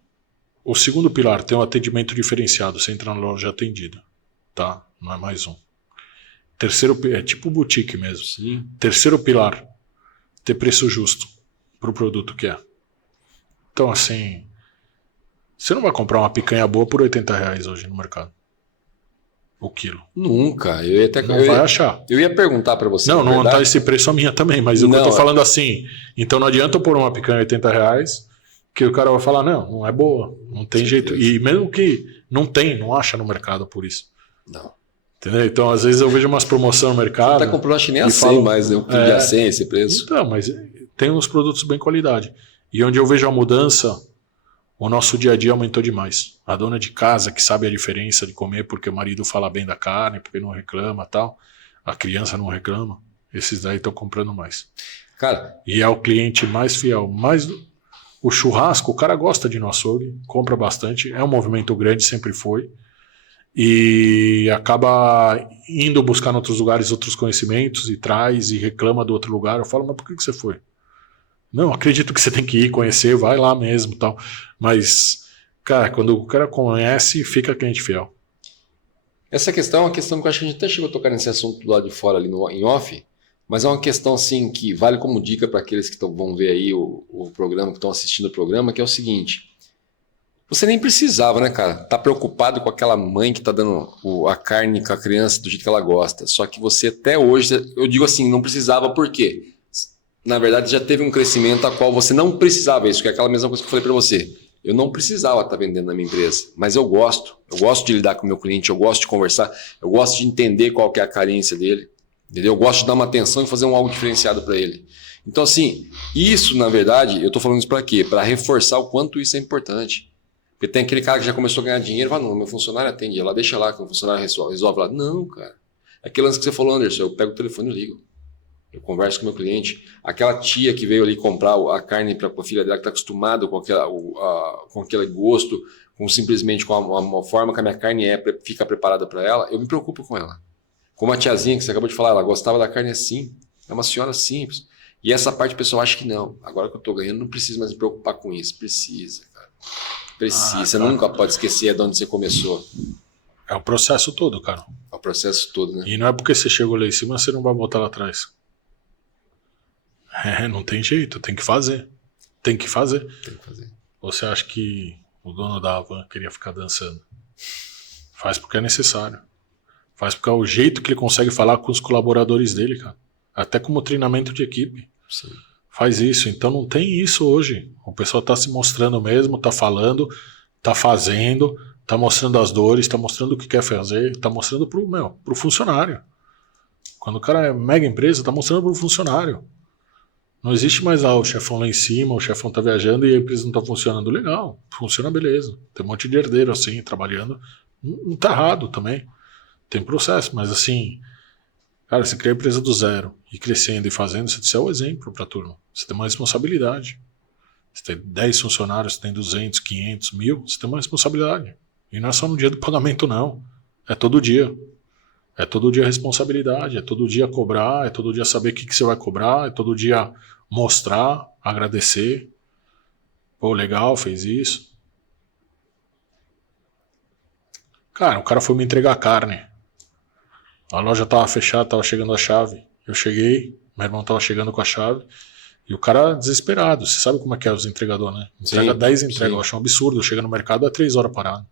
O segundo pilar, tem um atendimento diferenciado, você entra na loja atendida, tá? Não é mais um. Terceiro, é tipo boutique mesmo. Sim. Terceiro pilar, ter preço justo pro produto que é. Então, assim, você não vai comprar uma picanha boa por R$80 hoje no mercado. O quilo. Nunca. Eu ia até, não vai achar. Eu ia perguntar para você. Não tá esse preço a minha também, mas eu tô falando assim. Então não adianta eu pôr uma picanha R$80 que o cara vai falar, não é boa, não tem jeito. E mesmo que não acha no mercado por isso. Não. Entendeu? Então às vezes eu vejo umas promoções no mercado. Você tá comprando, acho que nem a 100 mais, eu pedi a 100 esse preço. Então, mas tem uns produtos bem qualidade. E onde eu vejo a mudança, o nosso dia a dia aumentou demais. A dona de casa que sabe a diferença de comer porque o marido fala bem da carne, porque não reclama e tal. A criança não reclama. Esses daí estão comprando mais. Cara. E é o cliente mais fiel. Mais o churrasco, o cara gosta de ir no açougue, compra bastante. É um movimento grande, sempre foi. E acaba indo buscar em outros lugares outros conhecimentos e traz e reclama do outro lugar. Eu falo, mas por que você foi? Não, acredito que você tem que ir conhecer, vai lá mesmo, tal. Mas, cara, quando o cara conhece, fica cliente fiel. Essa questão é uma questão que eu acho que a gente até chegou a tocar nesse assunto do lado de fora ali em off, mas é uma questão assim que vale como dica para aqueles que vão ver aí o programa, que estão assistindo o programa, que é o seguinte: você nem precisava, né, cara? Tá preocupado com aquela mãe que tá dando a carne com a criança do jeito que ela gosta. Só que você até hoje, eu digo assim, não precisava por quê? Na verdade, já teve um crescimento a qual você não precisava isso, que é aquela mesma coisa que eu falei para você. Eu não precisava estar vendendo na minha empresa, mas eu gosto de lidar com o meu cliente, eu gosto de conversar, eu gosto de entender qual que é a carência dele, entendeu? Eu gosto de dar uma atenção e fazer algo diferenciado para ele. Então, assim, isso, na verdade, eu estou falando isso para quê? Para reforçar o quanto isso é importante. Porque tem aquele cara que já começou a ganhar dinheiro e fala, não, meu funcionário atende lá, deixa lá que o funcionário resolve lá. Não, cara. É aquele lance que você falou, Anderson, eu pego o telefone e ligo. Eu converso com o meu cliente. Aquela tia que veio ali comprar a carne para a filha dela, que está acostumada com aquele gosto, simplesmente com a forma que a minha carne fica preparada para ela, eu me preocupo com ela. Como a tiazinha que você acabou de falar, ela gostava da carne assim. É uma senhora simples. E essa parte o pessoal acha que não. Agora que eu estou ganhando, não preciso mais me preocupar com isso. Precisa, cara. Precisa. Você nunca pode esquecer de onde você começou. É o processo todo, cara. É o processo todo, né? E não é porque você chegou lá em cima, você não vai voltar lá atrás. Não tem jeito, tem que fazer. Tem que fazer. Você acha que o dono da van queria ficar dançando? Faz porque é necessário. Faz porque é o jeito que ele consegue falar com os colaboradores dele, cara. Até como treinamento de equipe. Sim. Faz isso. Então não tem isso hoje. O pessoal tá se mostrando mesmo, tá falando, tá fazendo, tá mostrando as dores, tá mostrando o que quer fazer, tá mostrando pro funcionário. Quando o cara é mega empresa, tá mostrando pro funcionário. Não existe mais o chefão lá em cima, o chefão tá viajando e a empresa não tá funcionando. Legal, funciona beleza. Tem um monte de herdeiro assim, trabalhando. Não tá errado também. Tem processo, mas assim, cara, você cria a empresa do zero e crescendo e fazendo, você é o exemplo pra turma. Você tem uma responsabilidade. Você tem 10 funcionários, você tem 200, 500, 1000, você tem uma responsabilidade. E não é só no dia do pagamento, não. É todo dia. É todo dia responsabilidade, é todo dia cobrar, é todo dia saber o que você vai cobrar, é todo dia mostrar, agradecer. Pô, legal, fez isso. Cara, o cara foi me entregar carne. A loja tava fechada, tava chegando a chave. Eu cheguei, meu irmão tava chegando com a chave. E o cara desesperado. Você sabe como é que é os entregadores, né? Entrega 10 entregas, eu acho um absurdo. Chega no mercado, é 3 horas parado.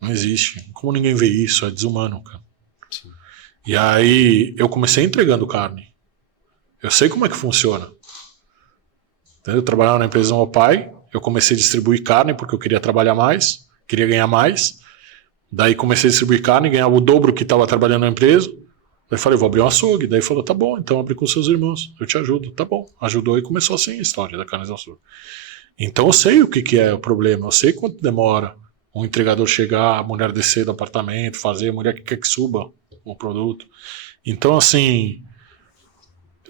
Não existe. Como ninguém vê isso? É desumano, cara. Sim. E aí eu comecei entregando carne. Eu sei como é que funciona. Entendeu? Eu trabalhava na empresa do meu pai, eu comecei a distribuir carne porque eu queria trabalhar mais, queria ganhar mais. Daí comecei a distribuir carne, ganhava o dobro que estava trabalhando na empresa. Daí falei, vou abrir um açougue. Daí falou, tá bom, então abre com seus irmãos, eu te ajudo. Tá bom, ajudou e começou assim a história da Carnes do Açougue. Então eu sei o que é o problema, eu sei quanto demora um entregador chegar, a mulher descer do apartamento, fazer, a mulher que quer que suba o produto. Então assim,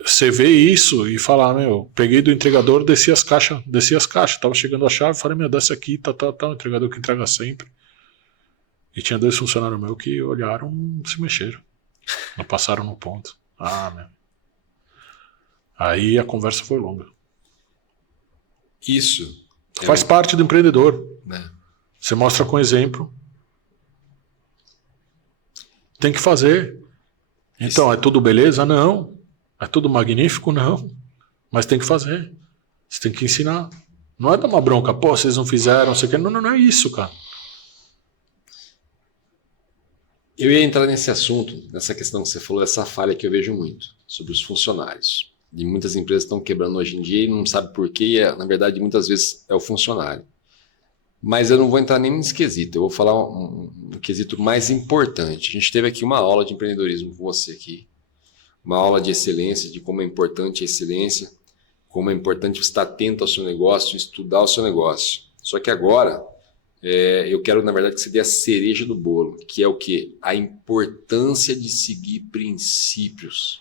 você vê isso e fala, meu, peguei do entregador, desci as caixas, tava chegando a chave, falei, meu, desce aqui, tá, o entregador que entrega sempre. E tinha 2 funcionários meus que olharam, se mexeram. Não passaram no ponto. Meu. Aí a conversa foi longa. Isso. Faz parte do empreendedor. Né? Você mostra com exemplo. Tem que fazer. Então, é tudo beleza? Não. É tudo magnífico? Não. Mas tem que fazer. Você tem que ensinar. Não é dar uma bronca. Pô, vocês não fizeram, você quer. Não é isso, cara. Eu ia entrar nesse assunto, nessa questão que você falou, essa falha que eu vejo muito, sobre os funcionários. E muitas empresas estão quebrando hoje em dia e não sabe por quê, e na verdade muitas vezes é o funcionário. Mas eu não vou entrar nem nesse quesito, eu vou falar um quesito mais importante. A gente teve aqui uma aula de empreendedorismo com você aqui, uma aula de excelência, de como é importante a excelência, como é importante você estar atento ao seu negócio, estudar o seu negócio. Só que agora... eu quero, na verdade, que você dê a cereja do bolo, que é o quê? A importância de seguir princípios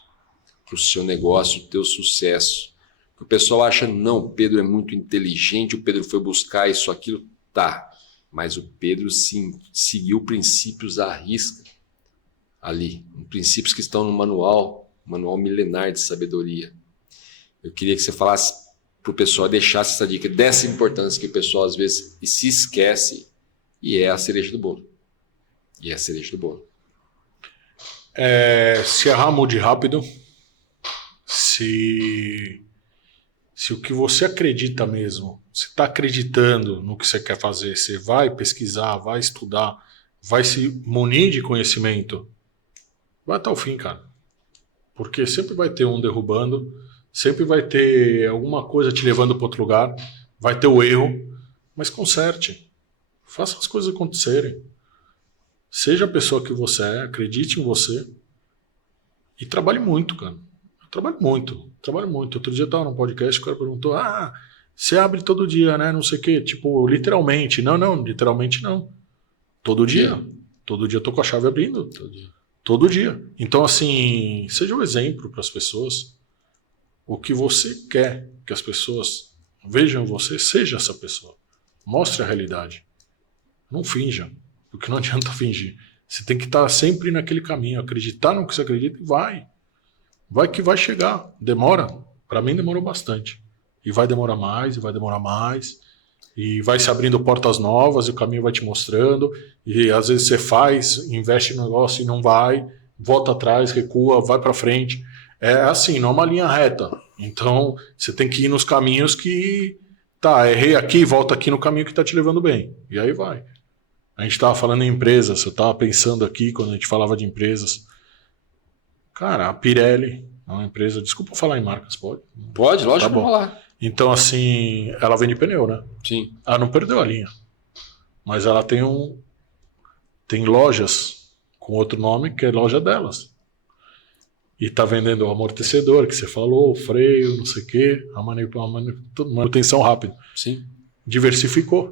para o seu negócio, o teu sucesso. O pessoal acha, não, o Pedro é muito inteligente, o Pedro foi buscar isso, aquilo, tá. Mas o Pedro, sim, seguiu princípios à risca ali, princípios que estão no manual milenar de sabedoria. Eu queria que você falasse para o pessoal, deixasse essa dica dessa importância que o pessoal às vezes se esquece, e é a cereja do bolo. Se errar, mude rápido. Se o que você acredita mesmo, você está acreditando no que você quer fazer, você vai pesquisar, vai estudar, vai se munir de conhecimento, vai até o fim, cara. Porque sempre vai ter um derrubando, sempre vai ter alguma coisa te levando para outro lugar, vai ter o erro, mas conserte. Faça as coisas acontecerem. Seja a pessoa que você é, acredite em você e trabalhe muito, cara. Trabalho muito. Outro dia eu estava num podcast, o cara perguntou, você abre todo dia, né? Não sei o quê. Tipo, literalmente. Não, literalmente não. Todo dia. Todo dia eu tô com a chave abrindo. Todo dia. Então, assim, seja um exemplo para as pessoas. O que você quer que as pessoas vejam em você, seja essa pessoa. Mostre a realidade. Não finja. Porque não adianta fingir. Você tem que estar sempre naquele caminho, acreditar no que você acredita e vai. Vai que vai chegar. Demora. Para mim demorou bastante. E vai demorar mais, e vai demorar mais. E vai se abrindo portas novas, e o caminho vai te mostrando. E às vezes você faz, investe no negócio e não vai. Volta atrás, recua, vai para frente. É assim, não é uma linha reta. Então, você tem que ir nos caminhos que... errei aqui, volta aqui no caminho que está te levando bem. E aí vai. A gente estava falando em empresas, eu estava pensando aqui, quando a gente falava de empresas. Cara, a Pirelli é uma empresa... Desculpa falar em marcas, pode? Pode, lógico, tá bom. Vamos lá. Então, assim, ela vende pneu, né? Sim. Ela não perdeu a linha. Mas ela tem lojas com outro nome, que é loja delas. E tá vendendo o amortecedor, que você falou, o freio, não sei o quê, a manutenção rápida. Sim. Diversificou.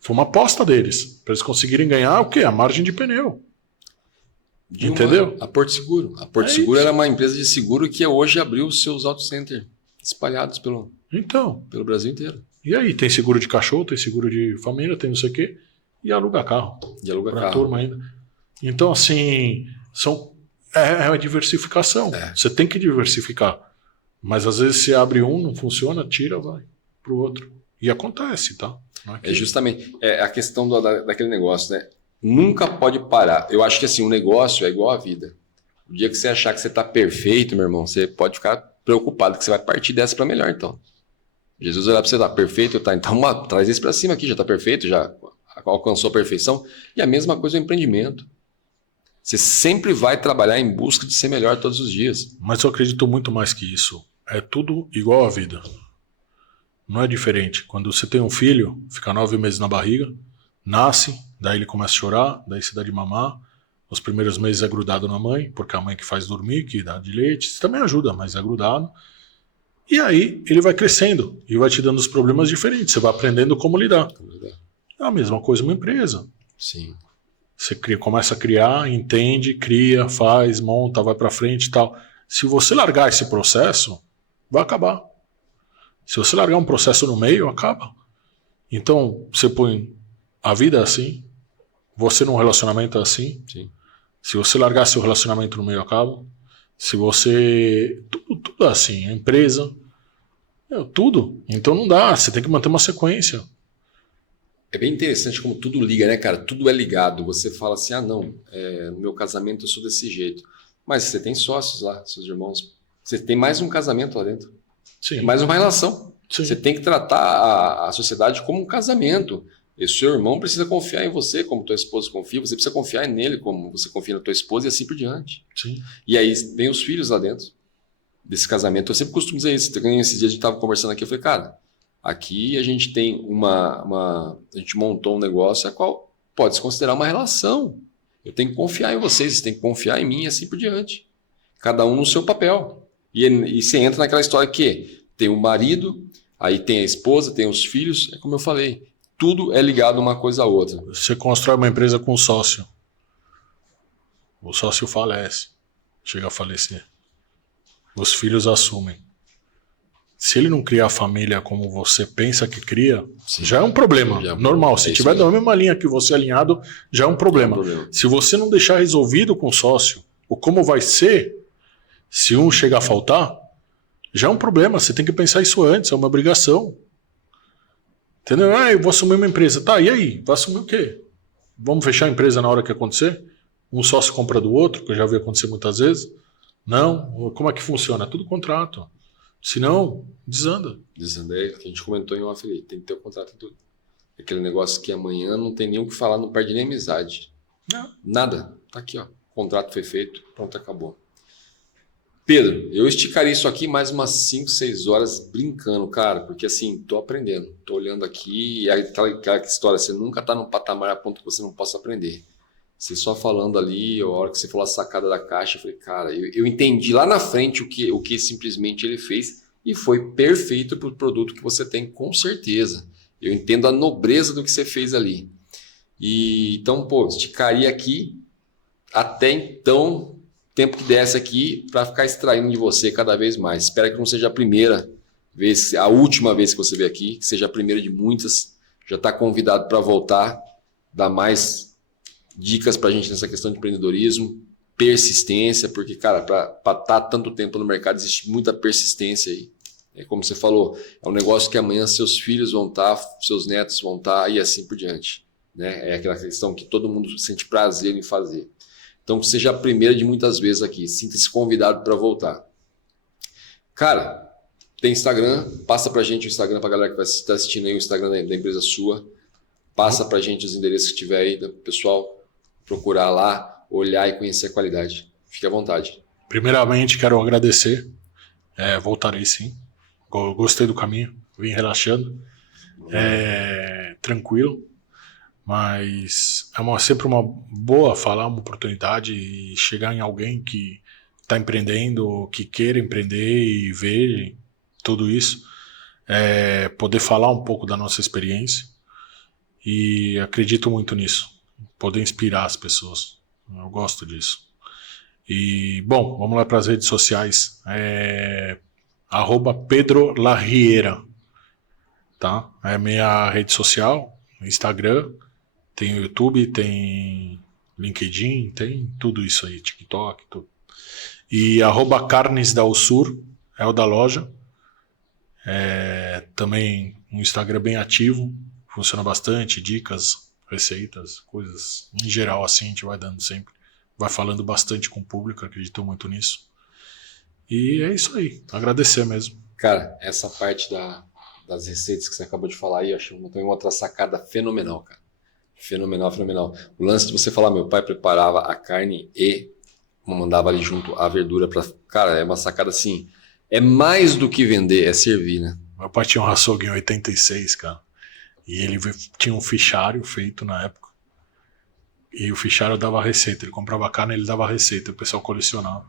Foi uma aposta deles, para eles conseguirem ganhar o quê? A margem de pneu. Entendeu? A Porto Seguro. A Porto Seguro era uma empresa de seguro que hoje abriu os seus auto center espalhados pelo Brasil inteiro. E aí, tem seguro de cachorro, tem seguro de família, tem não sei o quê, e aluga carro. Pra turma ainda. Então, assim, é a diversificação. Você tem que diversificar. Mas às vezes você abre um, não funciona, tira, vai pro outro. E acontece, tá? É justamente a questão daquele negócio, né? Nunca pode parar. Eu acho que assim, o negócio é igual à vida. O dia que você achar que você está perfeito, meu irmão, você pode ficar preocupado que você vai partir dessa para melhor, então. Jesus olhar para você, tá perfeito, tá? Então traz isso para cima aqui, já está perfeito, já alcançou a perfeição. E a mesma coisa o empreendimento. Você sempre vai trabalhar em busca de ser melhor todos os dias. Mas eu acredito muito mais que isso. É tudo igual à vida. não é diferente. Quando você tem um filho, fica 9 meses na barriga, nasce, daí ele começa a chorar, daí você dá de mamar. Os primeiros meses é grudado na mãe, porque é a mãe que faz dormir, que dá de leite. Isso também ajuda, mas é grudado. E aí ele vai crescendo e vai te dando os problemas diferentes. Você vai aprendendo como lidar. É a mesma coisa uma empresa. Sim. Você começa a criar, entende, cria, faz, monta, vai para frente e tal. Se você largar esse processo, vai acabar. Se você largar um processo no meio, acaba. Então, você põe a vida assim, você num relacionamento assim. Sim. Se você largar seu relacionamento no meio, acaba. Se você... Tudo assim, a empresa, tudo. Então não dá, você tem que manter uma sequência. É bem interessante como tudo liga, né, cara? Tudo é ligado. Você fala assim, não, no meu casamento eu sou desse jeito. Mas você tem sócios lá, seus irmãos. Você tem mais um casamento lá dentro. Sim. Mais uma relação. Sim. Você tem que tratar a sociedade como um casamento. E o seu irmão precisa confiar em você, como tua esposa confia. Você precisa confiar nele, como você confia na tua esposa e assim por diante. Sim. E aí vem os filhos lá dentro desse casamento. Eu sempre costumo dizer isso. Esse dia a gente estava conversando aqui, eu falei, cara, aqui a gente tem a gente montou um negócio a qual pode se considerar uma relação. Eu tenho que confiar em vocês, vocês têm que confiar em mim e assim por diante. Cada um no seu papel. E você entra naquela história que tem o marido, aí tem a esposa, tem os filhos, é como eu falei, tudo é ligado uma coisa à outra. Você constrói uma empresa com um sócio. O sócio falece, chega a falecer. Os filhos assumem. Se ele não criar a família como você pensa que cria, sim, já é um problema. É normal. Se tiver da mesma linha que você alinhado, já é um problema. Se você não deixar resolvido com o sócio, o como vai ser, se um chegar a faltar, já é um problema. Você tem que pensar isso antes, é uma obrigação. Entendeu? Eu vou assumir uma empresa. Tá, e aí? Vai assumir o quê? Vamos fechar a empresa na hora que acontecer? Um sócio compra do outro, que eu já vi acontecer muitas vezes. Não. Como é que funciona? É tudo contrato. Senão, desanda. Desanda é que a gente comentou em off ali. Tem que ter o contrato em tudo. Aquele negócio que amanhã não tem nem o que falar, não perde nem amizade. Não. Nada. Tá aqui, ó. O contrato foi feito, pronto, acabou. Pedro, eu esticaria isso aqui mais umas 5, 6 horas brincando, cara, porque assim, tô aprendendo, tô olhando aqui e aquela história, você nunca tá num patamar a ponto que você não possa aprender. Você só falando ali, a hora que você falou a sacada da caixa, eu falei, cara, eu entendi lá na frente o que simplesmente ele fez e foi perfeito pro produto que você tem, com certeza. Eu entendo a nobreza do que você fez ali. E então, pô, esticaria aqui até então... tempo que desse aqui para ficar extraindo de você cada vez mais. Espero que não seja a primeira vez, a última vez que você veio aqui, que seja a primeira de muitas. Já está convidado para voltar, dar mais dicas para a gente nessa questão de empreendedorismo, persistência, porque, cara, para estar tanto tempo no mercado existe muita persistência aí. É como você falou, é um negócio que amanhã seus filhos vão estar, seus netos vão estar e assim por diante. Né? É aquela questão que todo mundo sente prazer em fazer. Então, que seja a primeira de muitas vezes aqui. Sinta-se convidado para voltar. Cara, tem Instagram. Passa para a gente o Instagram, para a galera que vai estar assistindo aí o Instagram da empresa sua. Passa para a gente os endereços que tiver aí, pessoal. Procurar lá, olhar e conhecer a qualidade. Fique à vontade. Primeiramente, quero agradecer. Voltarei sim. Gostei do caminho. Vim relaxando. Tranquilo. Mas é sempre uma boa falar, uma oportunidade e chegar em alguém que está empreendendo, que queira empreender e ver tudo isso. Poder falar um pouco da nossa experiência e acredito muito nisso. Poder inspirar as pessoas. Eu gosto disso. E, bom, vamos lá para as redes sociais. @PedroLarriera. Tá? É minha rede social, Instagram. Tem o YouTube, tem LinkedIn, tem tudo isso aí, TikTok, tudo. E @Carnes da Usur é o da loja. Também um Instagram bem ativo, funciona bastante, dicas, receitas, coisas em geral assim, a gente vai dando sempre. Vai falando bastante com o público, acredito muito nisso. E é isso aí, agradecer mesmo. Cara, essa parte das receitas que você acabou de falar aí, eu acho que tem uma outra sacada fenomenal, cara. Fenomenal, fenomenal. O lance de você falar, meu pai preparava a carne e mandava ali junto a verdura para... Cara, é uma sacada assim, é mais do que vender, é servir, né? Meu pai tinha um açougue em 86, cara. E ele tinha um fichário feito na época. E o fichário dava receita. Ele comprava carne e ele dava receita. O pessoal colecionava.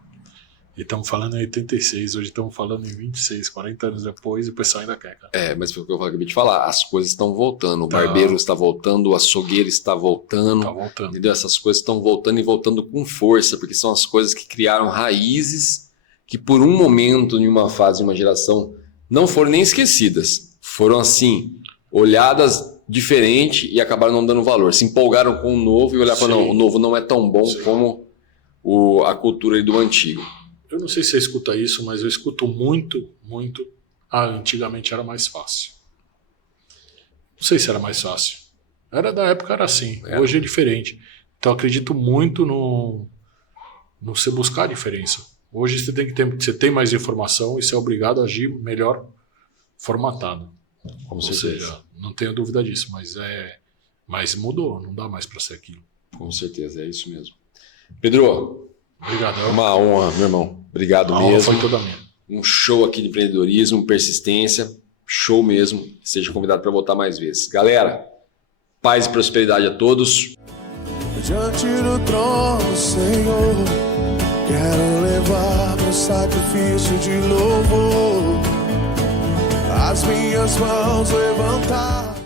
E estamos falando em 86, hoje estamos falando em 26, 40 anos depois e o pessoal ainda quer, cara. Mas foi o que eu acabei de falar. As coisas estão voltando. O barbeiro está voltando, o açougueiro está voltando. Tá voltando. Entendeu? Essas coisas estão voltando e voltando com força, porque são as coisas que criaram raízes que por um momento, em uma fase, em uma geração, não foram nem esquecidas. Foram assim, olhadas diferente e acabaram não dando valor. Se empolgaram com o novo e olharam para não, o novo não é tão bom como a cultura do antigo. Eu não sei se você escuta isso, mas eu escuto muito. Antigamente era mais fácil. Não sei se era mais fácil. Da época era assim. Hoje é diferente. Então eu acredito muito no você buscar a diferença. Hoje você tem mais informação e você é obrigado a agir melhor formatado. Ou seja, não tenho dúvida disso, mas mudou, não dá mais para ser aquilo. Com certeza, é isso mesmo. Pedro, obrigado. Uma honra, meu irmão. Obrigado mesmo. A honra foi toda minha. Um show aqui de empreendedorismo, persistência, show mesmo. Seja convidado para voltar mais vezes. Galera, paz e prosperidade a todos. Diante do trono, Senhor, quero levar meu sacrifício de louvor, as minhas mãos levantar.